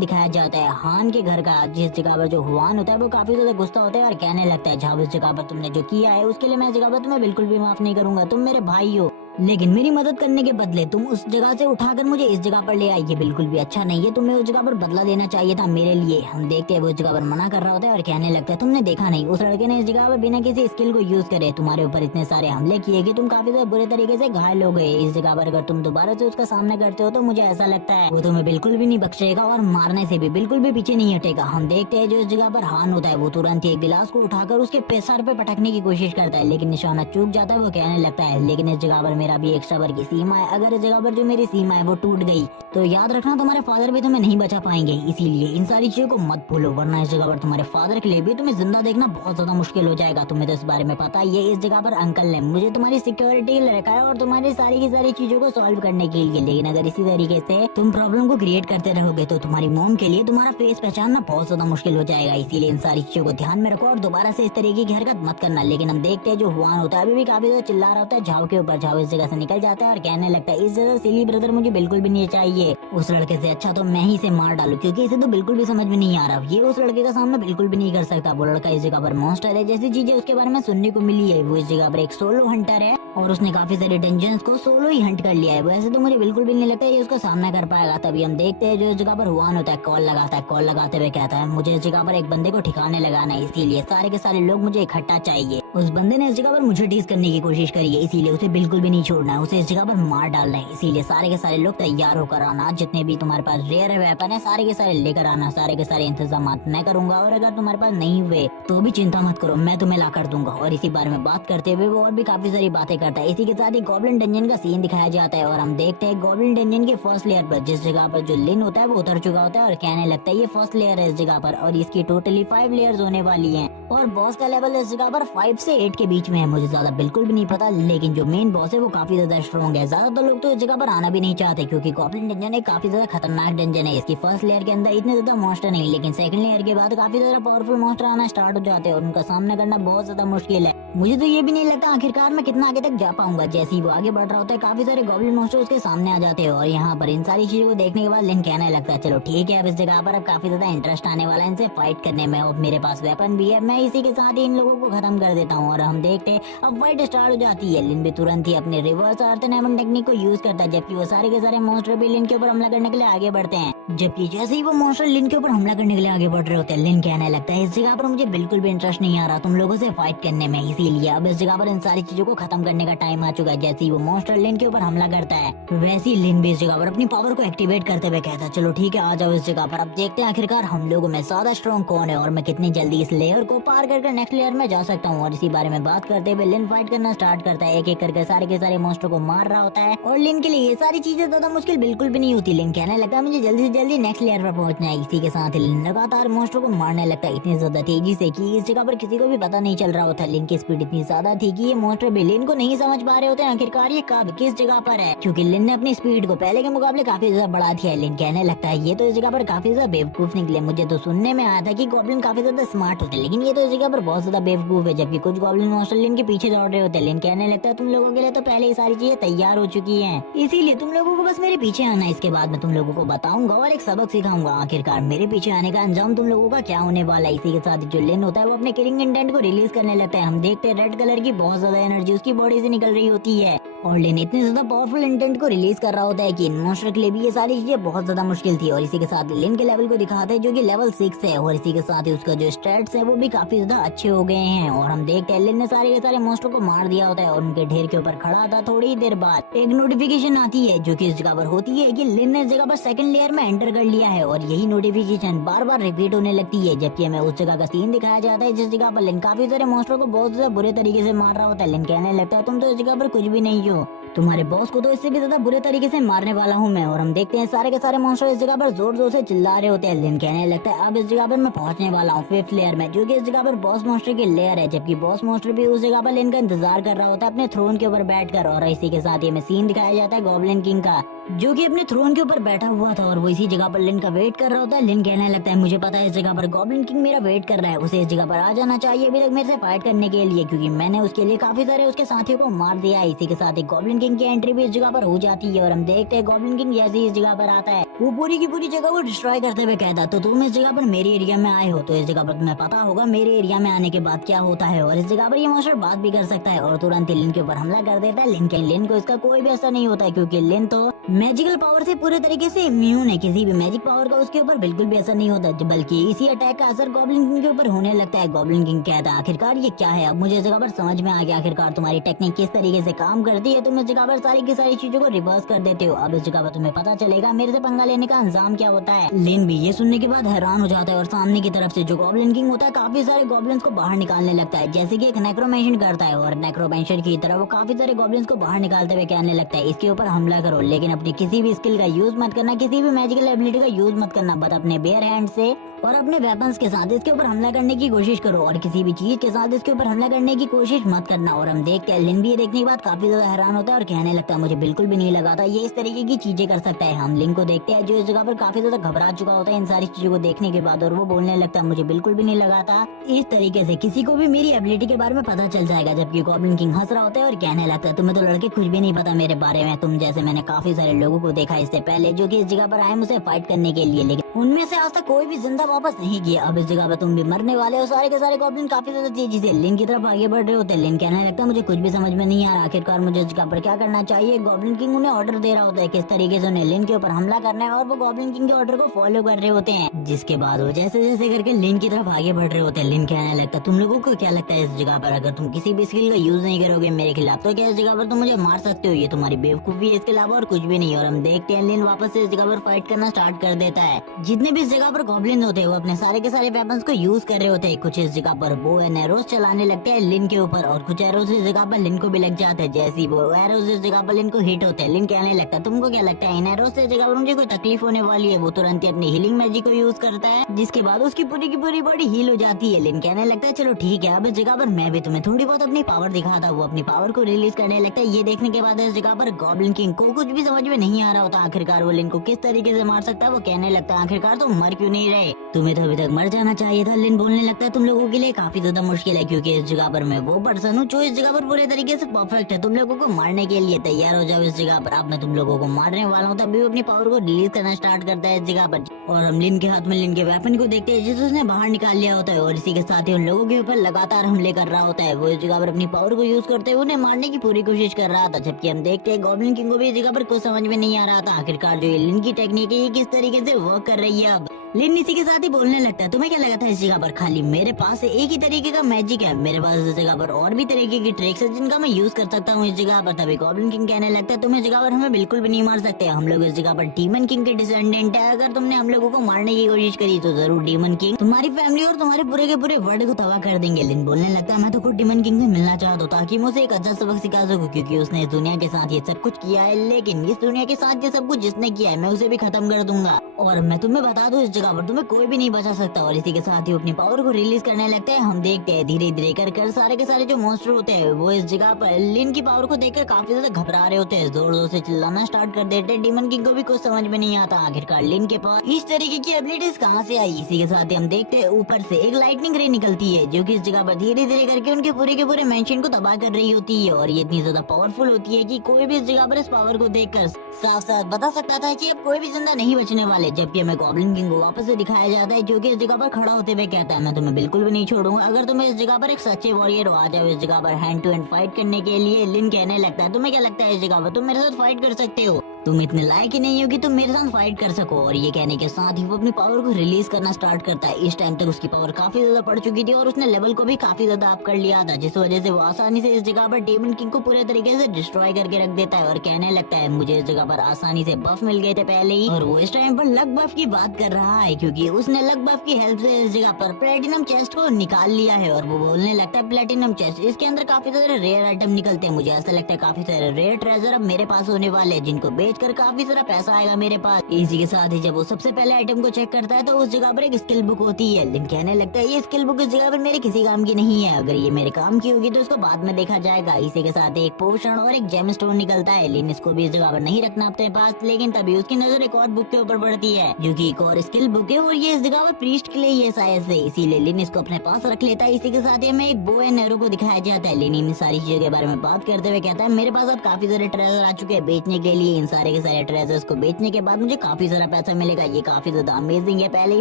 दिखाया जाता है हान के घर का, जिस जगह पर जो हुआन होता है वो काफी ज्यादा गुस्सा होता है और कहने लगता है जाओ इस जगह पर तुमने जो किया है उसके लिए मैं इस जगह पर तुम्हें बिल्कुल भी माफ नहीं करूंगा, तुम मेरे भाई हो, लेकिन मेरी मदद करने के बदले तुम उस जगह से उठाकर मुझे इस जगह पर ले आई, ये बिल्कुल भी अच्छा नहीं है, तुम्हें उस जगह पर बदला लेना चाहिए था मेरे लिए। हम देखते हैं वो उस जगह पर मना कर रहा होता है और कहने लगता है तुमने देखा नहीं उस लड़के ने इस जगह पर बिना किसी स्किल को यूज करे तुम्हारे ऊपर इतने सारे हमले किए कि तुम काफी ज्यादा बुरे तरीके से घायल हो गए। इस जगह पर अगर तुम दोबारा से उसका सामना करते हो तो मुझे ऐसा लगता है वो तुम्हें बिल्कुल भी नहीं बख्शेगा और मारने से भी बिल्कुल भी पीछे नहीं हटेगा। हम देखते हैं जो इस जगह पर हान होता है वो तुरंत ही एक गिलास को उठाकर उसके सर पे पटकने की कोशिश करता है, लेकिन निशाना चूक जाता है। वो कहने लगता है लेकिन इस जगह पर मेरा भी एक सबर की सीमा है। अगर इस जगह पर जो मेरी सीमा है वो टूट गई तो याद रखना तुम्हारे फादर भी तुम्हें नहीं बचा पाएंगे। इसीलिए इन सारी चीजों को मत भूलो, वरना इस जगह पर तुम्हारे फादर के लिए भी तुम्हें जिंदा देखना बहुत ज्यादा मुश्किल हो जाएगा। तुम्हें तो इस बारे में पता ही है। इस जगह पर अंकल ने मुझे तुम्हारी सिक्योरिटी के लिए रखा है और तुम्हारी सारी की सारी चीजों को सॉल्व करने के लिए। लेकिन अगर इसी तरीके से तुम प्रॉब्लम को क्रिएट करते रहोगे तो तुम्हारी मॉम के लिए तुम्हारा फेस पहचानना बहुत ज्यादा मुश्किल हो जाएगा। इसीलिए इन सारी चीजों को ध्यान में रखो और दोबारा से इस तरीके की हरकत मत करना। लेकिन हम देखते हैं जो हुआन होता है अभी भी काफी ज्यादा चिल्ला रहा होता है झाओ के ऊपर। झाओ इस जगह से निकल जाता है और कहने लगता है इस जगह सिली ब्रदर मुझे बिल्कुल भी नहीं चाहिए। उस लड़के से अच्छा तो मैं ही इसे मार डालूं, क्योंकि इसे तो बिल्कुल भी समझ में नहीं आ रहा। ये उस लड़के का सामना बिल्कुल भी नहीं कर सकता। वो लड़का इस जगह पर मॉन्स्टर है जैसी चीजें उसके बारे में सुनने को मिली है। वो इस जगह पर एक सोलो हंटर है और उसने काफी सारे डेंजर्स को सोलो ही हंट कर लिया है। वैसे तो मुझे बिल्कुल भी नहीं लगता ये उसका सामना कर पाएगा। तभी हम देखते हैं जो इस जगह पर हुआन होता है कॉल लगाता है। कॉल लगाते हुए कहता है मुझे इस जगह पर एक बंदे को ठिकाने लगाना है, इसीलिए सारे के सारे लोग मुझे इकट्ठा चाहिए। उस बंदे ने इस जगह पर मुझे टीज करने की कोशिश करी है, इसीलिए उसे बिल्कुल भी नहीं छोड़ना है, उसे इस जगह पर मार डालना है। इसीलिए सारे के सारे लोग तैयार होकर आना। जितने भी तुम्हारे पास रेयर वेपन है सारे के सारे लेकर आना। सारे के सारे इंतजाम मैं करूंगा और अगर तुम्हारे पास नहीं हुए तो भी चिंता मत करो, मैं तुम्हें ला कर दूंगा। और इसी बारे में बात करते हुए वो और भी काफी सारी बातें करता है। इसी के साथ ही गॉब्लिन डंजन का सीन दिखाया जाता है और हम देखते हैं गॉब्लिन डंजन के फर्स्ट लेयर पर जिस जगह पर जो लिन होता है वो उतर चुका होता है और कहने लगता है ये फर्स्ट लेयर है इस जगह पर और इसकी टोटली 5 लेयर्स होने वाली हैं और बॉस का लेवल इस जगह पर 5 से 8 के बीच में है। मुझे ज्यादा बिल्कुल भी नहीं पता, लेकिन जो मेन बॉस है वो काफी ज्यादा स्ट्रॉन्ग है। ज्यादातर लोग तो इस जगह पर आना भी नहीं चाहते क्योंकि गॉब्लिन डंजन एक काफी ज्यादा खतरनाक डंजन है। इसकी फर्स्ट लेयर के अंदर इतने ज्यादा मॉन्स्टर नहीं, लेकिन सेकंड लेयर के बाद काफी ज्यादा पावरफुल मॉन्स्टर आना स्टार्ट हो जाते हैं और उनका सामना करना बहुत ज्यादा मुश्किल है। मुझे तो ये भी नहीं लगता आखिरकार मैं कितना आगे तक जा पाऊंगा। जैसे ही वो आगे बढ़ रहा होता है काफी सारे गॉब्लिन मॉन्स्टर उसके सामने आ जाते हैं और यहाँ पर इन सारी चीजों को देखने के बाद लिन कहने लगता है चलो ठीक है अब इस जगह पर अब काफी ज्यादा इंटरेस्ट आने वाला है इनसे फाइट करने में। अब मेरे पास वेपन भी है, मैं इसी के साथ ही इन लोगों को खत्म कर देता हूँ। और हम देखते हैं अब फाइट स्टार्ट हो जाती है। लिन भी तुरंत ही अपने रिवर्स अर्थनैमन टेक्निक को यूज करता है, जबकि वो सारे के सारे मॉन्स्टर भी लिन के ऊपर हमला करने के लिए आगे बढ़ते हैं। जबकि जैसे ही वो मॉन्स्टर लिन के ऊपर हमला करने के लिए आगे बढ़ रहे होते हैं लिन कहने लगता है इस जगह पर मुझे बिल्कुल भी इंटरेस्ट नहीं आ रहा तुम लोगों से फाइट करने में, इसीलिए अब इस जगह पर इन सारी चीजों को खत्म करने का टाइम आ चुका है। जैसे ही वो मॉन्स्टर लिन के ऊपर हमला करता है वैसे ही लिन भी इस जगह पर अपनी पावर को एक्टिवेट करते हुए कहता है चलो ठीक है आ जाओ इस जगह पर। अब देखते हैं आखिरकार हम लोगों में ज्यादा स्ट्रॉन्ग कौन है और मैं कितनी जल्दी इस लेयर को पार करके नेक्स्ट लेयर में जा सकता हूँ। और इसी बारे में बात करते हुए लिन फाइट करना स्टार्ट करता है, एक एक करके सारे के सारे मॉन्स्टर को मार रहा होता है और लिन के लिए ये सारी चीजें ज्यादा मुश्किल बिल्कुल भी नहीं होती। लिन कहने लगता है मुझे जल्दी से जल्दी नेक्स्ट लेयर पर पहुंचना है। इसी के साथ ही लिन लगातार मॉन्स्टर को मारने लगता है इतनी ज्यादा तेजी से कि इस जगह पर किसी को भी पता नहीं चल रहा होता। लिन की स्पीड इतनी ज्यादा थी कि ये मॉन्स्टर भी लिन को नहीं समझ पा रहे होते आखिरकार ये कब किस जगह पर है, क्योंकि लिन ने अपनी स्पीड को पहले के मुकाबले काफी ज्यादा बढ़ा दिया है। लिन कहने लगता है ये तो इस जगह पर काफी ज्यादा बेवकूफ निकले। मुझे तो सुनने में आया था कि गॉब्लिन काफी ज्यादा स्मार्ट होते हैं, लेकिन ये तो इस जगह पर बहुत ज्यादा बेवकूफ है। जबकि कुछ गॉब्लिन मॉन्स्टर लिन के पीछे दौड़ रहे होते हैं। लिन कहने लगता है तुम लोगों के लिए तो पहले ही सारी चीजें तैयार हो चुकी हैं, इसीलिए तुम लोगों को बस मेरे पीछे आना है। इसके बाद मैं तुम लोगों को बताऊंगा और एक सबक सिखाऊंगा आखिरकार मेरे पीछे आने का अंजाम तुम लोगों का क्या होने वाला है। इसी के साथ जो लिन होता है वो अपने किलिंग इंटेंट को रिलीज करने लगता है। हम देखते हैं रेड कलर की बहुत ज्यादा एनर्जी उसकी बॉडी से निकल रही होती है और लिन इतने ज्यादा पावरफुल इंटेंट को रिलीज कर रहा होता है कि इन मॉन्स्टर के लिए भी ये सारी चीजें बहुत ज्यादा मुश्किल थी। और इसी के साथ लिन के लेवल को दिखाते हैं जो कि लेवल 6 है और इसी के साथ ही उसका जो स्टैट्स है वो भी काफी ज्यादा अच्छे हो गए हैं। और हम देखते हैं लिन ने सारे के सारे मॉन्स्टर को मार दिया होता है और उनके ढेर के ऊपर खड़ा था। थोड़ी देर बाद एक नोटिफिकेशन आती है जो कि इस जगह पर होती है कि लिन ने इस जगह पर सेकंड लेयर में एंटर कर लिया है और यही नोटिफिकेशन बार बार रिपीट होने लगती है। जबकि हमें उस जगह का सीन दिखाया जाता है जिस जगह पर लिन काफी सारे मॉन्स्टर को बहुत ज्यादा बुरे तरीके से मार रहा होता है। लिन कहने लगता है तुम तो इस जगह पर कुछ भी नहीं हो, तुम्हारे बॉस को तो इससे भी ज्यादा बुरे तरीके से मारने वाला हूँ मैं। और हम देखते हैं सारे के सारे मॉन्स्टर इस जगह पर जोर जोर से चिल्ला रहे होते हैं। लिन कहने लगता है अब इस जगह पर मैं पहुंचने वाला हूँ 5th लेयर में, जो कि इस जगह पर बॉस मॉन्स्टर की लेयर है। जबकि बॉस मॉन्स्टर भी उस जगह पर लिन का इंतजार कर रहा होता है अपने थ्रोन के ऊपर बैठकर। और इसी के साथ ही हमें सीन दिखाया जाता है गॉब्लिन किंग का जो कि अपने थ्रोन के ऊपर बैठा हुआ था और वो इसी जगह पर लिन का वेट कर रहा होता है। लिन कहने लगता है मुझे पता है इस जगह पर गॉब्लिन किंग मेरा वेट कर रहा है, उसे इस जगह पर आ जाना चाहिए अभी तक मेरे से फाइट करने के लिए, क्योंकि मैंने उसके लिए काफी सारे उसके साथियों को मार दिया है। इसी के साथ ही गॉब्लिन किंग की एंट्री भी इस जगह पर हो जाती है और हम देखते हैं गॉब्लिन किंग जैसे ही इस जगह पर आता है वो पूरी की पूरी जगह को डिस्ट्रॉय करते हुए कहता तो तुम इस जगह पर मेरे एरिया में आए हो तो इस जगह पर तुम्हें पता होगा मेरे एरिया में आने के बाद क्या होता है। और इस जगह पर ये मॉन्स्टर बात भी कर सकता है और तुरंत ही लिन के ऊपर हमला कर देता है। लिन को इसका कोई भी असर नहीं होता है क्योंकि लिन तो मैजिकल पावर से पूरे तरीके से इम्यून है। किसी भी मैजिक पावर का उसके ऊपर बिल्कुल भी असर नहीं होता, बल्कि इसी अटैक का असर गॉब्लिन किंग के ऊपर होने लगता है। गॉब्लिन किंग कहता है आखिरकार ये क्या है, अब मुझे इस जगह पर समझ में आ गया आखिरकार तुम्हारी टेक्निक किस तरीके से काम करती है। तुम इस जगह पर सारी की सारी चीजों को रिवर्स कर देते हो। अब इस जगह पर तुम्हें पता चलेगा मेरे से पंगा लेने का अंजाम क्या होता है। लिन भी ये सुनने के बाद हैरान हो जाता है और सामने की तरफ से जो गॉब्लिन किंग होता है काफी सारे गॉब्लिन्स को बाहर निकालने लगता है, जैसे कि एक नेक्रोमेंशन करता है। और नेक्रोमेंशन की तरह वो काफी सारे गॉब्लिन्स को बाहर निकालते हुए कहने लगता है इसके ऊपर हमला करो, लेकिन अपनी किसी भी स्किल का यूज मत करना, किसी भी मैजिकल एबिलिटी का यूज मत करना, बट अपने बेयर हैंड से और अपने वेपन्स के साथ इसके ऊपर हमला करने की कोशिश करो, और किसी भी चीज के साथ इसके ऊपर हमला करने की कोशिश मत करना। और हम देखते हैं लिन भी ये देखने के बाद काफी ज्यादा हैरान होता है और कहने लगता है मुझे बिल्कुल भी नहीं लगा था ये इस तरीके की चीजें कर सकता है। हम लिन को देखते हैं जो इस जगह पर काफी ज्यादा घबरा चुका होता है इन सारी चीजों को देखने के बाद, और वो बोलने लगता है मुझे बिल्कुल भी नहीं लगा था इस तरीके से किसी को भी मेरी एबिलिटी के बारे में पता चल जाएगा। जबकि गॉब्लिन किंग हंस रहा होता है और कहने लगता है तुम्हें तो लड़के कुछ भी नहीं पता मेरे बारे में, तुम जैसे मैंने काफी सारे लोगों को देखा इससे पहले जो कि इस जगह पर आए मुझसे फाइट करने के लिए, लेकिन उनमें से आज तक कोई भी जिंदा वापस नहीं गया। अब इस जगह पर तुम भी मरने वाले हो। सारे के सारे गॉब्लिन काफी ज्यादा तेजी से लिन की तरफ आगे बढ़ रहे होते हैं। लिन कहने लगता है मुझे कुछ भी समझ में नहीं आ रहा, आखिरकार मुझे इस जगह पर क्या करना चाहिए। गॉब्लिन किंग उन्हें ऑर्डर दे रहा होता है किस तरीके से उन्हें लिन के ऊपर हमला करना है, और वो गॉब्लिन किंग के ऑर्डर को फॉलो कर रहे होते हैं। जिसके बाद वो जैसे जैसे करके लिन की तरफ आगे बढ़ रहे होते हैं। लिन कहने लगता है तुम लोगों को क्या लगता है इस जगह पर अगर तुम किसी भी स्किल का यूज नहीं करोगे मेरे खिलाफ तो क्या इस जगह पर तुम मुझे मार सकते हो, ये तुम्हारी बेवकूफी है, इसके अलावा और कुछ भी नहीं। और हम देखते हैं लिन वापस से इस जगह पर फाइट करना स्टार्ट कर देता है। जितने भी इस जगह पर गॉब्लिन होते हैं वो अपने सारे के सारे वेपन्स को यूज कर रहे होते हैं। कुछ इस जगह पर बो एंड एरोज चलाने लगते हैं लिन के ऊपर, और कुछ एरोज इस जगह पर लिन को भी लग जाते हैं। जैसे ही वो एरोज इस जगह पर लिन को हिट होते हैं लिन कहने लगता है तुमको क्या लगता है इन एरोज से इस जगह पर मुझे कोई तकलीफ होने वाली है। वो तुरंत ही अपनी हीलिंग मैजिक को यूज करता है, जिसके बाद उसकी पूरी की पूरी बॉडी हील हो जाती है। लिन कहने लगता है चलो ठीक है अब इस जगह पर मैं भी तुम्हें थोड़ी बहुत अपनी पावर दिखाता हूँ। वो अपनी पावर को रिलीज करने लगता है। ये देखने के बाद इस जगह पर गॉब्लिन किंग को कुछ भी समझ में नहीं आ रहा होता आखिरकार वो लिन को किस तरीके से मार सकता है। वो कहने लगता है आखिरकार तुम मर क्यों नहीं रहे, तुम्हें तो अभी तक मर जाना चाहिए था। लिन बोलने लगता है तुम लोगों के लिए काफी ज्यादा मुश्किल है क्योंकि इस जगह पर मैं वो पर्सन हूँ जो इस जगह पर पूरे तरीके से परफेक्ट है। तुम लोगों को मारने के लिए तैयार हो जाओ इस जगह पर। अब मैं तुम लोगों को मारने वाला हूँ। तभी वो अपनी पावर को रिलीज करना स्टार्ट करता है इस जगह पर, और हम लिन के हाथ में लिन के वेपन को देखते हैं जिसे उसने बाहर निकाल लिया होता है, और इसी के साथ ही उन लोगों के ऊपर लगातार हमले कर रहा होता है। वो इस जगह पर अपनी पावर को यूज करते हुए उन्हें मारने की पूरी कोशिश कर रहा था। जबकि हम देखते हैं गॉब्लिन किंग को भी इस जगह पर कुछ समझ में नहीं आ रहा था आखिरकार जो ये लिन की टेक्निक है ये किस तरीके से वर्क कर रही है। अब लिन इसी के साथ ही बोलने लगता है तुम्हें क्या लगा था इस जगह पर खाली मेरे पास एक ही तरीके का मैजिक है, मेरे पास इस जगह पर और भी तरीके की ट्रिक्स है जिनका मैं यूज कर सकता हूँ इस जगह पर। तभी गॉब्लिन किंग कहने लगता है तुम इस जगह पर हमें बिल्कुल भी नहीं मार सकते, हम लोग इस जगह पर डीमन किंग के डिसेंडेंट है। अगर तुमने हम लोगों को मारने की कोशिश करी तो जरूर डीमन किंग तुम्हारी फैमिली और तुम्हारे पूरे के पूरे वर्ल्ड को तबाह कर देंगे। लिन बोलने लगता है मैं तो खुद डीमन किंग से मिलना चाहता हूँ ताकि मैं उसे एक अच्छा सबक सिखा सकूं, क्योंकि उसने इस दुनिया के साथ ये सब कुछ किया है, लेकिन इस दुनिया के साथ ये सब कुछ जिसने किया है मैं उसे भी खत्म कर दूंगा। और मैं तुम्हें बता दूं इस जगह पर तुम्हें कोई भी नहीं बचा सकता। और इसी के साथ ही अपनी पावर को रिलीज करने लगते हैं। हम देखते हैं धीरे धीरे कर सारे के सारे जो मॉन्स्टर होते हैं वो इस जगह पर लिन की पावर को देखकर काफी ज्यादा घबरा रहे होते हैं, जोर जोर से चिल्लाना स्टार्ट कर देते हैं। डीमन किंग को भी कुछ समझ में नहीं आता आखिरकार लिन के पास इस तरीके की एबिलिटीज कहाँ से आई। इसी के साथ ही हम देखते हैं ऊपर से एक लाइटनिंग रे निकलती है जो कि इस जगह पर धीरे धीरे करके उनके पूरे के पूरे मेंशन को तबाह कर रही होती है, और ये इतनी ज्यादा पावरफुल होती है कि कोई भी इस जगह पर इस पावर को देखकर साफ साफ बता सकता था कि अब कोई भी जिंदा नहीं बचने वाले। जबकि हमें गॉब्लिन किंग को वापस से दिखाया जाता है जो कि इस जगह पर खड़ा होते हुए कहता है मैं तुम्हें बिल्कुल भी नहीं छोड़ूंगा अगर तुम्हें इस जगह पर एक सच्चे वॉरियर आ जाओ इस जगह पर हैंड टू हैंड फाइट करने के लिए। लिन कहने लगता है तुम्हें क्या लगता है इस जगह पर तुम मेरे साथ फाइट कर सकते हो, तुम इतने लायक ही नहीं हो कि तुम मेरे साथ फाइट कर सको। और ये कहने के साथ ही वो अपनी पावर को रिलीज करना स्टार्ट करता है। इस टाइम तक उसकी पावर काफी ज्यादा बढ़ चुकी थी और उसने लेवल को भी काफी ज्यादा अप कर लिया था, जिस वजह से वो आसानी से इस जगह पर डीमन किंग को पूरे तरीके से डिस्ट्रॉय करके रख देता है। और कहने लगता है मुझे इस जगह पर आसानी से बफ मिल गए थे पहले ही, और वो इस टाइम पर लक बफ की बात कर रहा है क्योंकि उसने लक बफ की हेल्प से इस जगह पर प्लेटिनम चेस्ट को निकाल लिया है। और वो बोलने लगता है प्लेटिनम चेस्ट इसके अंदर काफी सारे रेयर आइटम निकलते हैं, मुझे ऐसा लगता है काफी सारे रेयर ट्रेजर अब मेरे पास होने वाले हैं जिनको बेचकर काफी सारा पैसा आएगा मेरे पास। इसी के साथ ही जब वो सबसे पहले आइटम को चेक करता है तो उस जगह पर एक स्किल बुक होती है। लिन कहने लगता है ये स्किल बुक इस जगह पर मेरे किसी काम की नहीं है, अगर ये मेरे काम की होगी तो इसको बाद में देखा जाएगा। इसी के साथ एक पोशन और एक जेम स्टोन निकलता है। लिन इसको भी इस जगह पर नहीं रखना अपने पास, लेकिन तभी उसकी नजर एक और बुक के ऊपर पड़ती है जो कि एक और स्किल बुक है और ये इस जगह पर प्रीस्ट के लिए ये शायद से, इसीलिए लिन इसको अपने पास रख लेता है। इसी के साथ ही हमें एक बो एंड एरो को दिखाया जाता है। लिन इन सारी चीजों के बारे में बात करते हुए कहता है मेरे पास अब काफी सारे ट्रेजर आ चुके हैं बेचने के लिए, इन सारे के सारे ट्रेजर्स को बेचने के बाद मुझे काफी सारा पैसा मिलेगा। ये काफी ज्यादा अमेजिंग है। पहले ही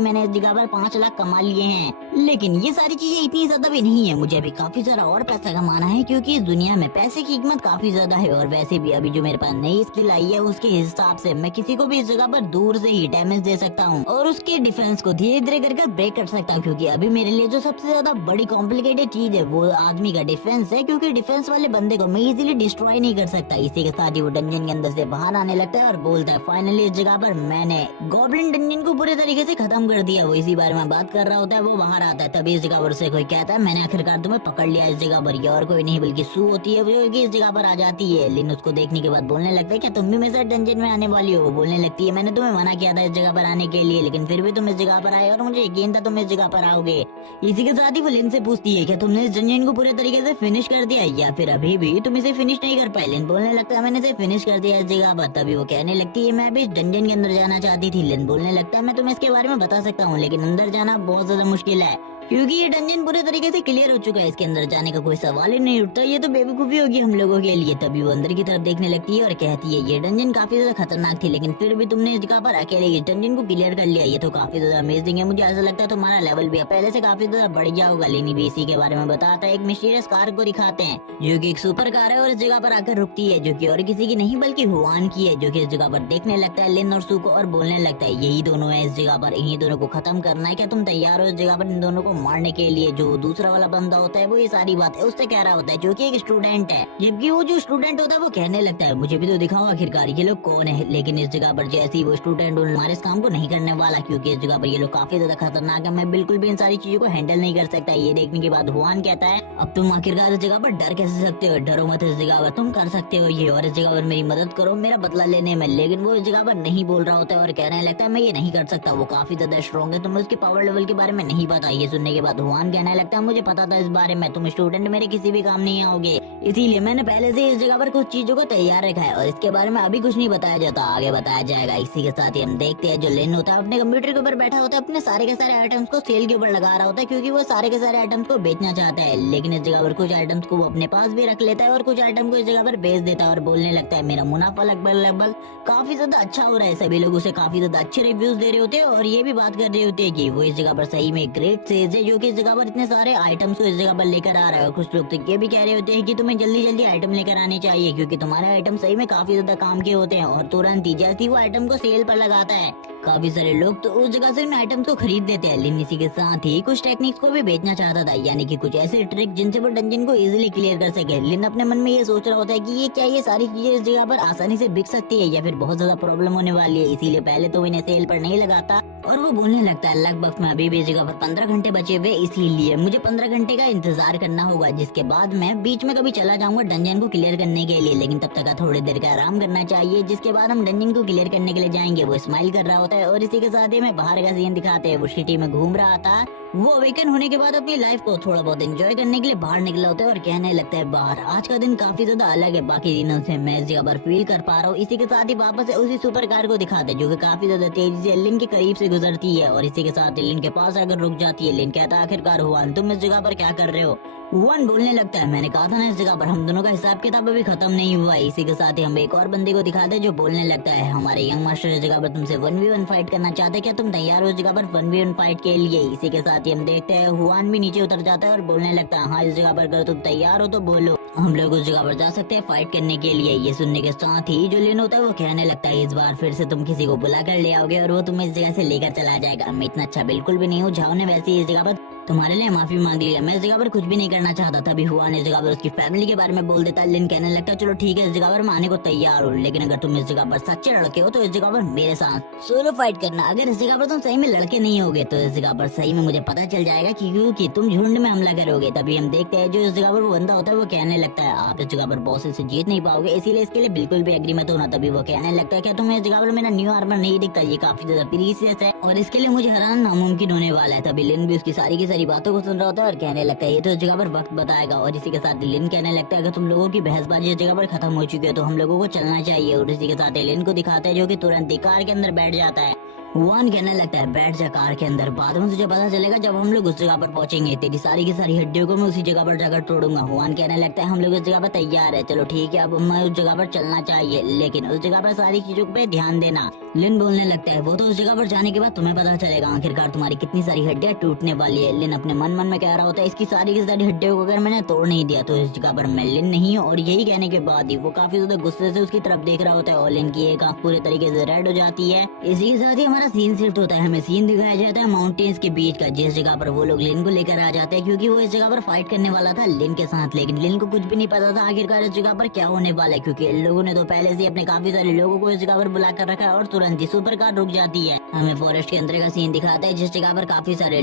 मैंने इस जगह पर 5 लाख कमा लिए हैं, लेकिन ये सारी चीजें इतनी ज्यादा भी नहीं है। मुझे अभी काफी सारा और पैसा कमाना है, क्योंकि इस दुनिया में पैसे की कीमत काफी ज्यादा है। और वैसे भी अभी जो मेरे पास नई स्किल आई है उसके हिसाब से मैं किसी को भी इस जगह पर दूर से ही डैमेज दे सकता हूँ और उसके डिफेंस को धीरे धीरे करके ब्रेक कर सकता हूँ। क्योंकि अभी मेरे लिए जो सबसे ज्यादा बड़ी कॉम्प्लिकेटेड चीज है वो आदमी का डिफेंस है, क्योंकि डिफेंस वाले बंदे को मैं इजीली डिस्ट्रॉय नहीं कर सकता। इसी के साथ ही वो डंजन के अंदर से बाहर आने लगता है और बोलता है फाइनली इस जगह पर मैंने गॉब्लिन डंजन को पूरे तरीके से खत्म कर दिया। वो इसी बारे में बात कर रहा होता है। वो बाहर आता है, तभी इस जगह पर से कोई कहता है मैंने आखिरकार तुम्हें पकड़ लिया इस जगह पर। ये और कोई नहीं बल्कि सू होती है जो कि इस जगह पर आ जाती है। लिन उसको देखने के बाद बोलने लगता है क्या तुम भी मेरे साथ डंजन में आने वाली हो? वो बोलने लगती है मैंने तुम्हें मना किया था इस जगह पर आने के लिए, लेकिन फिर भी तुम इस जगह पर आए और मुझे यकीन था तुम इस जगह पर आओगे। इसी के साथ ही वो लिन से पूछती है क्या तुमने इस डंजन को पूरे तरीके से फिनिश कर दिया या फिर अभी भी तुम इसे फिनिश नहीं कर पाए? लिन बोलने लगता है मैंने इसे फिनिश कर दिया इस जगह पर। तभी वो कहने लगती है मैं भी इस डंजन के अंदर जाना चाहती थी। लिन बोलने लगता है मैं तुम्हें इसके बारे में बता सकता हूँ, लेकिन अंदर जाना बहुत ज्यादा मुश्किल है, क्योंकि ये डंजन पूरे तरीके से क्लियर हो चुका है। इसके अंदर जाने का कोई सवाल ही नहीं उठता। ये तो बेवकूफी होगी हम लोगों के लिए। तभी वो अंदर की तरफ देखने लगती है और कहती है ये डंजन काफी ज्यादा खतरनाक थी, लेकिन फिर भी तुमने इस जगह पर अकेले इस डंजन को क्लियर कर लिया। ये तो काफी ज्यादा अमेजिंग है। मुझे ऐसा लगता है तुम्हारा लेवल भी पहले से काफी ज्यादा बढ़ गया होगा। लेनी भी इसी के बारे में बताता है। एक मिस्टीरियस कार को दिखाते हैं जो की एक सुपर कार है और इस जगह पर आकर रुकती है, जो की और किसी की नहीं बल्कि हुआन की है, जो की इस जगह पर देखने लगता है लिन और सू को और बोलने लगता है यही दोनों है इस जगह पर, इन्हीं दोनों को खत्म करना है। क्या तुम तैयार हो इस जगह पर इन दोनों को मारने के लिए? जो दूसरा वाला बंदा होता है वो ये सारी बात है उससे कह रहा होता है, जो कि एक स्टूडेंट है। जबकि वो जो स्टूडेंट होता है वो कहने लगता है मुझे भी तो दिखाओ आखिरकार ये लोग कौन है। लेकिन इस जगह पर जैसे ही वो स्टूडेंट हमारे इस काम को नहीं करने वाला, क्योंकि इस जगह पर ये लोग काफी ज्यादा खतरनाक है। मैं बिल्कुल भी इन सारी चीजों को हैंडल नहीं कर सकता। ये देखने के बाद हुआन कहता है अब तुम आखिरकार इस जगह पर डर कैसे सकते हो? डरो मत, इस जगह पर तुम कर सकते हो ये, और इस जगह पर मेरी मदद करो मेरा बदला लेने में। लेकिन वो इस जगह पर नहीं बोल रहा होता है और कहने लगता है मैं ये नहीं कर सकता, वो काफी ज्यादा स्ट्रॉन्ग है, तुम्हें उसके पावर लेवल के बारे में नहीं पता। ये सुनने के बाद हुआन कहने लगता है मुझे पता था इस बारे में, तुम स्टूडेंट मेरे किसी भी काम नहीं आओगे, इसीलिए मैंने पहले से इस जगह पर कुछ चीजों को तैयार रखा है और इसके बारे में अभी कुछ नहीं बताया जाता, आगे बताया जाएगा। इसी के साथ ही हम देखते हैं जो लिन होता है अपने कंप्यूटर के ऊपर बैठा होता है, अपने सारे के सारे आइटम्स को सेल के ऊपर लगा रहा होता है, क्योंकि वो सारे के सारे आइटम्स को बेचना चाहता है। लेकिन इस जगह पर कुछ आइटम्स को वो अपने पास भी रख लेता है और कुछ आइटम को इस जगह पर बेच देता है और बोलने लगता है मेरा मुनाफा लगभग काफी ज्यादा अच्छा हो रहा है। सभी लोग उसे काफी ज्यादा अच्छे रिव्यूज दे रहे होते हैं और ये भी बात कर रहे होते हैं कि वो इस जगह पर सही में ग्रेट सेल्स है, जो कि इस जगह पर इतने सारे आइटम्स को इस जगह पर लेकर आ रहा है। कुछ लोग तो ये भी कह रहे होते हैं कि तुम्हें जल्दी जल्दी आइटम लेकर आने चाहिए, क्योंकि तुम्हारे आइटम सही में काफी ज्यादा काम के होते हैं। और तुरंत ही जैसे ही वो आइटम को सेल पर लगाता है काफी सारे लोग तो उस जगह से इन आइटम्स को खरीद देते हैं। लिन इसी के साथ ही कुछ टेक्निक्स को भी बेचना चाहता था, यानी कि कुछ ऐसे ट्रिक जिनसे वो डंजन को इजीली क्लियर कर सके। लिन अपने मन में ये सोच रहा होता है कि ये क्या ये सारी चीजें इस जगह पर आसानी से बिक सकती है या फिर बहुत ज्यादा प्रॉब्लम होने वाली है, इसीलिए पहले तो इन्हें सेल पर नहीं लगाता। और वो बोलने लगता है लगभग में अभी भी इस जगह पर 15 घंटे बचे हुए, इसीलिए मुझे 15 घंटे का इंतजार करना होगा, जिसके बाद मैं बीच में कभी चला जाऊंगा डंजन को क्लियर करने के लिए। लेकिन तब तक थोड़ी देर का आराम करना चाहिए, जिसके बाद हम डंजन को क्लियर करने के लिए जाएंगे। वो स्माइल कर रहा होता है और इसी के साथ ही में बाहर का सीन दिखाते हैं। वो सिटी में घूम रहा था, वो अवेकन होने के बाद अपनी लाइफ को थोड़ा बहुत एंजॉय करने के लिए बाहर निकला होता है और कहने लगता है बाहर आज का दिन काफी ज्यादा अलग है बाकी दिनों से, मैं इस जगह पर फील कर पा रहा हूँ। इसी के साथ ही वापस से उसी सुपर कार को दिखाते हैं जो कि काफी ज्यादा तेजी से लिन के करीब से गुजरती है और इसी के साथ लिन के पास आकर रुक जाती है। लिन कहता है आखिरकार हुआन तुम इस जगह पर क्या कर रहे हो? हुआन बोलने लगता है मैंने कहा था ना इस जगह पर हम दोनों का हिसाब किताब अभी खत्म नहीं हुआ है। इसी के साथ ही हम एक और बंदे को दिखाते हैं जो बोलने लगता है हमारे यंग मास्टर इस जगह पर तुमसे 1v1 फाइट करना चाहते हैं, क्या तुम तैयार हो इस जगह पर 1v1 फाइट के लिए? इसी के साथ ही हम देखते हैं हुआन भी नीचे उतर जाता है और बोलने लगता है हाँ इस जगह पर अगर तुम तैयार हो तो बोलो, हम लोग उस जगह पर जा सकते हैं फाइट करने के लिए। ये सुनने के साथ ही जो लिन होता है वो कहने लगता है इस बार फिर से तुम किसी को बुला कर ले आओगे और वो तुम्हें इस जगह से लेकर चला जाएगा। मैं इतना अच्छा बिल्कुल भी नहीं हूँ, जाओ ने वैसे ही इस जगह पर तुम्हारे लिए माफी मांग लिया, मैं इस जगह पर कुछ भी नहीं करना चाहता। तभी हुआ ने इस जगह पर उसकी फैमिली के बारे में बोल देता है। लिन कहने लगता है चलो ठीक है इस जगह पर मैं आने को तैयार हूँ, लेकिन अगर तुम इस जगह पर सच्चे लड़के हो तो इस जगह पर मेरे साथ सोलो फाइट करना। अगर इस जगह पर तुम सही में लड़के नहीं होगे तो इस जगह पर सही में मुझे पता चल जाएगा क्योंकि तुम झुंड में हमला करोगे। तभी हम देखते हैं जो इस जगह पर वो बंदा होता है वो कहने लगता है आप इस जगह पर बॉस से जीत नहीं पाओगे, इसीलिए इसके लिए बिल्कुल भी एग्री मत होना। तभी वो कहने लगता है क्या तुम्हें इस जगह पर मेरा न्यू आर्मर नहीं दिखता? ये काफी ज्यादा प्रीशियस है और इसके लिए मुझे हराना नामुमकिन होने वाला है। तभी लिन भी उसकी सारी की सारी बातों को सुन रहा होता है और कहने लगता है ये तो इस जगह पर वक्त बताएगा। और इसी के साथ लिन कहने लगता है अगर तुम लोगों की बहसबाजी इस जगह पर खत्म हो चुकी है तो हम लोगों को चलना चाहिए। और इसी के साथ लिन को दिखाता है जो कि तुरंत कार के अंदर बैठ जाता है हुआन कहने लगता है बैठ जा कार के अंदर, बाद में तुझे पता चलेगा जब हम लोग उस जगह पर पहुंचेंगे, तेरी सारी की सारी हड्डियों को मैं उसी जगह पर जाकर तोड़ूंगा। हुआन कहने लगता है हम लोग उस जगह पर तैयार है, चलो ठीक है, अब हमें उस जगह पर चलना चाहिए, लेकिन उस जगह पर सारी चीजों पे ध्यान देना। लिन बोलने लगता है वो तो उस जगह पर जाने के बाद तुम्हें पता चलेगा आखिरकार तुम्हारी कितनी सारी हड्डियां टूटने वाली है। लिन अपने मन मन में कह रहा होता है इसकी सारी की सारी हड्डियों को अगर मैंने तोड़ नहीं दिया तो इस जगह पर मैं लिन नहीं हूँ। और यही कहने के बाद ही वो काफी ज्यादा गुस्से से उसकी तरफ देख रहा होता है और लिन की एक आंख पूरे तरीके से रेड हो जाती है। इसी के साथ ही हमारा सीन शिफ्ट होता है, हमें सीन दिखाया जाता है माउंटेन्स के बीच का, जिस जगह पर वो लोग लिन को लेकर आ जाते हैं क्योंकि वो इस जगह पर फाइट करने वाला था लिन के साथ। लेकिन लिन को कुछ भी नहीं पता था आखिरकार इस जगह पर क्या होने वाला है, क्योंकि इन लोगों ने तो पहले से अपने काफी सारे लोगों को इस जगह पर बुला कर रखा है और तुरंत ही सुपर कार रुक जाती है। हमें फॉरेस्ट के अंदर का सीन दिखाता है जिस जगह पर काफी सारे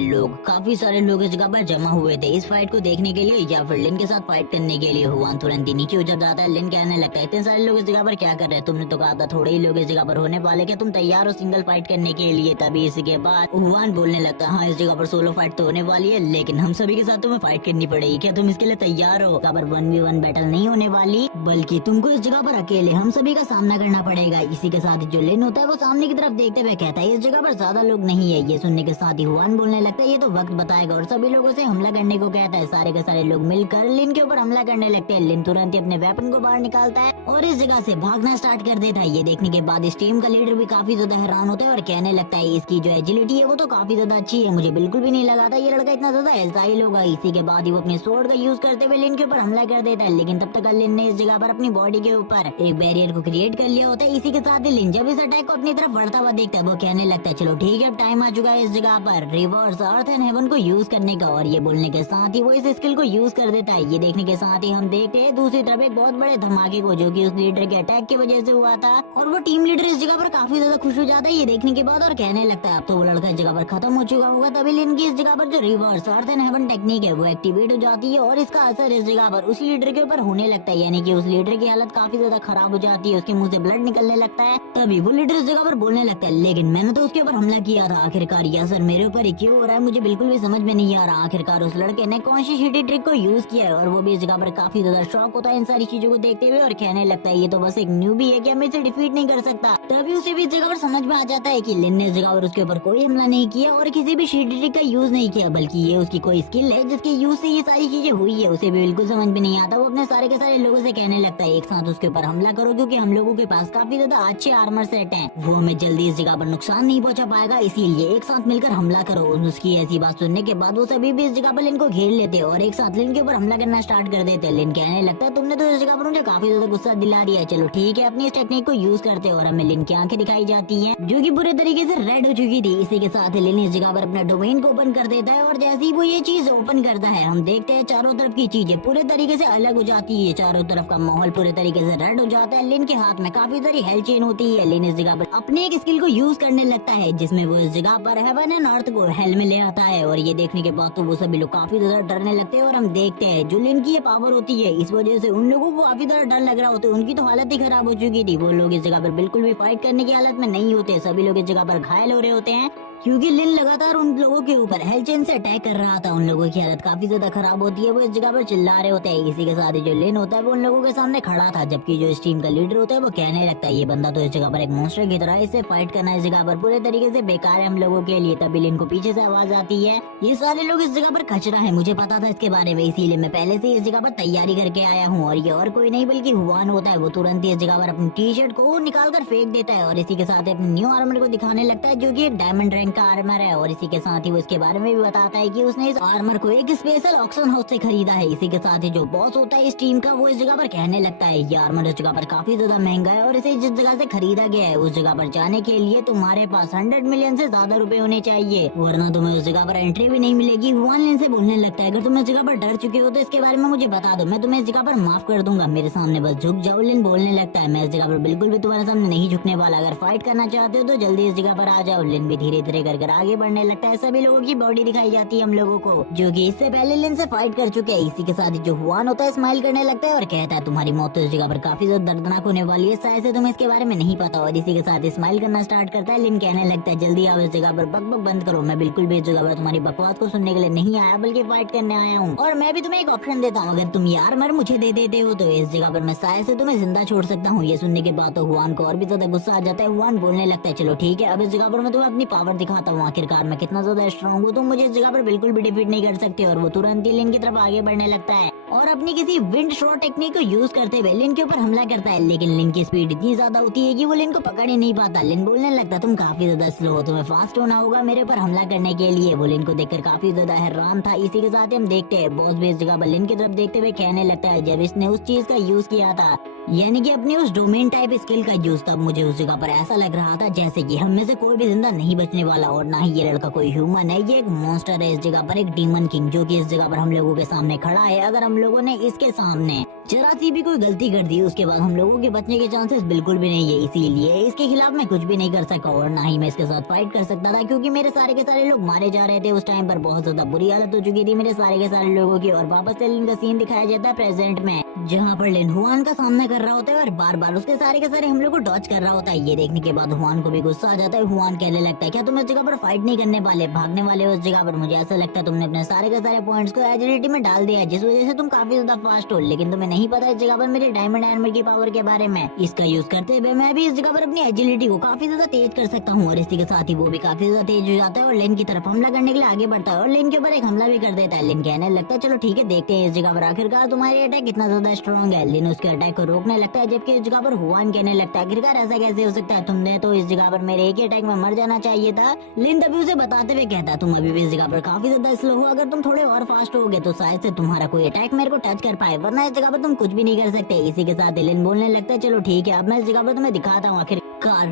लोग इस जगह पर जमा हुए थे इस फाइट को देखने के लिए या फिर लिन के साथ फाइट करने के लिए। हुआन तुरंत ही नीचे उतर जाता है। लिन कहने लगता है इतने सारे लोग इस जगह पर क्या कर रहे हैं, तुमने तो कहा था थोड़े ही लोग इस जगह पर होने वाले, क्या तुम तैयार हो सिंगल फाइट करने के लिए। तभी इसके बाद हुआन बोलने लगता है हाँ इस जगह पर सोलो फाइट तो होने वाली है, लेकिन हम सभी के साथ तुम्हें फाइट करनी पड़ेगी, क्या तुम इसके लिए तैयार हो। जगह पर 1v1 बैटल नहीं होने वाली, बल्कि तुमको इस जगह पर अकेले हम सभी का सामना करना पड़ेगा। इसी के साथ जो लिन होता है वो सामने की तरफ देखते हुए कहता है इस जगह पर ज्यादा लोग नहीं है। ये सुनने के साथ ही हुआन बोलने लगता है ये तो वक्त बताएगा और सभी लोगों से हमला करने को कहता है। सारे के सारे लोग मिलकर लिन के ऊपर हमला करने लगते हैं। लिन तुरंत ही अपने वेपन को बाहर निकालता है और इस जगह से भागना स्टार्ट कर देता है। ये देखने के बाद इस टीम का लीडर भी काफी ज्यादा हैरान होता है और कहने लगता है इसकी जो एजिलिटी है वो तो काफी ज्यादा अच्छी है, मुझे बिल्कुल भी नहीं लगा था ये लड़का इतना ज्यादा एजाइल होगा। इसी के बाद ही वो अपने स्वॉर्ड का यूज करते हुए लिन के ऊपर हमला कर देता है, लेकिन तब तक लिन ने इस जगह पर अपनी बॉडी के ऊपर एक बैरियर को क्रिएट कर लिया होता है। इसी के साथ ही लिन जब इस अटैक को अपनी तरफ बढ़ता हुआ देखता है वो कहने लगता है चलो ठीक है अब टाइम आ चुका है इस जगह पर रिवर्स अर्थ एंड हेवन को यूज करने का। और ये बोलने के साथ ही वो इस स्किल को यूज कर देता है। ये देखने के साथ ही हम देखते हैं दूसरी तरफ एक बहुत बड़े धमाके को जो कि उस लीडर के अटैक की वजह से हुआ था और वो टीम लीडर इस जगह पर काफी ज्यादा खुश हो जाता है ये देखने के बाद और कहने लगता है अब तो वो लड़का इस जगह पर खत्म हो चुका होगा। तभी लिन की इस जगह पर जो reverse earth and heaven technique है वो एक्टिवेट हो जाती है और इसका असर इस जगह पर उस लीडर के ऊपर होने लगता है, यानी कि उस लीडर की हालत काफी ज्यादा खराब हो जाती है, उसके मुंह से ब्लड निकलने लगता है। तभी वो लीडर इस जगह पर बोलने लगता है लेकिन मैंने तो उसके ऊपर हमला किया था, आखिरकार ये असर मेरे ऊपर ही क्यों हो रहा है, मुझे बिल्कुल भी समझ में नहीं आ रहा। आखिरकार उस लड़के ने कौन सी शिटी ट्रिक को यूज किया है और वो भी इस जगह पर काफी ज्यादा शॉक होता है इन सारी चीजों को देखते हुए और कहने लगता है ये तो बस एक न्यूबी है कि हमें इसे डिफीट नहीं कर सकता। तभी उसे भी इस जगह पर समझ में आ जाता है कि लिन ने इस जगह पर उसके ऊपर कोई हमला नहीं किया और किसी भी शिटी ट्रिक का यूज नहीं किया, बल्कि ये उसकी कोई स्किल है जिसके यूज से ये सारी चीजें हुई है। उसे भी बिल्कुल समझ में नहीं आता। वो अपने सारे के सारे लोगों से कहने लगता है एक साथ उसके ऊपर हमला करो क्योंकि हम लोगों के पास काफी ज्यादा अच्छे आर्मर सेट हैं, वो हमें जल्दी इस जगह पर नुकसान नहीं पहुंचा पाएगा, इसीलिए एक साथ मिलकर हमला करो। उसकी ऐसी बात सुनने के बाद वो सभी भी इस जगह पर लिन को घेर लेते हैं और एक साथ लिन के ऊपर हमला करना स्टार्ट कर देते हैं। लिन कहने लगता है तुमने तो इस जगह पर मुझे काफी ज्यादा गुस्सा दिला दिया है, चलो ठीक है अपनी इस टेक्निक को यूज करते हैं। और हमें लिन की आंखें दिखाई जाती हैं जो कि पूरे तरीके से रेड हो चुकी थी। इसी के साथ लिन इस जगह पर अपना डोमेन को ओपन कर देता है और जैसे ही वो ये चीज ओपन करता है हम देखते हैं चारों तरफ की चीजें पूरे तरीके से अलग हो जाती है, चारों तरफ का माहौल पूरे तरीके से रेड हो जाता है। लिन के हाथ में काफी सारी हेल्थ चेन होती है। लिन इस जगह पर अपनी एक स्किल को यूज करने लगता है जिसमें वो इस जगह पर हेवन एंड अर्थ को हेल में ले आता है और ये देखने के बाद तो वो सभी लोग काफी ज्यादा डरने लगते हैं और हम देखते हैं जो लिन की ये पावर होती है इस वजह से उन लोगों को काफी ज्यादा डर लग रहा होता है, उनकी तो हालत ही खराब हो चुकी थी। वो लोग इस जगह पर बिल्कुल भी फाइट करने की हालत में नहीं होते, सभी लोग इस जगह पर घायल हो रहे होते हैं क्योंकि लिन लगातार उन लोगों के ऊपर हेल्थ चेन से अटैक कर रहा था। उन लोगों की हालत काफी ज्यादा खराब होती है, वो इस जगह पर चिल्ला रहे होते हैं। इसी के साथ ही जो लिन होता है वो उन लोगों के सामने खड़ा था, जबकि जो इस टीम का लीडर होता है वो कहने लगता है ये बंदा तो इस जगह पर एक मॉन्स्टर की तरह है, इससे फाइट करना इस जगह पर पूरे तरीके से बेकार है हम लोगों के लिए। तभी लिन को पीछे से आवाज आती है ये सारे लोग इस जगह पर खचरा है, मुझे पता था इसके बारे में, इसीलिए मैं पहले से इस जगह पर तैयारी करके आया हूँ। और ये और कोई नहीं बल्कि हुआन होता है। वो तुरंत ही इस जगह पर अपनी टी शर्ट को निकाल कर फेंक देता है और इसी के साथ अपने न्यू आर्मर को दिखाने लगता है जो की एक डायमंड रैंक का आर्मर है। और इसी के साथ ही वो इसके बारे में भी बताता है कि उसने इस आर्मर को एक स्पेशल ऑक्शन हाउस से खरीदा है। इसी के साथ ही जो बॉस होता है इस टीम का वो इस जगह पर कहने लगता है ये आर्मर इस जगह पर काफी ज्यादा महंगा है और इसे जिस जगह से खरीदा गया है उस जगह पर जाने के लिए तुम्हारे पास 100 मिलियन से ज्यादा रुपए होने चाहिए, वरना तुम्हें उस जगह पर एंट्री भी नहीं मिलेगी। हुआन लिन से बोलने लगता है अगर तुम इस जगह पर डर चुके हो तो इसके बारे में मुझे बता दो, मैं तुम्हें इस जगह पर माफ कर दूंगा, मेरे सामने बस झुक जाओ। लिन बोलने लगता है मैं इस जगह पर बिल्कुल भी तुम्हारे सामने नहीं झुकने वाला, अगर फाइट करना चाहते हो तो जल्दी इस जगह पर आ जाओ। लिन भी धीरे धीरे कर कर आगे बढ़ने लगता है। सभी लोगों की बॉडी दिखाई जाती है हम लोगों को, जो कि इससे पहले लिन से फाइट कर चुके हैं। इसी के साथ ही जो हुआन होता है स्माइल करने लगता है और कहता है तुम्हारी मौत तो इस जगह पर काफी ज्यादा दर्दनाक होने वाली है, शायद से तुम्हें इसके बारे में नहीं पता। और इसी के साथ स्माइल करना स्टार्ट करता है। लिन कहने लगता है जल्दी आओ इस जगह पर बक बक बंद करो, मैं बिल्कुल भी इस जगह पर तुम्हारी बकवास को सुनने के लिए नहीं आया बल्कि फाइट करने आया हूँ। और मैं भी तुम्हें एक ऑप्शन देता हूँ, अगर तुम ये आर्मर मुझे दे देते हो तो इस जगह पर मैं शायद से तुम्हें जिंदा छोड़ सकता हूँ। ये सुनने के बाद तो हुआन को और भी ज्यादा गुस्सा आ जाता है। हुआन बोलने लगता है चलो ठीक है, अब इस जगह पर मैं तुम्हें अपनी पावर दिखाता हूँ, आखिरकार मैं कितना ज्यादा स्ट्रॉन्ग हूँ, तुम मुझे इस जगह पर बिल्कुल भी डिफीट नहीं कर सकते। और वो तुरंत ही लिन की तरफ आगे बढ़ने लगता है और अपनी किसी विंड शॉट टेक्निक को यूज करते हुए लिन के ऊपर हमला करता है। लेकिन लिन की स्पीड इतनी ज्यादा होती है कि वो लिन को पकड़ ही नहीं पाता। लिन बोलने लगता तुम काफी ज्यादा स्लो हो, तुम्हें फास्ट होना होगा मेरे ऊपर हमला करने के लिए। वो लिन को देखकर काफी ज्यादा हैरान था। इसी के साथ ही हम देखते हैं बॉस भी इस जगह पर लिन की तरफ देखते हुए कहने लगता है जब इसने उस चीज का यूज किया था, यानी कि अपनी उस डोमेन टाइप स्किल का यूज, तब मुझे उस जगह पर ऐसा लग रहा था जैसे कि हम में से कोई भी जिंदा नहीं बचने वाला। और ना ही ये लड़का कोई ह्यूमन है, ये एक मॉन्स्टर है इस जगह पर, एक डीमन किंग, जो कि इस जगह पर हम लोगों के सामने खड़ा है। अगर हम लोगों ने इसके सामने जरा सी भी कोई गलती कर दी उसके बाद हम लोगों के बचने के चांसेस बिल्कुल भी नहीं है। इसीलिए इसके खिलाफ मैं कुछ भी नहीं कर सका और ना ही मैं इसके साथ फाइट कर सकता था, क्योंकि मेरे सारे के सारे लोग मारे जा रहे थे। उस टाइम पर बहुत ज्यादा बुरी हालत हो चुकी थी मेरे सारे के सारे लोगों की। और वापस से लिन का सीन दिखाया जाता है प्रेजेंट में, जहाँ पर लिन हुआन का सामना कर रहा होता है और बार बार उसके सारे के सारे हम लोग को डॉच कर रहा होता है। ये देखने के बाद हुआन को भी गुस्सा आ जाता है। हुआन कहने लगता है क्या तुम इस जगह पर फाइट नहीं करने वाले, भागने वाले हो इस जगह पर? मुझे ऐसा लगता है तुमने अपने सारे के सारे पॉइंट्स को एजिलिटी में डाल दिया है, जिस वजह से तुम काफी ज्यादा फास्ट हो। लेकिन तुम्हें नहीं पता इस जगह पर मेरे डायमंड आर्मर की पावर के बारे में। इसका यूज करते हुए मैं भी इस जगह पर अपनी एजिलिटी को काफी ज्यादा तेज कर सकता हूँ। और इसी के साथ ही वो भी काफी ज्यादा तेज हो जाता है और लिन की तरफ हमला करने के लिए आगे बढ़ता है और लिन के ऊपर एक हमला भी कर देता है। लिन कहने लगता है चलो ठीक है, देखते हैं इस जगह पर आखिरकार तुम्हारी अटैक कितना ज्यादा स्ट्रॉन्ग है। लिन उसके अटैक को रोकने लगता है, जबकि इस जगह पर हुआन कहने लगता है आखिरकार ऐसा कैसे हो सकता है, तुमने तो इस जगह पर मेरे एक ही अटैक में मर जाना चाहिए था। लिन तभी उसे बताते हुए कहता तुम अभी भी इस जगह पर काफी ज्यादा स्लो हो, अगर तुम थोड़े और फास्ट होगे तो शायद से तुम्हारा कोई अटैक मेरे को टच कर पाए, वरना इस जगह पर तुम कुछ भी नहीं कर सकते। इसी के साथ लिन बोलने लगता है चलो ठीक है, अब मैं इस जगह पर तुम्हें दिखाता हूँ आखिरकार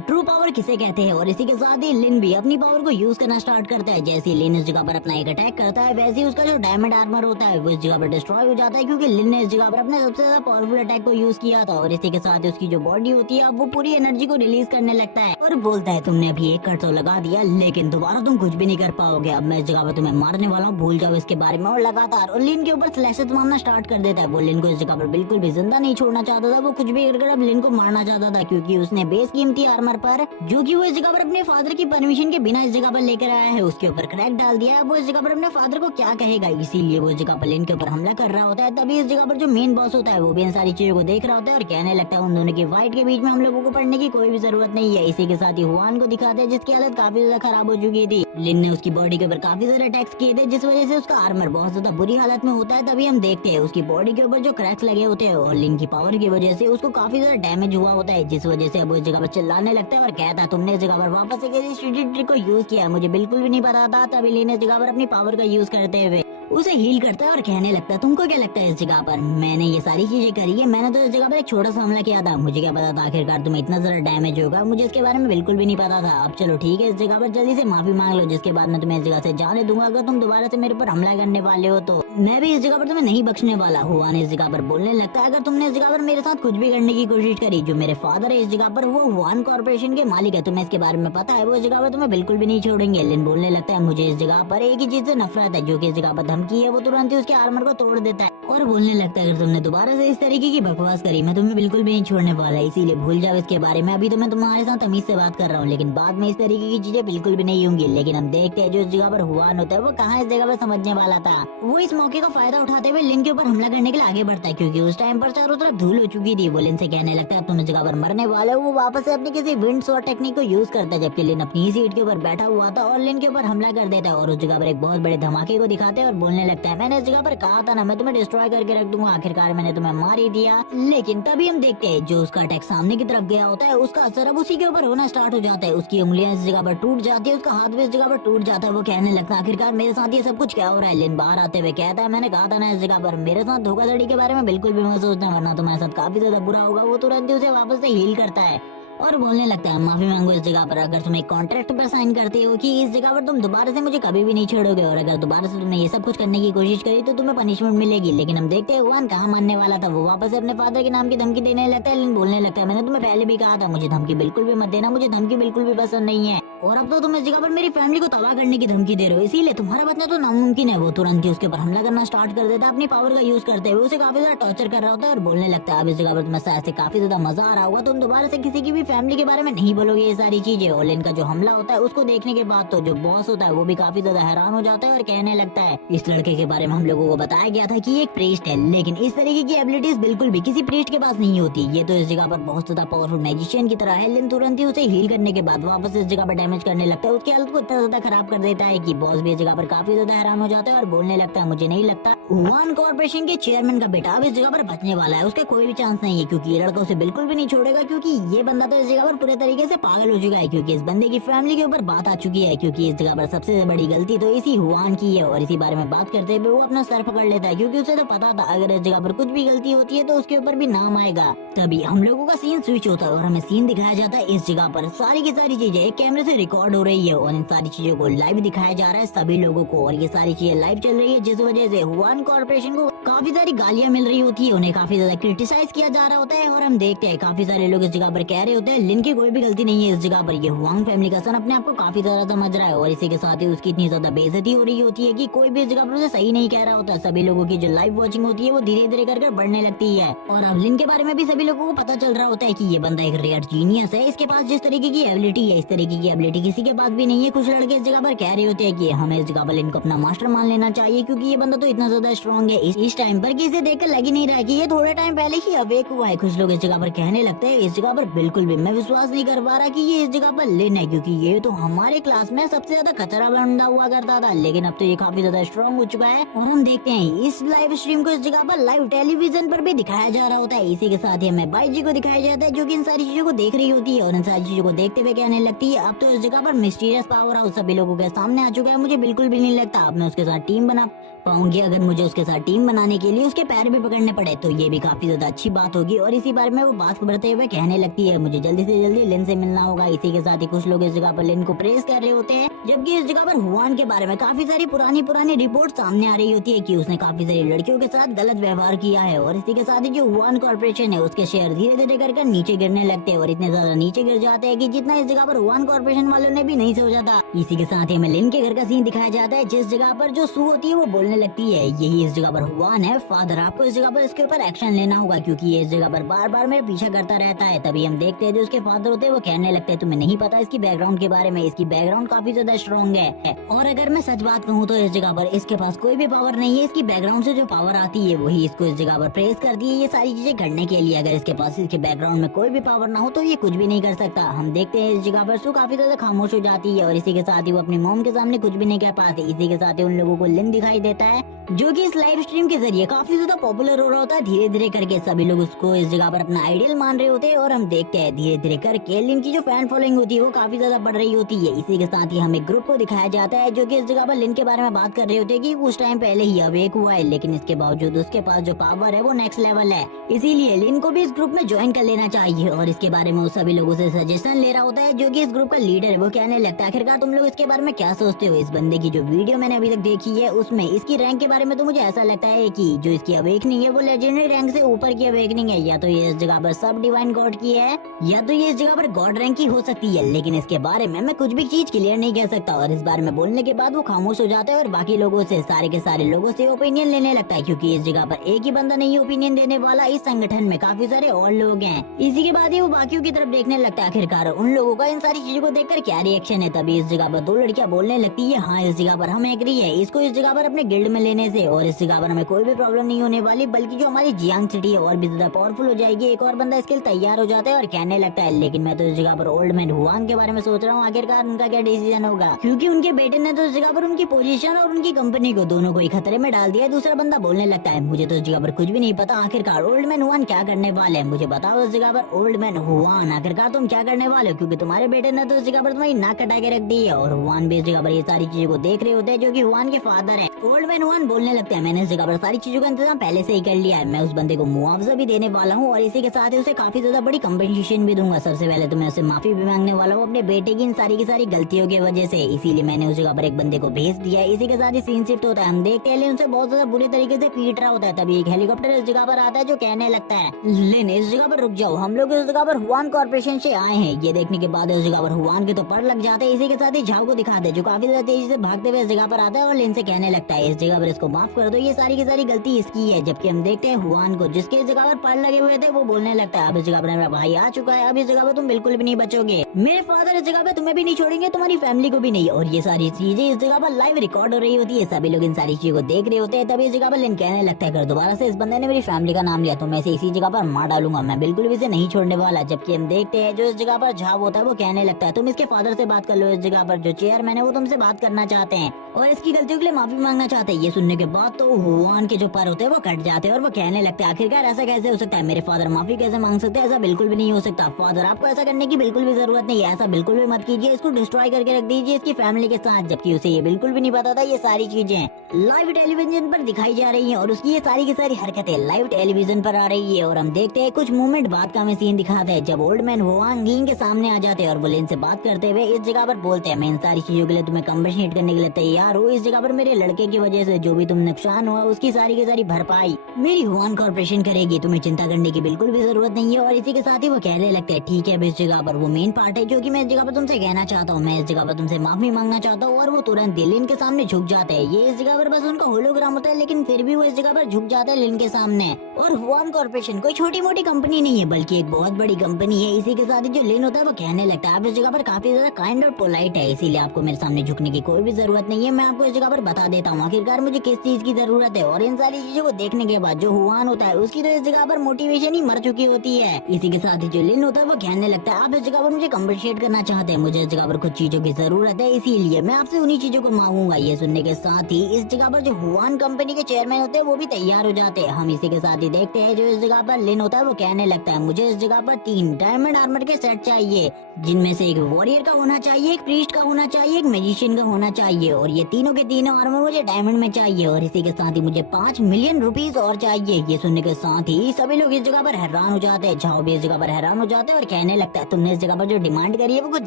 ट्रू पावर किसे कहते हैं। और इसी के साथ ही लिन भी अपनी पावर को यूज करना स्टार्ट करता है। जैसे ही लिन इस जगह पर अपना एक अटैक करता है, वैसे ही उसका जो डायमंड आर्मर होता है वो इस जगह पर डिस्ट्रॉय हो जाता है, क्योंकि लिन ने इस जगह पर अपने सबसे ज्यादा पावरफुल अटैक को यूज किया था। और इसी के साथ ही उसकी जो बॉडी होती है अब वो पूरी एनर्जी को रिलीज करने लगता है और बोलता है तुमने अभी एक कट तो लगा दिया, लेकिन दोबारा तुम कुछ भी नहीं कर पाओगे। अब मैं इस जगह पर तुम्हें मारने वाला हूँ, भूल जाओ इसके बारे में। और लगातार और लिन के ऊपर स्लैशेस मारना स्टार्ट कर देता है। वो लिन को इस जगह पर बिल्कुल भी जिंदा नहीं छोड़ना चाहता था, वो कुछ भी करके अब लिन को मारना चाहता था, क्योंकि उसने बेस कीमती आर्मर पर, जो कि वो इस जगह पर अपने फादर की परमिशन के बिना इस जगह पर लेकर आया है, उसके ऊपर क्रैक डाल दिया है। वो इस जगह पर अपने फादर को क्या कहेगा, इसीलिए वो इस जगह पर लिन के ऊपर हमला कर रहा होता है। तभी इस जगह पर जो मेन बॉस होता है वो भी इन सारी चीजों को देख रहा होता है और कहने लगता है उन दोनों की फाइट के बीच में हम लोगों को पढ़ने की कोई भी जरूरत नहीं है। इसी के साथ ही हुआन को दिखाते हैं जिसकी हालत काफी ज्यादा खराब हो चुकी थी। लिन ने उसकी बॉडी के ऊपर काफी ज्यादा अटैक्स किए थे, जिस वजह से उसका आर्मर बहुत ज्यादा बुरी हालत में होता है। तभी हम देखते हैं उसकी बॉडी के ऊपर जो क्रैक्स लगे होते हैं और लिन की पावर की वजह से उसको काफी ज्यादा डैमेज हुआ होता है, जिस वजह से अब वो इस जगह पर चिल्लाने लगता है और कहता है तुमने इस जगह पर वापस से किसी स्ट्रेटेजी ट्रिक को यूज किया, मुझे बिल्कुल भी नहीं पता था। तभी लिन इस जगह पर अपनी पावर का यूज करते हुए उसे हील करता है और कहने लगता है तुमको क्या लगता है इस जगह पर मैंने ये सारी चीजें करी है, मैंने तो इस जगह पर एक छोटा सा हमला किया था, मुझे क्या पता था आखिरकार तुम्हें इतना ज्यादा डैमेज होगा, मुझे इसके बारे में बिल्कुल भी नहीं पता था। अब चलो ठीक है, इस जगह पर जल्दी से माफी मांग लो, जिसके बाद मैं तुम्हें इस जगह से जाने दूंगा। अगर तुम दोबारा से मेरे पर हमला करने वाले हो तो मैं भी इस जगह पर तुम्हें नहीं बख्शने वाला। हुआन इस जगह पर बोलने लगता है अगर तुमने इस जगह पर मेरे साथ कुछ भी करने की कोशिश करी, जो मेरे फादर है इस जगह पर वो हुआन कॉर्पोरेशन के मालिक है, तुम्हें इसके बारे में पता है, वो इस जगह पर तुम्हें बिल्कुल भी नहीं छोड़ेंगे। लिन बोलने लगता है मुझे इस जगह पर एक ही चीज से नफरत है, जो कि इस जगह पर धमकी है, वो तुरंत उसके आर्मर को तोड़ देता है और बोलने लगता है अगर तुमने दोबारा से इस तरीके की बकवास करी मैं तुम्हें बिल्कुल भी नहीं छोड़ने वाला, इसीलिए भूल जाओ इसके बारे में। अभी तो मैं तुम्हारे साथ तमीज से बात कर रहा हूँ, लेकिन बाद में इस तरीके की चीजें बिल्कुल भी नहीं होंगी। लेकिन हम देखते हैं जो इस जगह पर हुआन होता है वो कहाँ इस जगह पर समझने वाला था। वो इस मौके का फायदा उठाते हुए लिन के ऊपर हमला करने के लिए आगे बढ़ता है, क्योंकि उस टाइम पर चारों तरफ धूल हो चुकी थी। वो लिन से कहने लगता है तुम इस जगह पर मरने वाले हो। वो वापस से अपनी किसी विंड शॉट टेक्निक को यूज करता है, जबकि लिन अपनी ही सीट के ऊपर बैठा हुआ था और लिन के ऊपर हमला कर देता है और उस जगह पर एक बहुत बड़े धमाके को दिखाते हैं और बोलने लगता है मैंने इस जगह पर कहा था ना मैं तुम्हें डिस्ट्रॉय करके रख दूंगा, आखिरकार मैंने तुम्हें मार ही दिया। लेकिन तभी हम देखते हैं जो उसका अटैक सामने की तरफ गया होता है उसका असर अब उसी के ऊपर होना स्टार्ट हो जाता है। उसकी उंगलियां इस जगह पर टूट जाती है, उसका हाथ भी इस जगह पर टूट जाता है। वो कहने लगता है आखिरकार मेरे साथ ये सब कुछ क्या हो रहा है। लिन बाहर आते हुए कहता है मैंने कहा था ना इस जगह पर मेरे साथ धोखाधड़ी के बारे में बिल्कुल भी मत सोचना, वरना तुम्हारे साथ काफी ज्यादा बुरा होगा। वो तुरंत ही उसे वापस से हील करता है और बोलने लगता है माफी मांगो इस जगह पर, अगर तुम एक कॉन्ट्रैक्ट पर साइन करते हो कि इस जगह पर तुम दोबारा से मुझे कभी भी नहीं छोड़ोगे और अगर दोबारा से तुमने ये सब कुछ करने की कोशिश करी तो तुम्हें पनिशमेंट मिलेगी। लेकिन हम देखते हैं हुआन कहाँ मानने वाला था, वो वापस से अपने फादर के नाम की धमकी देने लगता है। लेकिन बोलने लगता है मैंने तुम्हें पहले भी कहा था मुझे धमकी बिल्कुल भी मत देना, मुझे धमकी बिल्कुल भी पसंद नहीं है। और अब तो तुम इस जगह पर मेरी फैमिली को तबाह करने की धमकी दे रहे हो, इसीलिए तुम्हारा बचना तो नामुमकिन है। वो तुरंत ही उसके ऊपर हमला करना स्टार्ट कर देता है अपनी पावर का यूज करते हुए, उसे काफी ज्यादा टॉर्चर कर रहा होता है और बोलने लगता है अब इस जगह पर तुम्हें शायद से काफी ज्यादा मजा आ रहा होगा, तुम दोबारा से किसी की भी फैमिली के बारे में नहीं बोलोगे ये सारी चीजें। और इनका जो हमला होता है उसको देखने के बाद तो जो बॉस होता है वो भी काफी ज्यादा हैरान हो जाता है और कहने लगता है इस लड़के के बारे में हम लोगों को बताया गया था कि ये एक प्रीस्ट है, लेकिन इस तरीके की एबिलिटीज बिल्कुल भी किसी प्रीस्ट के पास नहीं होती। ये तो इस जगह पर बहुत ज्यादा पावरफुल मैजिशियन की तरह है। लिन तुरंत ही उसे हील करने के बाद वापस इस जगह पर डैमेज करने लगता है, उसकी हालत को इतना ज्यादा खराब कर देता है कि बॉस भी इस जगह पर काफी ज्यादा हैरान हो जाता है और बोलने लगता है मुझे नहीं लगता वन कॉर्पोरेशन के चेयरमैन का बेटा अब इस जगह पर बचने वाला है, उसका कोई भी चांस नहीं है, क्योंकि ये लड़का उसे बिल्कुल भी नहीं छोड़ेगा, क्योंकि ये बंदा तो इस जगह पर पूरे तरीके से पागल हो चुका है, क्योंकि इस बंदे की फैमिली के ऊपर बात आ चुकी है, क्योंकि इस जगह पर सबसे बड़ी गलती तो इसी हुआन की है। और इसी बारे में बात करते हुए वो अपना सर पकड़ लेता है, क्योंकि उसे तो पता था अगर इस जगह पर कुछ भी गलती होती है तो उसके ऊपर भी नाम आएगा। तभी हम लोगों का सीन स्विच होता है और हमें सीन दिखाया जाता है इस जगह पर सारी की सारी चीजें एक कैमरे से रिकॉर्ड हो रही है और इन सारी चीजों को लाइव दिखाया जा रहा है सभी लोगों को, और ये सारी चीजें लाइव चल रही है जिस वजह से हुआन कॉर्पोरेशन को काफी सारी गालियां मिल रही होती है, उन्हें काफी ज्यादा क्रिटिसाइज किया जा रहा होता है। और हम देखते हैं काफी सारे लोग इस जगह पर कह रहे होते हैं लिन की कोई भी गलती नहीं है इस जगह पर, ये हुआंग फैमिली का सन अपने आप को काफी ज्यादा समझ रहा है और इसी के साथ ही उसकी इतनी ज्यादा बेइज्जती हो रही होती है कि कोई भी इस जगह पर उसे सही नहीं कह रहा होता। सभी लोगों की जो लाइव वॉचिंग होती है वो धीरे धीरे कर बढ़ने लगती है और अब लिन के बारे में भी सभी लोगों को पता चल रहा होता है कि ये बंदा एक रेयर जीनियस है, इसके पास जिस तरीके की एबिलिटी है इस तरीके की एबिलिटी किसी के पास भी नहीं है। कुछ लड़के इस जगह पर कह रहे होते हैं कि हमें इस जगह पर लिन को अपना मास्टर मान लेना चाहिए, क्योंकि ये बंदा तो इतना ज्यादा स्ट्रॉन्ग है इस टाइम पर कि इसे देखकर लग ही नहीं रहा है कि ये थोड़े टाइम पहले ही अवेक हुआ है। कुछ लोग इस जगह पर कहने लगते हैं इस जगह पर बिल्कुल भी मैं विश्वास नहीं कर पा रहा कि ये इस जगह पर लिन है, क्योंकि ये तो हमारे क्लास में सबसे ज्यादा कचरा बंदा हुआ करता था, लेकिन अब तो ये काफी ज्यादा स्ट्रॉन्ग हो चुका है। और हम देखते हैं इस लाइव स्ट्रीम को इस जगह पर लाइव टेलीविजन पर भी दिखाया जा रहा होता है। इसी के साथ ही हमें बाई जी को दिखाया जाता है जो कि इन सारी चीजों को देख रही होती है और इन सारी चीजों को देखते हुए कहने लगती है अब तो इस जगह पर मिस्टीरियस पावर हाउस सभी लोगों के सामने आ चुका है, मुझे बिल्कुल भी नहीं लगता अब मैं उसके साथ टीम बना पाऊंगी। अगर मुझे उसके साथ टीम बनाने के लिए उसके पैर भी पकड़ने पड़े तो ये भी काफी ज्यादा अच्छी बात होगी। और इसी बारे में वो बात बढ़ते हुए कहने लगती है मुझे जल्दी से जल्दी लिन से मिलना होगा। इसी के साथ ही कुछ लोग इस जगह पर लिन को प्रेस कर रहे होते हैं, जबकि इस जगह पर हुआन के बारे में काफी सारी पुरानी रिपोर्ट सामने आ रही होती है कि उसने काफी सारी लड़कियों के साथ गलत व्यवहार किया है। और इसी के साथ ही जो हुआन कॉर्पोरेशन है उसके शेयर धीरे धीरे कर नीचे गिरने लगते हैं और इतने ज्यादा नीचे गिर जाते हैं कि जितना इस जगह पर हुआन कॉर्पोरेशन वालों ने भी नहीं सोचा था। इसी के साथ ही हमें लिन के घर का सीन दिखाया जाता है जिस जगह पर जो सू होती है वो बोलने लगती है यही इस जगह पर हुआन है फादर, आपको इस जगह पर इसके ऊपर एक्शन लेना होगा, क्योंकि ये इस जगह पर बार बार मेरे पीछा करता रहता है। तभी हम देखते हैं जो उसके फादर होते हैं वो कहने लगते हैं तुम्हें नहीं पता इसकी बैकग्राउंड के बारे में, इसकी बैकग्राउंड काफी ज्यादा स्ट्रॉन्ग है और अगर मैं सच बात कहूँ तो इस जगह पर इसके पास कोई भी पावर नहीं है, इसकी बैकग्राउंड से जो पावर आती है वही इसको इस जगह पर प्रेस करती है ये सारी चीजें करने के लिए। अगर इसके पास इसके बैकग्राउंड में कोई भी पावर ना हो तो ये कुछ भी नहीं कर सकता। हम देखते हैं इस जगह पर सू काफी ज्यादा खामोश हो जाती है और इसी के साथ ही वो अपनी मॉम के सामने कुछ भी नहीं कह पाती। इसी के साथ ही उन लोगों को लिन दिखाई देता है जो कि इस लाइव स्ट्रीम के जरिए काफी ज्यादा पॉपुलर हो रहा होता है। धीरे धीरे करके सभी लोग उसको इस जगह पर अपना आइडियल मान रहे होते हैं और हम देखते हैं धीरे धीरे करके लिन की जो फैन फॉलोइंग होती है वो काफी ज्यादा बढ़ रही होती है। इसी के साथ ही हमें ग्रुप को दिखाया जाता है जो कि इस जगह पर लिन के बारे में बात कर रहे होते हैं कि उस टाइम पहले ही अवेक हुआ है, लेकिन इसके बावजूद उसके पास जो पावर है वो नेक्स्ट लेवल है, इसीलिए लिन को भी इस ग्रुप में ज्वाइन कर लेना चाहिए। और इसके बारे में वो सभी लोगों से सजेशन ले रहा होता है जो कि इस ग्रुप का लीडर है। वो कहने लगता है आखिरकार तुम लोग इसके बारे में क्या सोचते हो, इस बंदे की जो वीडियो मैंने अभी तक देखी है उसमें इसकी रैंक के बारे में तो मुझे ऐसा लगता है कि जो इसकी अवेकनिंग है वो लेजेंडरी रैंक से ऊपर की अवेकनिंग है, या तो ये इस जगह पर सब डिवाइन गॉड की है या तो ये इस जगह पर गॉड रैंक की हो सकती है, लेकिन इसके बारे में मैं कुछ भी चीज क्लियर नहीं कह सकता। और इस बारे में बोलने के बाद वो खामोश हो जाता है और बाकी लोगों से सारे के सारे लोगों से ओपिनियन लेने लगता है, क्योंकि इस जगह पर एक ही बंदा नहीं ओपिनियन देने वाला, इस संगठन में काफी सारे और लोग हैं। इसी के बाद ही वो बाकियों की तरफ देखने लगता है आखिरकार उन लोगों का इन सारी चीजों को देखकर क्या रिएक्शन है। तभी इस जगह पर दो लड़कियां बोलने लगती है हाँ इस जगह पर हम एग्री है इसको इस जगह पर अपने गिल्ड में लेने से, और इस जगह पर हमें कोई भी प्रॉब्लम नहीं होने वाली, बल्कि जो हमारी जियांग सिटी है और भी ज्यादा पावरफुल हो जाएगी। एक और बंदा इसके लिए तैयार हो जाता है और कहने लगता है लेकिन मैं तो इस जगह पर ओल्ड मैन हुआंग के बारे में सोच रहा हूँ, आखिरकार उनका क्या डिसीजन होगा, क्योंकि उनके बेटे ने तो इस जगह पर उनकी पोजीशन और उनकी कंपनी को दोनों को ही खतरे में डाल दिया। दूसरा बंदा बोलने लगता है मुझे तो इस जगह पर कुछ भी नहीं पता, आखिरकार ओल्ड मैन हुआन क्या करने वाले हैं, मुझे बताओ इस जगह पर ओल्ड मैन हुआन आखिरकार तुम क्या करने वाले हो, क्योंकि तुम्हारे बेटे ने तो इस जगह पर तुम्हारी नाक कटा के रख दी है। और हुआन भी इस जगह पर ये सारी चीजों को देख रहे होते हैं जो कि हुआन के फादर है। ओल्ड मैन हुआन बोलने लगता है मैंने इस जगह पर सारी चीजों का इंतजाम पहले से ही कर लिया है, मैं उस बंदे को मुआवजा भी देने वाला हूँ और इसी के साथ ही उसे काफी ज्यादा बड़ी कंपनसेशन भी दूंगा। सबसे पहले तो मैं उसे माफी भी मांगने वाला हूँ अपने बेटे की इन सारी की सारी गलतियों की वजह से, इसीलिए मैंने उस जगह पर एक बंदे को भेज दिया है। इसी के साथ ही सीन शिफ्ट होता है, हम देखते हैं लिन उनसे बहुत ज्यादा बुरे तरीके से पीट रहा होता है। तभी एक हेलीकॉप्टर इस जगह पर आता है जो कहने लगता है लिन इस जगह पर रुक जाओ, हम लोग इस जगह पर हुआन कॉर्पोरेशन से आए हैं। ये देखने के बाद इस जगह पर हुआन के तो पर लग जाते हैं। इसी के साथ ही झाओ को दिखाते हैं जो काफी ज्यादा तेजी से भागते हुए इस जगह पर आता है और लिन से कहने लगता है इस जगह पर इसको माफ कर दो, ये सारी की सारी गलती इसकी है। जबकि हम देखते हैं हुआन को जिसके इस जगह पर पर लगे हुए थे वो बोलने लगता है अब इस जगह पर मेरा भाई आ चुका है, अब इस जगह पर तुम बिल्कुल भी नहीं बचोगे, मेरे फादर इस जगह पे तुम्हें भी नहीं छोड़ेंगे, तुम्हारी फैमिली को भी नहीं। और ये सारी चीजें इस जगह पर लाइव रिकॉर्ड हो रही होती है, सभी लोग इन सारी चीजों को देख रहे होते हैं। तभी इस जगह पर लिन कहने लगता है अगर दोबारा से इस बंदे ने मेरी फैमिली का नाम लिया तो मैं इसे इसी जगह पर मार डालूंगा, मैं बिल्कुल भी इसे नहीं छोड़ने वाला। जबकि हम देखते हैं जो इस जगह पर झाव होता है वो कहने लगता है तुम इसके फादर से बात कर लो, इस जगह पर जो चेयरमैन है वो तुमसे बात करना चाहते हैं और इसकी गलतियों के लिए माफी मांगना चाहते हैं। ये सुनने के बाद तो हुआन के जो पर होते हैं वो कट जाते हैं और वो कहने लगते हैं आखिरकार ऐसा कैसे हो सकता है, मेरे फादर माफी कैसे मांग सकते हैं, ऐसा बिल्कुल भी नहीं हो सकता। फादर आपको ऐसा करने की बिल्कुल भी जरूरत नहीं है, ऐसा बिल्कुल भी मत कीजिए, इसको डिस्ट्रॉय करके रख दीजिए इसकी फैमिली के साथ। जबकि उसे ये बिल्कुल भी नहीं पता था ये सारी चीजें लाइव टेलीविजन पर दिखाई जा रही हैं और उसकी ये सारी की सारी हरकतें लाइव टेलीविजन पर आ रही है। और हम देखते हैं कुछ मूवमेंट बाद का हमें सीन दिखाते हैं जब ओल्ड मैन हुआन लिन के सामने आ जाते हैं और वो लिन से बात करते हुए इस जगह पर बोलते हैं मैं इन सारी चीजों के लिए तुम्हें कम्पनसेट करने के लिए तैयार हूँ, इस जगह पर मेरे लड़के की वजह से जो भी तुम नुकसान हुआ उसकी सारी की सारी भरपाई मेरी हुआन कॉर्पोरेशन करेगी, तुम्हें चिंता करने की बिल्कुल भी जरूरत नहीं है। और इसी के साथ ही वो कहने लगते हैं ठीक है अब इस जगह पर वो मेन पार्ट है जो कि मैं इस जगह पर तुमसे कहना चाहता हूँ, मैं इस जगह पर तुमसे माफी मांगना चाहता हूँ। और वो तुरंत लिन के सामने झुक जाते हैं, ये इस जगह पर बस उनका होलोग्राम होता है लेकिन फिर भी वो इस जगह पर झुक जाता है लिन के सामने। और हुआन कॉर्पोरेशन कोई छोटी मोटी कंपनी नहीं है बल्कि एक बहुत बड़ी कंपनी है। इसी के साथ ही जो लिन होता है वो कहने लगता है आप इस जगह पर काफी ज्यादा काइंड और पोलाइट है, इसीलिए आपको मेरे सामने झुकने की कोई भी जरूरत नहीं है, मैं आपको इस जगह पर बता देता हूँ आखिरकार मुझे किस चीज की जरूरत है। और इन सारी चीजों को देखने के बाद जो हुआन होता है उसकी तो इस जगह पर मोटिवेशन ही मर चुकी होती है। इसी के साथ ही जो लिन होता है वो कहने लगता है आप इस जगह पर मुझे कम्पनसेट करना चाहते हैं, मुझे इस जगह पर कुछ चीजों की जरूरत है इसीलिए मैं आपसे उन्हीं चीजों को मांगूंगा। ये सुनने के साथ ही इस जगह पर जो हुआन कंपनी के चेयरमैन होते हैं वो भी तैयार हो जाते हैं। हम इसी के साथ ही देखते हैं जो इस जगह पर लिन होता है वो कहने लगता है मुझे इस जगह पर 3 डायमंड आर्मर के सेट चाहिए, जिनमें से एक वॉरियर का होना चाहिए, एक प्रीस्ट का होना चाहिए, एक मैजिशियन का होना चाहिए और ये तीनों के तीनों आर्मर मुझे डायमंड में चाहिए। और इसी के साथ ही मुझे 5 मिलियन रुपीस और चाहिए। ये सुनने के साथ ही सभी लोग इस जगह पर हैरान हो जाते हैं, झाओ भी इस जगह पर हैरान हो जाते हैं और कहने लगता है तुमने इस जगह पर जो डिमांड करी है वो कुछ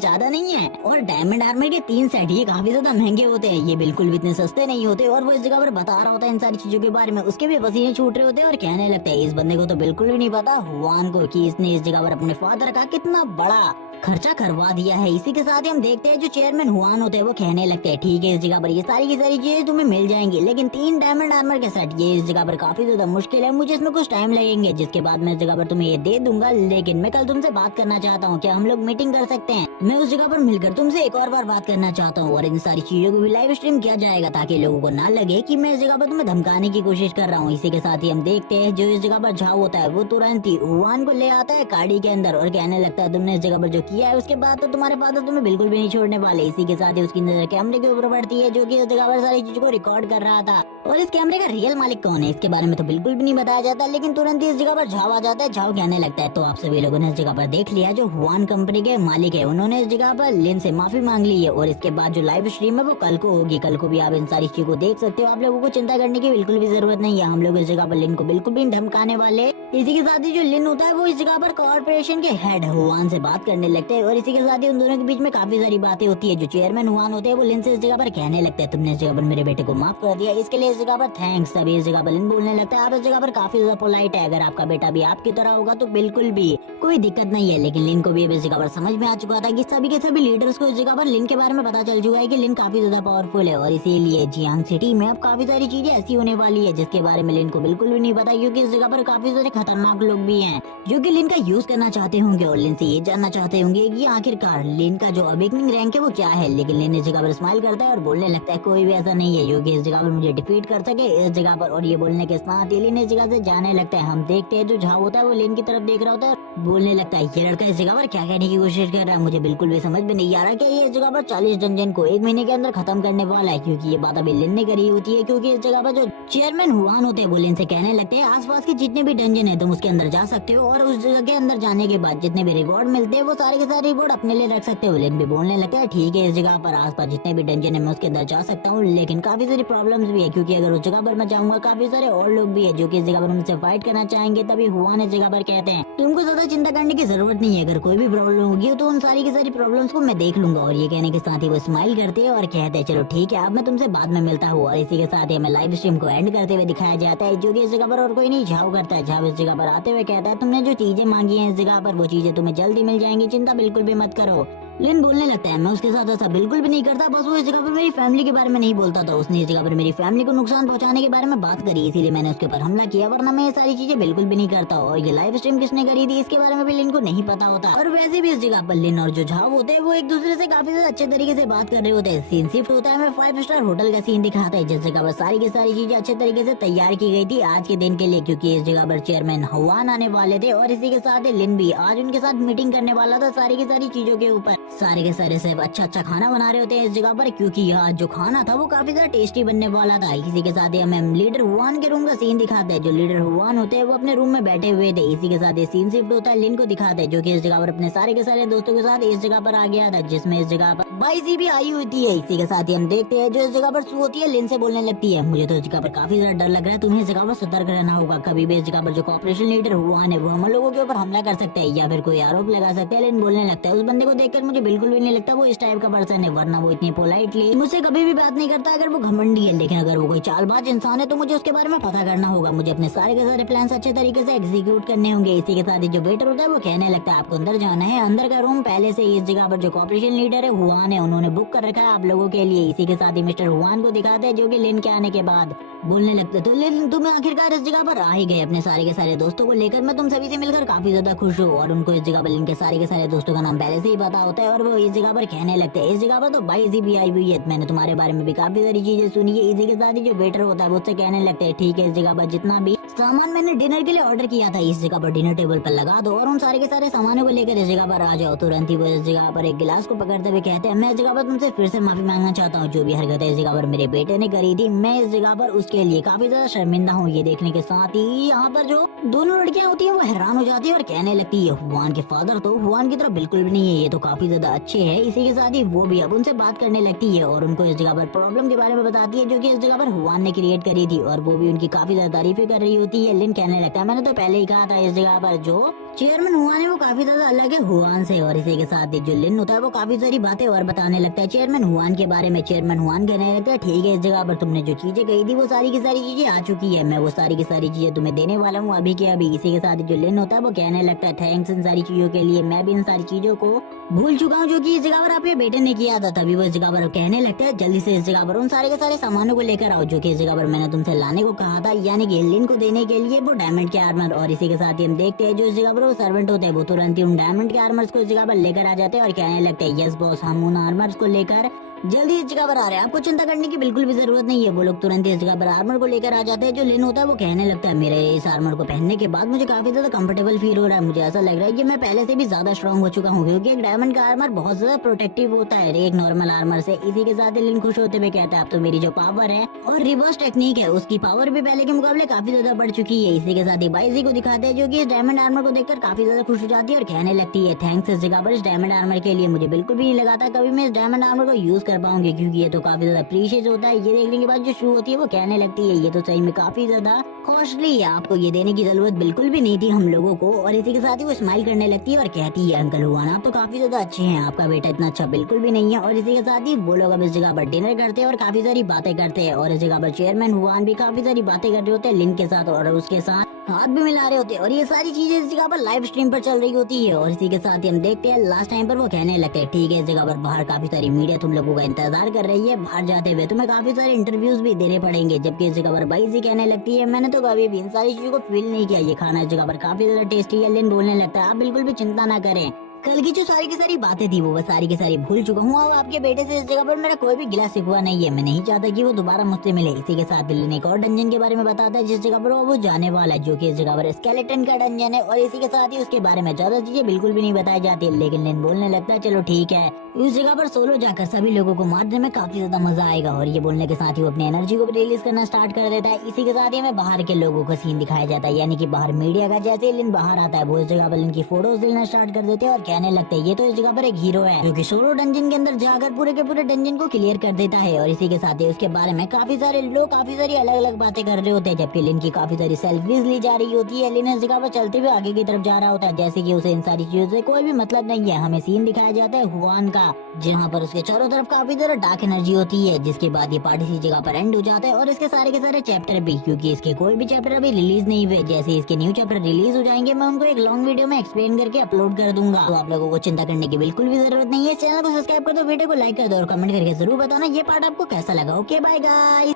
ज्यादा नहीं है। और डायमंड आर्मर के 3 सेट ये काफी ज्यादा महंगे होते हैं, ये बिल्कुल भी इतने सस्ते नहीं होते। और वो इस जगह पर बता रहा होता है इन सारी चीजों के बारे में, उसके भी पसीने छूट रहे होते हैं और कहने लगता है इस बंदे को तो बिल्कुल भी नहीं पता हुआन को कि इसने इस जगह पर अपने फादर का कितना बड़ा खर्चा करवा दिया है। इसी के साथ ही हम देखते हैं जो चेयरमैन हुआन होते हैं वो कहने लगते हैं ठीक है इस जगह पर ये सारी की सारी चीजें तुम्हें मिल जाएंगी लेकिन 3 डायमंड आर्मर के सेट ये इस जगह पर काफी ज्यादा मुश्किल है, मुझे इसमें कुछ टाइम लगेंगे, जिसके बाद मैं इस जगह पर तुम्हें ये दे दूंगा। लेकिन मैं कल तुमसे बात करना चाहता हूँ, क्या हम लोग मीटिंग कर सकते हैं? मैं उस जगह पर मिलकर तुमसे एक और बार बात करना चाहता हूँ और इन सारी चीजों को भी लाइव स्ट्रीम किया जाएगा ताकि लोगों को ना लगे कि मैं इस जगह पर तुम्हें धमकाने की कोशिश कर रहा हूँ। इसी के साथ ही हम देखते हैं जो इस जगह पर झाओ होता है वो तुरंत ही हुआन को ले आता है गाड़ी के अंदर और कहने लगता है तुमने इस जगह पर जो किया है उसके बाद तो तुम्हारे फादर तुम्हें बिल्कुल भी नहीं छोड़ने वाले। इसी के साथ ही उसकी नजर कैमरे के ऊपर पड़ती है जो कि इस जगह पर सारी चीजों को रिकॉर्ड कर रहा था। और इस कैमरे का रियल मालिक कौन है इसके बारे में तो बिल्कुल भी नहीं बताया जाता, लेकिन तुरंत ही इस जगह पर झाव आ जाता है। झाव कहने लगता है तो आप सभी लोगों ने इस जगह पर देख लिया जो हुआन कंपनी के मालिक है उन्होंने इस जगह पर लिन से माफी मांग ली है और इसके बाद जो लाइव स्ट्रीम है वो कल को होगी, कल को भी आप इन सारी चीजों को देख सकते हो। आप लोगों को चिंता करने की बिल्कुल भी जरूरत नहीं है, हम लोग इस जगह पर लिन को बिल्कुल भी धमकाने वाले। इसी के साथ ही जो लिन होता है वो इस जगह पर कॉर्पोरेशन के हेड हुआन से बात करने लगते हैं और इसी के साथ ही उन दोनों के बीच में काफी सारी बातें होती है। जो चेयरमैन हुआन होते हैं वो लिन से इस जगह पर कहने लगते हैं तुमने इस जगह पर मेरे बेटे को माफ कर दिया, इसके लिए इस जगह पर थैंक्स। तभी इस जगह पर लिन बोलने लगता है आप इस जगह पर काफी ज्यादा पोलाइट है, अगर आपका बेटा भी आपकी तरह होगा तो बिल्कुल भी कोई दिक्कत नहीं है। लेकिन लिन को भी इस जगह पर समझ में आ चुका था कि सभी के सभी लीडर्स को इस जगह पर लिन के बारे में पता चल चुका है कि लिन काफी ज्यादा पावरफुल है और इसीलिए जियांग सिटी में अब काफी सारी चीजें ऐसी होने वाली है जिसके बारे में लिन को बिल्कुल भी नहीं पता, क्योंकि इस जगह पर काफी सारे खतरनाक लोग भी हैं जो कि लिन का यूज करना चाहते होंगे और लिन से ये जानना चाहते होंगे कि आखिरकार लिन का जो अवेकनिंग रैंक है वो क्या है। लेकिन लिन इस जगह पर स्माइल करता है और बोलने लगता है कोई भी ऐसा नहीं है जो कि इस जगह पर मुझे डिफीट कर सके इस जगह पर। और ये बोलने के साथ ही लिन इस जगह से जाने लगता है। हम देखते हैं जो झाव होता है वो लिन की तरफ देख रहा होता है, बोलने लगता है ये लड़का इस जगह पर क्या कहने की कोशिश कर रहा है, मुझे बिल्कुल भी समझ में नहीं आ रहा कि ये इस जगह पर 40 डंजन को 1 महीने के अंदर खत्म करने वाला है, क्योंकि ये बात अभी लिन ने करी होती है। क्योंकि इस जगह पर जो चेयरमैन हुआन होते हैं वो लिन से कहने लगते हैं आसपास के जितने भी डंजन है तुम उसके अंदर जा सकते हो, और उस जगह के अंदर जाने के बाद जितने भी रिवॉर्ड मिलते हैं वो सारे के सारे रिवॉर्ड अपने लिए रख सकते हो। लिन भी बोलने लगता है ठीक है, इस जगह पर आसपास जितने भी डंजन है मैं उसके अंदर जा सकता हूँ, लेकिन काफी सारी प्रॉब्लम्स भी है, क्योंकि अगर उस जगह पर मैं जाऊंगा काफी सारे और लोग भी है जो कि इस जगह पर मुझसे फाइट करना चाहेंगे। तभी हुआन इस जगह पर कहते हैं तुमको ज्यादा चिंता करने की जरूरत नहीं है, अगर कोई भी प्रॉब्लम होगी तो उन सारी की सारी प्रॉब्लम्स को मैं देख लूंगा। और ये कहने के साथ ही वो स्माइल करते हैं और कहते हैं चलो ठीक है, अब मैं तुमसे बाद में मिलता हूँ। और इसी के साथ ही हमें लाइव स्ट्रीम को एंड करते हुए दिखाया जाता है, जो कि इस जगह पर और कोई नहीं झाव करता है। झाव इस जगह पर आते हुए कहता है तुमने जो चीजें मांगी हैं इस जगह पर वो चीजें तुम्हें जल्दी मिल जाएंगी, चिंता बिल्कुल भी मत करो। लिन बोलने लगता है मैं उसके साथ ऐसा बिल्कुल भी नहीं करता, बस वो इस जगह पर मेरी फैमिली के बारे में नहीं बोलता था, उसने इस जगह पर मेरी फैमिली को नुकसान पहुंचाने के बारे में बात करी, इसीलिए मैंने उसके ऊपर हमला किया, वरना मैं ये सारी चीजें बिल्कुल भी नहीं करता। और ये लाइव स्ट्रीम किसने करी थी इसके बारे में भी लिन को नहीं पता होता। और वैसे भी इस जगह पर लिन और जो झाव होते हैं वो एक दूसरे से काफी ज्यादा अच्छे तरीके से बात कर रहे होते हैं। सीन शिफ्ट होता है, हमें 5 स्टार होटल का सीन दिखाता है जिस जगह पर सारी की सारी चीजें अच्छे तरीके से तैयार की गई थी आज के दिन के लिए, क्योंकि इस जगह पर चेयरमैन हुआन आने वाले थे। और इसी के साथ लिन भी आज उनके साथ मीटिंग करने वाला था सारी की सारी चीजों के ऊपर। सारे के सारे सब अच्छा खाना बना रहे होते हैं इस जगह पर, क्योंकि यहाँ जो खाना था वो काफी ज्यादा टेस्टी बनने वाला था। इसी के साथ ही हमें लीडर हुआन के रूम का सीन दिखाते हैं, जो लीडर हुआन होते हैं वो अपने रूम में बैठे हुए थे। इसी के साथ ही सीन शिफ्ट होता है, लिन को दिखाते हैं जो कि इस जगह पर अपने सारे के सारे दोस्तों के साथ इस जगह पर आ गया था, जिसमें इस जगह पर बाईसी भी आई होती है। इसी के साथ ही हम देखते हैं जो इस जगह पर सू होती है लिन से बोलने लगती है मुझे तो इस जगह पर काफी ज्यादा डर लग रहा है, तुम्हें इस जगह पर सतर्क रहना होगा, कभी भी इस जगह पर जो कॉर्पोरेशन लीडर हुआन है वो हम लोगों के ऊपर हमला कर सकते हैं या फिर कोई आरोप लगा सकते हैं। लिन बोलने लगता है उस बंदे को देखकर मुझे बिल्कुल भी नहीं लगता वो इस टाइप का पर्सन है, वरना वो इतनी पोलाइटली मुझसे कभी भी बात नहीं करता अगर वो घमंडी है, लेकिन अगर वो कोई चालबाज इंसान है तो मुझे उसके बारे में पता करना होगा, मुझे अपने सारे के सारे प्लान अच्छे तरीके से एग्जीक्यूट करने होंगे। इसी के साथ ही जो वेटर होता है वो कहने लगता है आपको अंदर जाना है, अंदर का रूम पहले से इस जगह पर जो कॉर्पोरेशन लीडर है हुआन है उन्होंने बुक कर रखा है आप लोगों के लिए। इसी के साथ ही मिस्टर हुआन को दिखाते हैं जो कि लिन के आने के बाद बोलने लगते तो लिन तुम आखिरकार इस जगह पर आ ही गए अपने सारे के सारे दोस्तों को लेकर, मैं तुम सभी से मिलकर काफी ज्यादा खुश हूँ। और उनको इस जगह पर लिन के सारे दोस्तों का नाम पहले से ही पता होता है और वो इस जगह पर कहने लगते हैं इस जगह पर तो 22 भी आई हुई है, मैंने तुम्हारे बारे में भी काफी सारी चीजें सुनी है। इसी के साथ ही जो वेटर होता है वो उससे कहने लगते हैं ठीक है इस जगह पर जितना भी सामान मैंने डिनर के लिए ऑर्डर किया था इस जगह पर डिनर टेबल पर लगा दो और उन सारे के सारे सामानों को लेकर इस जगह पर आ जाओ। तुरंत ही वो इस जगह पर एक गिलास को पकड़ते हुए कहते हैं मैं इस जगह पर तुमसे फिर से माफी मांगना चाहता हूँ, जो भी हरकतें इस जगह पर मेरे बेटे ने करी थी मैं इस जगह पर उसके लिए काफी ज्यादा शर्मिंदा हूँ। ये देखने के साथ ही यहाँ पर जो दोनों लड़कियां होती है वो हैरान हो जाती है और कहने लगती है हुआन के फादर तो हुआन की तरफ बिल्कुल भी नहीं है, ये तो काफी ज्यादा अच्छे है। इसी के साथ ही वो भी अब उनसे बात करने लगती है और उनको इस जगह पर प्रॉब्लम के बारे में बताती है जो कि इस जगह पर हुआन ने क्रिएट करी थी और वो भी उनकी काफी ज्यादा तारीफें कर रही होती है। लिन कहने लगता है मैंने तो पहले ही कहा था इस जगह पर जो चेयरमैन हुआन है वो काफी ज्यादा अलग है हुआन से। और इसी के साथ ही जो लिन होता है वो काफी सारी बातें और बताने लगता है चेयरमैन हुआन के बारे में। चेयरमैन हुआन कहने लगता है ठीक है इस जगह पर तुमने जो चीजें कही थी वो सारी की सारी चीजें आ चुकी है, मैं वो सारी की सारी चीजें तुम्हें देने वाला हूँ अभी के अभी। इसी के साथ जो लिन होता है वो कहने लगता है थैंक्स इन सारी चीजों के लिए, मैं भी इन सारी चीजों को भूल चुका हूँ जो कि इस जगह पर आपके बेटे ने किया था। तभी वो इस जगह पर कहने लगता है जल्दी से इस जगह पर उन सारे के सारे सामानों को लेकर आओ जो कि इस जगह पर मैंने तुमसे लाने को कहा था, यानी कि लिन को देने के लिए वो डायमंड के आर्मर। और इसी के साथ ही हम देखते हैं जो इस जगह पर वो सर्वेंट होते हैं वो तुरंत ही उन डायमंड के आर्मर्स को इस जगह पर लेकर आ जाते हैं और कहने लगते हैं यस बॉस हम उन आर्मर्स को लेकर जल्दी इस जगह पर आ रहे हैं, आपको चिंता करने की बिल्कुल भी जरूरत नहीं है। वो लोग तुरंत इस जगह पर आर्मर को लेकर आ जाते हैं। जो लिन होता है वो कहने लगता है मेरे इस आर्मर को पहनने के बाद मुझे काफी ज्यादा कंफर्टेबल फील हो रहा है, मुझे ऐसा लग रहा है कि मैं पहले से भी ज्यादा स्ट्रॉन्ग हो चुका हूँ क्योंकि एक डायमंड का आर्मर बहुत ज्यादा प्रोटेक्टिव होता है एक नॉर्मल आर्मर से। इसी के साथ लिन खुश होते हुए कहता है अब तो मेरी जो पावर है और रिवर्स टेक्निक है उसकी पावर भी पहले के मुकाबले काफी ज्यादा बढ़ चुकी है। इसी के साथ ही बाइजी को दिखाते हैं जो कि इस डायमंड आर्मर को देखकर काफी ज्यादा खुश हो जाती है और कहने लगती है थैंक्स इस जगह पर इस डायमंड आर्मर के लिए, मुझे बिल्कुल भी नहीं लगा था कभी मैं इस डायमंड आर्मर को यूज कर पाऊंगी क्योंकि ये तो काफी ज्यादा प्रीशियस होता है। ये देखने के बाद जो शू होती है वो कहने लगती है ये तो सही में काफी ज्यादा कॉस्टली है, आपको ये देने की जरूरत बिल्कुल भी नहीं थी हम लोगों को। और इसी के साथ ही वो स्माइल करने लगती है और कहती है अंकल हुआन आप तो काफी ज्यादा अच्छे हैं, आपका बेटा इतना अच्छा बिल्कुल भी नहीं है। और इसी के साथ ही वो लोग अब इस जगह पर डिनर करते हैं और काफी सारी बातें करते हैं और इस जगह पर चेयरमैन हुआन भी काफी सारी बातें कर रहे होते हैं लिन के साथ और उसके साथ हाथ भी मिला रहे होते हैं और ये सारी चीजें इस जगह पर लाइव स्ट्रीम पर चल रही होती है। और इसी के साथ ही हम देखते हैं लास्ट टाइम पर वो कहने लगते हैं ठीक है इस जगह पर बाहर काफी सारी मीडिया तुम लोगों का इंतजार कर रही है, बाहर जाते हुए तुम्हें काफी सारे इंटरव्यूज भी देने पड़ेंगे। जबकि इस जगह पर बाईजी कहने लगती है मैंने तो कभी भी इन सारी चीजों को फील नहीं किया, ये खाना इस जगह पर काफी ज्यादा टेस्टी है। लिन बोलने लगता है आप बिल्कुल भी चिंता ना करें, कल की जो सारी की सारी बातें थी वो बस सारी की सारी भूल चुका हूँ। अब आपके बेटे से इस जगह पर मेरा कोई भी गिला शिकवा नहीं है। मैं नहीं चाहता कि वो दोबारा मुझसे मिले। इसी के साथ विलेन एक और डंजन के बारे में बताता है जिस जगह पर वो जाने वाला है, जो कि इस जगह पर स्केलेटन का डंजन है। और इसी के साथ ही उसके बारे में ज्यादा चीजें बिल्कुल भी नहीं बताई जाती, लेकिन लिन बोलने लगता है चलो ठीक है, उस जगह पर सोलो जाकर सभी लोगों को मारने में काफी ज्यादा मजा आएगा। और ये बोलने के साथ ही वो अपनी एनर्जी को भी रिलीज करना स्टार्ट कर देता है। इसी के साथ ही हमें बाहर के लोगों का सीन दिखाया जाता है, यानी कि बाहर मीडिया का। जैसे ही लिन बाहर आता है वो इस जगह पर लिन की फोटोज लेना स्टार्ट कर देते हैं और कहने लगते हैं ये तो इस जगह पर एक हीरो है जो कि सोलो डंजन के अंदर जाकर पूरे के पूरे डंजन को क्लियर कर देता है। और इसी के साथ ही उसके बारे में काफी सारे लोग काफी सारी अलग अलग बातें कर रहे होते हैं, जबकि लिन की काफी सारी सेल्फीज ली जा रही होती है। लिन इस जगह पर चलते हुए आगे की तरफ जा रहा होता है, जैसे कि उसे इन सारी चीजों से कोई भी मतलब नहीं है। हमें सीन दिखाया जाता है हुआन का, जहाँ पर उसके चारों तरफ काफी ज्यादा डार्क एनर्जी होती है, जिसके बाद ये पार्ट इसी जगह पर एंड हो जाता है। और इसके सारे के सारे चैप्टर भी, क्योंकि इसके कोई भी चैप्टर अभी रिलीज नहीं हुए, जैसे इसके न्यू चैप्टर रिलीज हो जाएंगे मैं उनको एक लॉन्ग वीडियो में एक्सप्लेन करके अपलोड कर दूंगा। तो आप लोगों को चिंता करने की बिल्कुल भी जरूरत नहीं है। चैनल को सब्सक्राइब कर दो, वीडियो को लाइक कर दो और कमेंट करके जरूर बताना ये पार्ट आपको कैसा लगा। Okay bye guys.